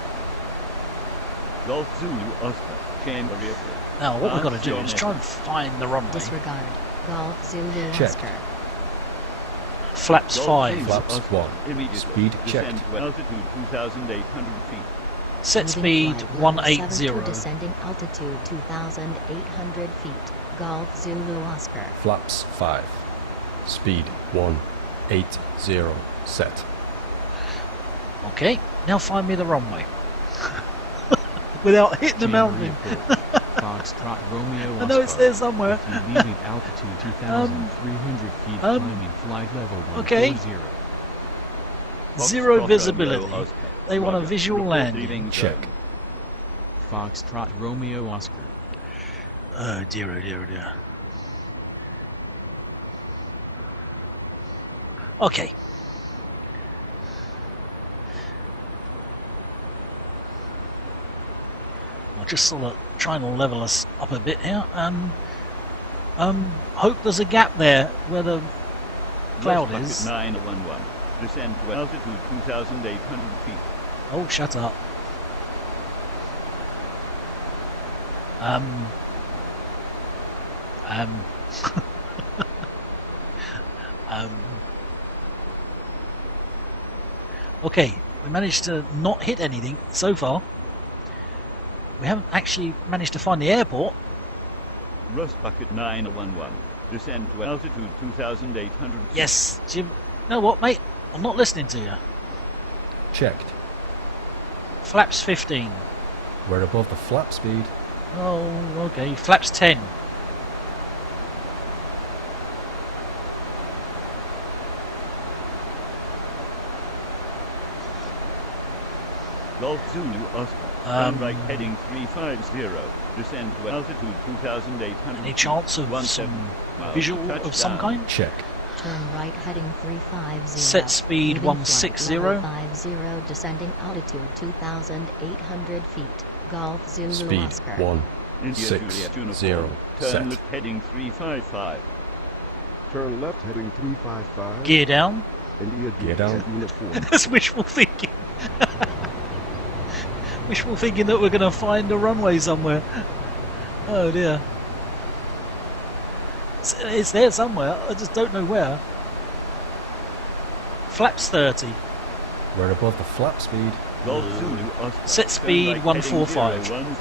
Golf Zulu Oscar. Chamber airport. Now what we've got to do is try and find the runway. Disregard. Golf Zulu Check. Oscar. Flaps Golf 5. Zulu Flaps Oscar. 1. Immediately. Speed checked. Descend to altitude 2,800 feet. Set Moving speed flight level 180. 72, descending altitude 2,800 feet. Golf Zulu Oscar. Flaps 5. Speed 180. Set. Okay, now find me the runway. Without hitting the mountain. Foxtrot Romeo I know it's there somewhere. leaving altitude 2,300 feet, climbing flight level 140. Okay. Zero Foxtrot visibility. Romeo Oscar. They want a Roger. visual Report landing. leaving Check. zone. Foxtrot Romeo Oscar. Oh dear, oh dear, oh dear. Okay. I'll just sort of try and level us up a bit here and hope there's a gap there where the cloud Bucket is. 911. Descend to altitude 2,800 feet. Oh, shut up. Okay, we managed to not hit anything so far. We haven't actually managed to find the airport. Rust bucket 911. Descend to altitude 2,800 feet. Yes, Jim. You know what, mate? I'm not listening to you. Checked. Flaps 15. We're above the flap speed. Oh, okay. Flaps 10. Golf Zulu Oscar. Turn right heading 350. Descend to altitude 2,800 Any feet. chance of 17 some miles. visual of some Touchdown. kind? Check. Turn right heading 350. Set speed Leaving flight 160. level 50, descending altitude 2,800 feet. Golf Zulu Speed Oscar. India 160. Juliet uniform. Turn Set. left heading 355. Turn left heading 355. Gear down. India Gear Juliet down. uniform. That's wishful thinking. Wishful thinking that we're going to find a runway somewhere. Oh dear. It's there somewhere, I just don't know where. Flaps 30. We're above the flap speed. Golf Zulu Oscar. Set Turn speed right 145. heading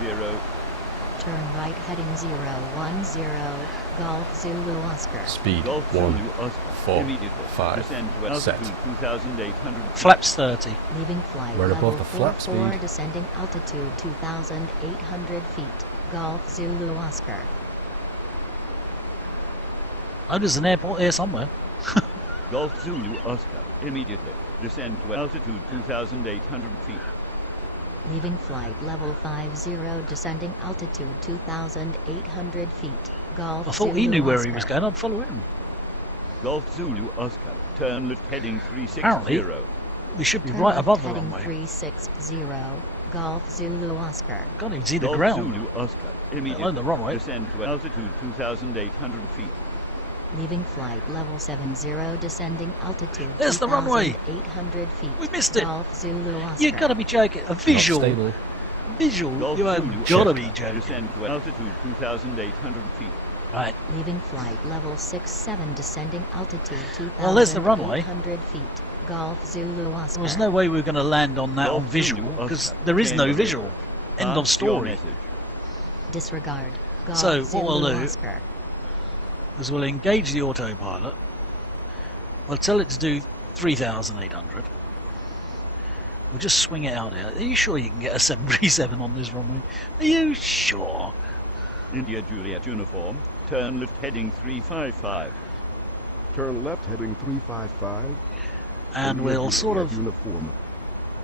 010. Turn right heading 010, Golf Zulu Oscar. Speed Golf 1, Zulu Oscar. 4, Immediately. 5, Descend to set. altitude 2,800 feet. Flaps 30. Leaving flight We're level above the flap 44, speed. descending altitude 2,800 feet, Golf Zulu Oscar. Oh, there's an airport here somewhere. Golf Zulu Oscar. Immediately. Descend to altitude 2,800 feet. Leaving flight level 50, descending altitude 2,800 feet, Golf I thought Zulu he knew where Oscar. he was going. I'd follow him. Golf Zulu Oscar. Turn left heading 360. Apparently, we should be Turn right left above the heading runway. 360, Golf Zulu Oscar. Can't even see the Golf ground. Zulu Oscar. Immediately. On the runway. Descend to altitude 2,800 feet. Leaving flight level 70, descending altitude There's the runway. 2,800 feet. We missed it. Golf Zulu Oscar. You gotta be joking. A visual. Stable. Visual. Golf You Zulu ain't gotta Oscar. be joking. Descend to altitude 2,800 feet. Right. Leaving flight level 67, descending altitude 2,800 Well, there's the runway. feet. Golf Zulu Oscar. There was no way we were going to land on that Golf on visual Zulu because Oscar. there is no Change visual. End of Pass your story. message. Disregard. Golf So, what Zulu we'll do Oscar. is we'll engage the autopilot. We'll tell it to do 3,800. We'll just swing it out there. Are you sure you can get a 737 on this runway? Are you sure? India Juliet uniform. Turn left heading 355. Turn left heading 355. And India we'll sort Juliet of uniform.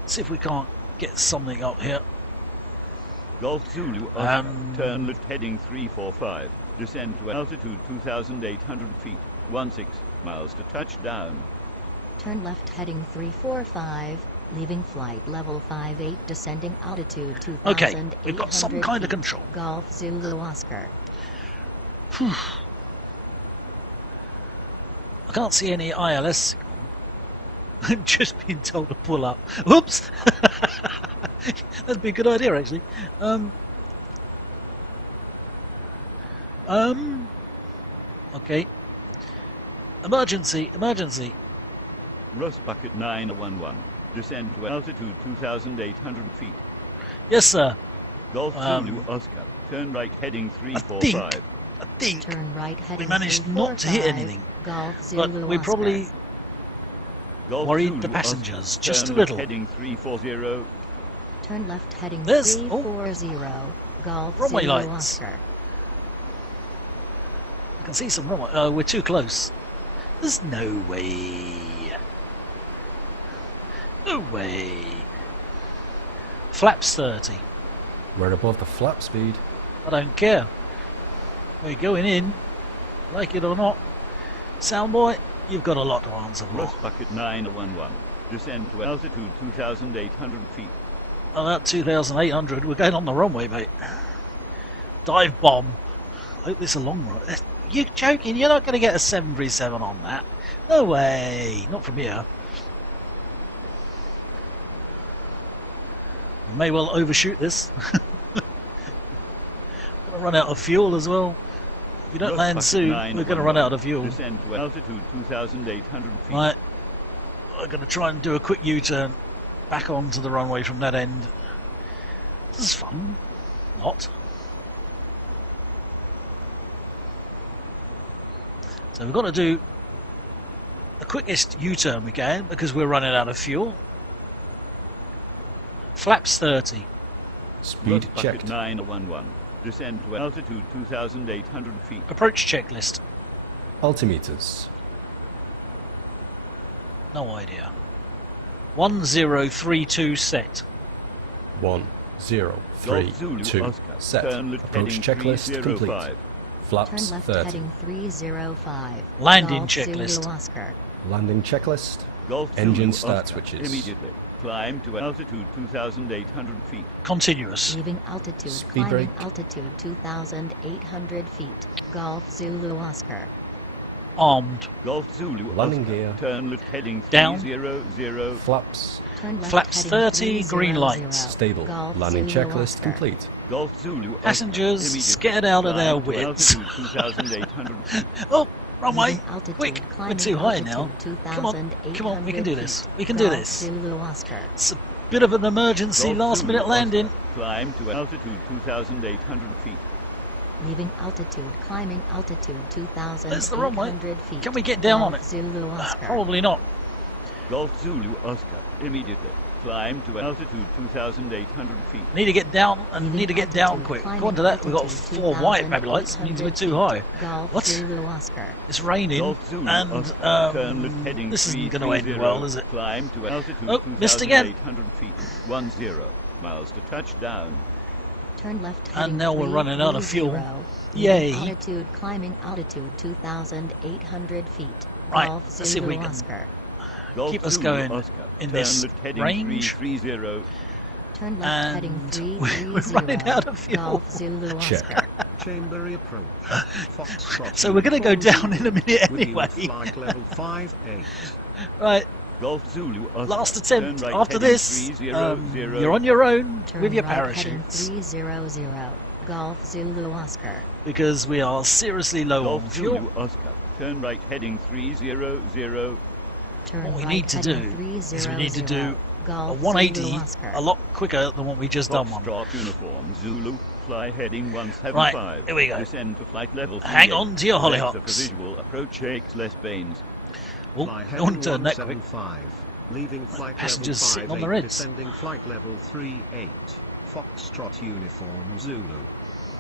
see if we can't get something up here. Golf Zulu Oscar. Turn left heading 345. Descend to altitude 2,800 feet. 16 miles to touchdown. Turn left heading 345. Leaving flight level 58, descending altitude 2,800 Okay, we've got some kind of feet. control. Golf Zulu Oscar. Phew. I can't see any ILS signal. I'm just being told to pull up. Whoops! That'd be a good idea, actually. Okay. Emergency, emergency. Rust Bucket 911. Descend to altitude 2,800 feet. Yes, sir. Golf Zulu Oscar. Turn right heading I 345. think Turn right heading we managed not to hit 345. anything. Golf Zulu But we Oscar. probably Golf worried Zulu the passengers Oscar. just a Turn little. left heading 340. Turn left heading There's- 340. Golf Runway Zulu lights. Oscar. I can see some runway. Oh, we're too close. There's no way. No way. Flaps 30. We're above the flap speed. I don't care. We're going in, like it or not. SoundBoi, you've got a lot to answer for. Rust Bucket 911. Descend to altitude 2,800 feet. About 2,800. We're going on the runway, mate. Dive bomb. I hope it's a long run. You're joking? You're not going to get a 737 on that? No way. Not from here. We may well overshoot this. Gonna run out of fuel as well. If we don't Rust land Bucket soon, we're going to run out of fuel. Descend to altitude 2,800 feet. Right. I'm going to try and do a quick U-turn back onto the runway from that end. This is fun. Not. So we've got to do the quickest U-turn we can because we're running out of fuel. Flaps 30. Speed Rust Bucket checked. 911. Descend to altitude 2,800 feet. Approach checklist. Altimeters. No idea. 1032 set. 1, 0, 3, Golf Zulu 2, Oscar. set. Turn left Approach heading checklist 305. complete. Flaps Turn left 30. heading 305. Landing Golf checklist. Zulu Oscar. Landing checklist. Golf Engine Zulu start Oscar. switches. Immediately. Climb to altitude 2,800 feet. Continuous. Leaving altitude, Speed climbing brake. altitude 2,800 feet. Golf Zulu Oscar. Armed. Golf Zulu Landing Oscar. gear. Turn left heading Down. 300. Flaps. Turn left Flaps heading 30, green 300. lights. Stable. Golf Landing Zulu checklist Oscar. complete. Golf Zulu Oscar. Passengers, Immediately. scared out of their Climb to wits. altitude 2,800 feet. Oh, runway. Leaving altitude, Quick. We're climbing too high now. altitude Come on. Come on. We can do 2,800 this. feet. We can do Golf this. Zulu Oscar. It's a Bit of an emergency Golf last-minute Zulu landing. Oscar, climb to altitude 2,800 feet. Leaving altitude, climbing altitude That's the wrong way. 2,800 feet. Can we get down on Golf it? Zulu Oscar. Probably not. Golf Zulu Oscar, immediately. Climb to altitude 2,800 feet. Need to get down and need to get down quick. According to that, we've got 4 white baby lights. Means we're too high. Golf What? Zulu Oscar. It's raining, Golf Zulu and Oscar, turn left heading this isn't going to 330, end well, is it? Climb to altitude Oh, missed again. 2,800 feet. 10 miles to touchdown. Turn left And heading now we're running out of fuel. 330. Yay. Altitude, climbing altitude 2,800 feet. Right, Golf let's see if we Zulu can Oscar. Golf keep us Zulu going Oscar, in turn this left heading range. 330. Turn left heading And 330. we're running out of fuel. Golf Zulu Check. Oscar. Chambery approach. Foxtrot So we're going to go uniform down in a minute with you anyway. at flight level 58. Right, Golf Zulu Oscar, last attempt. turn right After heading this, 300. you're on your own Turn with your right heading parachutes 300. Golf Zulu Oscar. because we are seriously low on Golf fuel. Zulu Oscar, turn right heading 300. Turn What we right need to heading do 300. is we need to do a Golf 180 Zulu Oscar. a lot quicker than what we just done one. Foxtrot uniform, Zulu, fly heading 175. Right, here we go. Descend to flight level 38. Hang on to your Left hollyhocks. for visual, approach shakes, less banes. Oh, Fly don't heading turn that quick. 175. Leaving flight Passengers level sitting on 58, their heads. descending flight level 38. Foxtrot uniform Zulu.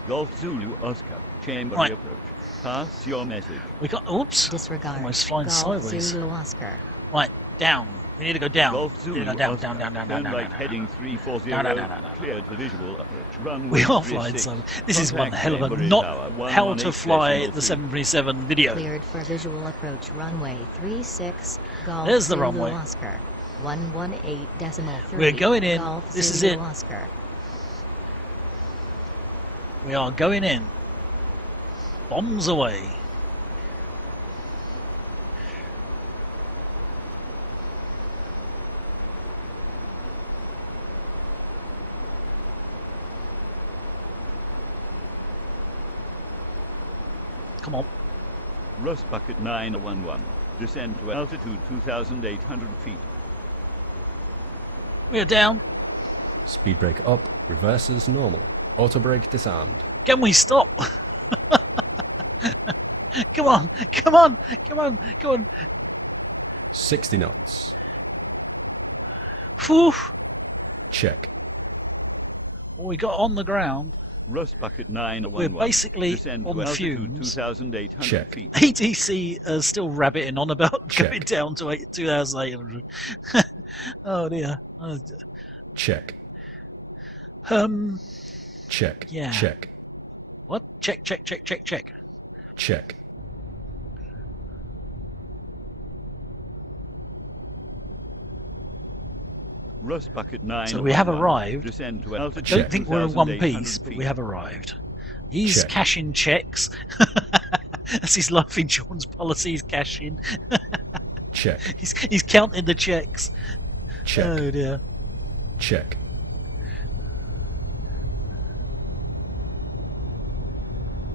Golf Zulu Oscar, chamber Right. approach. Pass your message. We got, oops, Disregard. almost flying Golf sideways. Zulu Oscar. Right, down. We need to go down. Golf We need Zulu to go down, Oscar, down, down, down, turn down, right down, heading 340. No. Cleared for visual approach. Runway We are 36. flying some. This is one Contact hell of a Chambery not Tower, how to 118.3. fly the 737 video. Cleared for visual approach runway 36. Golf There's the Zulu runway. Oscar. 118.3. We're going in. Golf This is Zulu it. Oscar. We are going in. Bombs away. Come on. Rust bucket 911. Descend to altitude 2,800 feet. We are down. Speed brake up, reverses normal. Auto brake disarmed. Can we stop? Come on, come on, come on, come on. 60 knots. Whew. Check. What we got on the ground, Rust bucket 911. we're basically Descend on to the altitude fumes. 2,800 Check. feet. ATC still rabbiting on about Check. going down to 2,800. Oh dear. Check. Check. Yeah. Check. What? Check, check, check, check, check. Check. Rust bucket 911. So we have arrived. Descend to I altitude don't think we're in one 2,800 piece, but feet. we have arrived. He's Check. cashing checks. That's his life insurance policy. He's cashing. Check. He's counting the checks. Check. Oh dear. Check.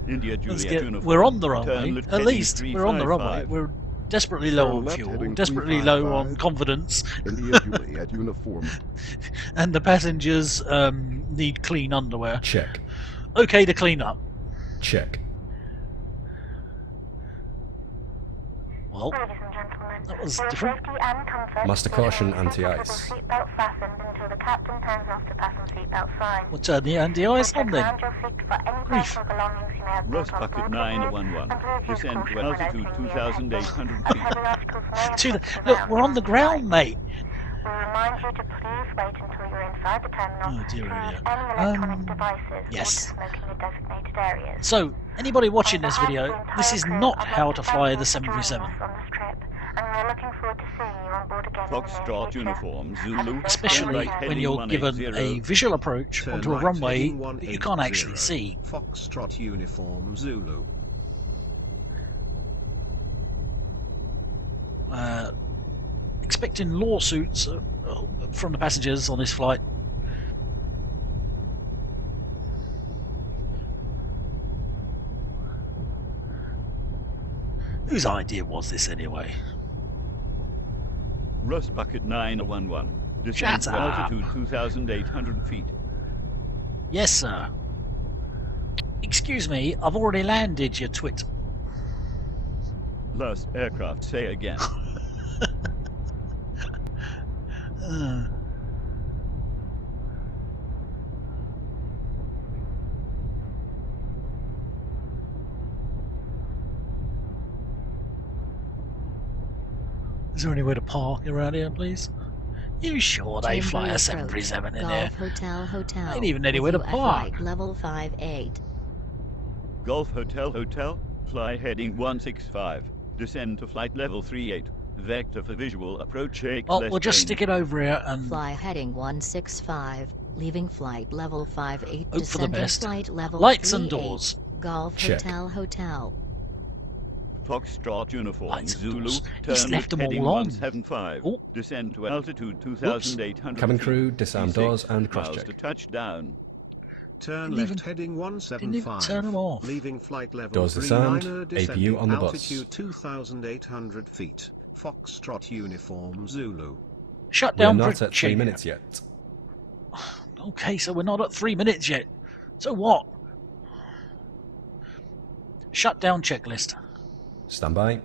India Let's Juliet get. uniform. We're on the Turn runway. left At heading least we're on the runway. 355. We're desperately low Turn on left fuel, heading desperately low 355. on confidence, India Juliet uniform. and the passengers need clean underwear. Check. Okay to clean up. Check. Well, Ladies and gentlemen, that was for your different. safety and comfort, Master please caution, remain anti-ice. comfortable seatbelt fastened until the captain turns off the fasten seatbelt sign. We'll turn the anti-ice on Check then. around your seat for any Grief. personal belongings you may have Rust brought on bucket board 911. and please use Descend to caution when altitude opening the overhead bin, 2,800 as feet. heavy articles may have To the, touched look, ground we're on the ground, mate. We remind you to please wait until you're inside the terminal Oh, dear, to oh, use dear. any electronic devices yes. or to smoke in the designated areas. So, anybody watching On this behalf video, of the this entire is crew, not I'd like how to to thank fly you the for joining 737. us on this trip, and we're looking forward to seeing you on board again in the near Foxtrot future. uniform, Zulu. Have a safe Especially right flight. when you're given a 180. visual approach Turn onto a right runway heading that you can't actually 180. see. Foxtrot uniform Zulu. Expecting lawsuits from the passengers on this flight. Whose idea was this anyway? Rust bucket 911. Descend Shut to up. altitude 2,800 feet. Yes, sir. Excuse me, I've already landed, you twit. Last aircraft, say again. Is there anywhere to park around here, please? You sure they fly a Chambering 737 in Golf there? Hotel. Ain't even anywhere to With you at park. flight level 58. Golf Hotel, fly heading 165. Descend to flight level 38. Vector for visual approach Well, we'll just stick it over here and Fly heading 165, leaving flight level 58, hope for the descending best. flight level Lights and 38. doors. Golf Check. Hotel. Foxtrot uniform Lights and Zulu, doors. turn He's left them heading all on. 175. Oh. Descend to altitude 2,800 Cabin feet. crew, disarm 36 doors and miles cross-check. to touchdown. Turn Didn't left even- heading Didn't even 175. turn them off. Leaving flight level Doors disarmed, 39er, APU descending on the bus. altitude 2,800 feet. Foxtrot uniform Zulu. Shut We are down not at 3 Virginia. minutes yet. Okay, so we're not at 3 minutes yet. So what? Shut down checklist. Stand by.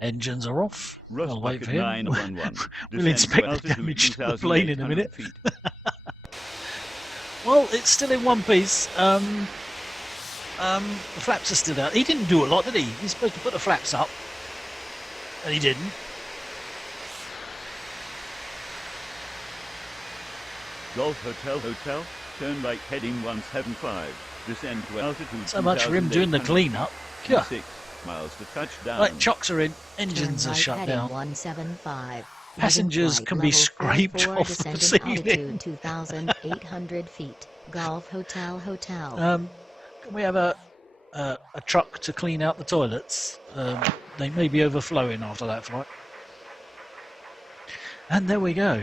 Engines are off. Rust I'll wait bucket for him. 911. We'll Descend to inspect the altitude damage to the plane in a 2,800 minute. feet. Well, it's still in one piece. The flaps are still out. He didn't do a lot, did he? He's supposed to put the flaps up, and he didn't. Golf Hotel, turn right heading 175. Descend to altitude So much for him doing the 2,800 clean-up. Yeah. 6 miles to touchdown. Right, chocks are in. Engines Turn are right shut heading down. 175. Passengers Leaving can flight be level scraped 44, off the descending ceiling. altitude 2,800 feet. Golf Hotel. Can we have a truck to clean out the toilets? They may be overflowing after that flight. And there we go.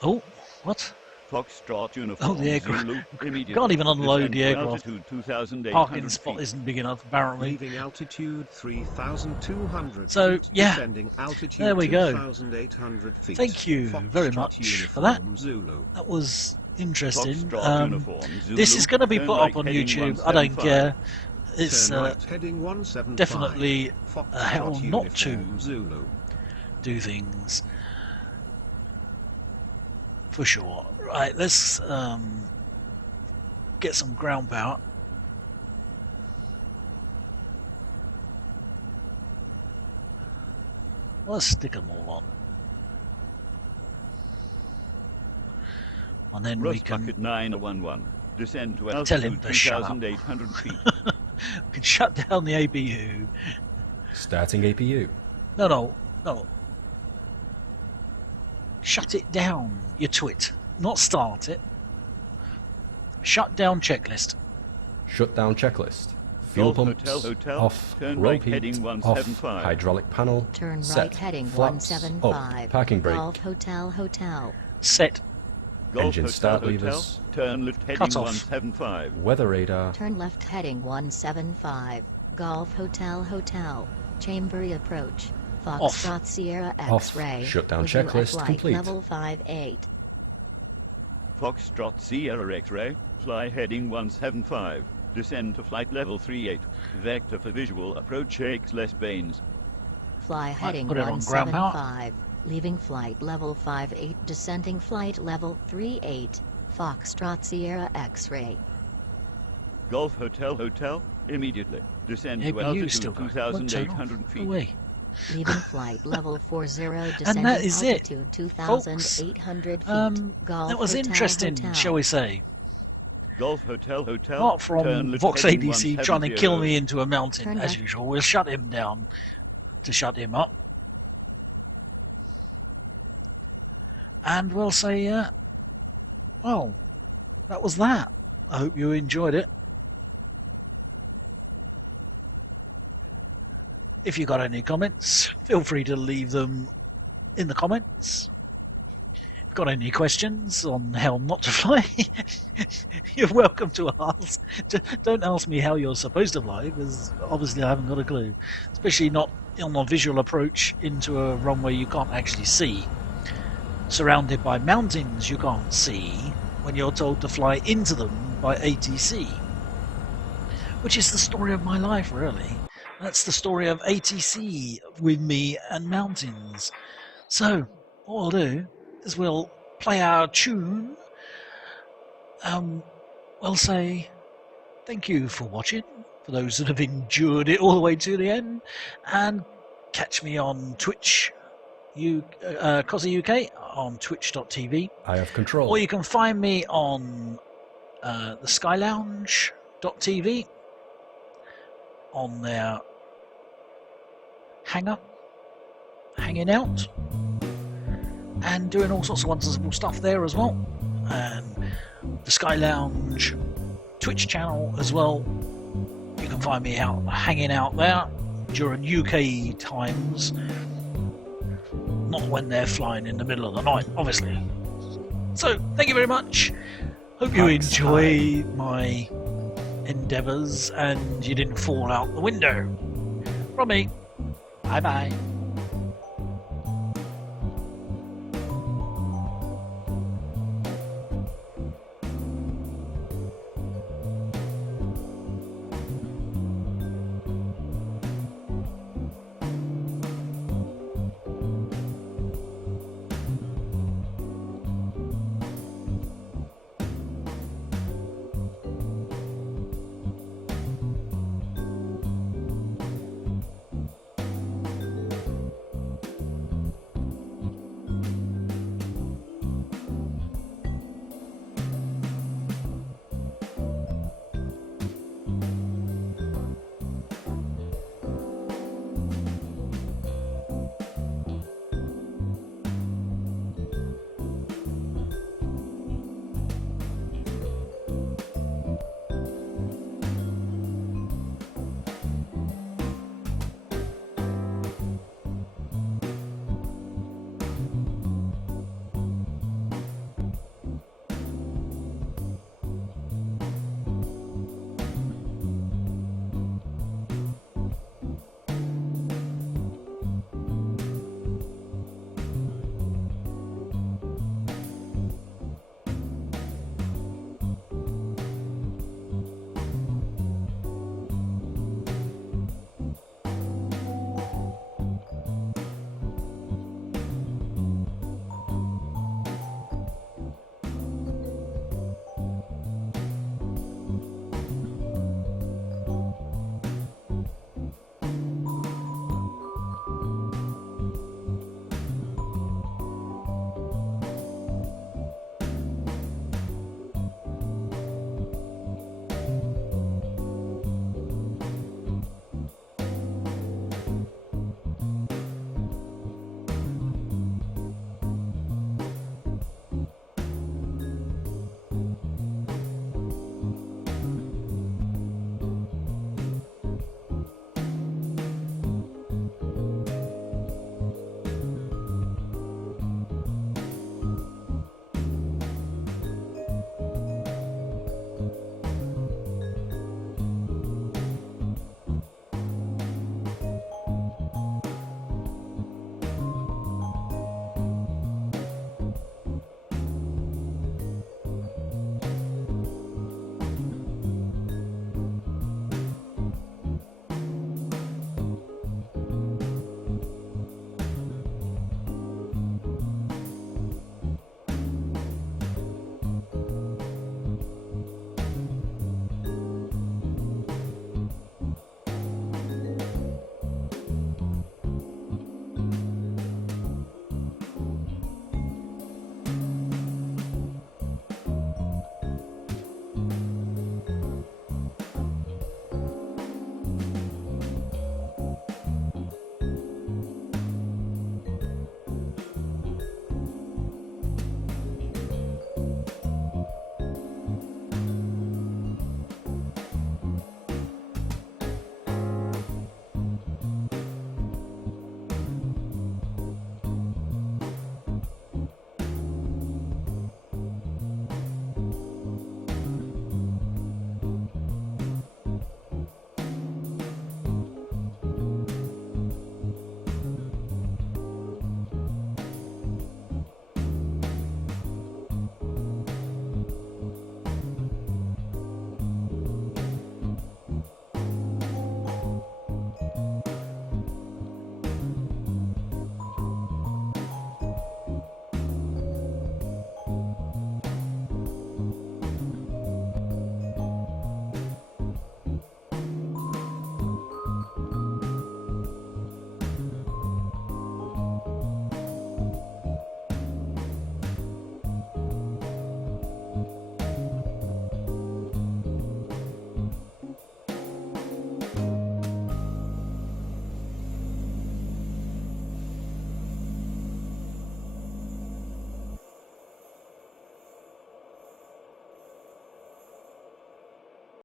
Oh, what? Foxtrot uniform. Oh, the aircraft. Zulu, immediately. Can't even unload Descend the to aircraft. altitude 2,800 Parking spot feet. isn't big enough, apparently. Leaving altitude 3,200 So, feet. yeah, Descending altitude there we go. 2,800 feet. Thank you very Foxtrot much for that. uniform Zulu. That was interesting. Foxtrot uniform. Zulu, This is going to be turn put right up on heading YouTube. I don't 175. care. It's Turn right heading 175. definitely a hell Foxtrot not to uniform Zulu. do things. For sure. Right, let's get some ground power. Let's stick them all on. And then we Rust can, bucket 911. Descend to Tell him altitude to shut up. 2,800 feet. we can shut down the APU. Starting APU. No. Shut it down, you twit. Not start it. Shut down checklist. Shut down checklist. Fuel Golf pumps Hotel, off. turn Rope right heat heading off. 175. Hydraulic panel Turn set. right heading Flaps 175. up. Parking brake. Golf Hotel. Set. Golf Engine Hotel, start Hotel, levers. turn left heading Cut off. 175. Weather radar. Turn left heading 175. Golf Hotel. Chambery approach. Foxtrot Sierra Off. X-ray. Shut down With you at checklist flight complete. Level 58. Foxtrot Sierra X-ray, fly heading 175. Descend to flight level 38. Vector for visual approach less Baines. Fly heading put it on ground power. 175. Leaving flight level 58. Descending flight level 38. Foxtrot Sierra X-ray. Golf Hotel, immediately. Descend Yeah, to but you altitude still got it. Won't turn off. 2,800 Go feet. away. Leaving flight level 40. Descending that is it, altitude 2,800 feet. Golf That was Hotel, interesting, shall we say. Golf Hotel, Apart turn from left Vox heading ABC trying to 170. kill me into a mountain, Turn as left. usual. We'll shut him down to shut him up. And we'll say, well, that was that. I hope you enjoyed it. If you got any comments, feel free to leave them in the comments. If you've got any questions on how not to fly, you're welcome to ask. Don't ask me how you're supposed to fly, because obviously I haven't got a clue. Especially not on a visual approach into a runway you can't actually see. Surrounded by mountains you can't see when you're told to fly into them by ATC. Which is the story of my life, really. That's the story of ATC with me and mountains. So, what we'll do is we'll play our tune. We'll say thank you for watching, for those that have endured it all the way to the end, and catch me on Twitch, Cozzy UK, on twitch.tv. I have control. Or you can find me on the skylounge.tv, on their hanging out, and doing all sorts of wonderful stuff there as well. And the Sky Lounge Twitch channel as well, you can find me out hanging out there during UK times, not when they're flying in the middle of the night, obviously. So thank you very much. Hope you enjoy my endeavours and you didn't fall out the window. From me, bye bye.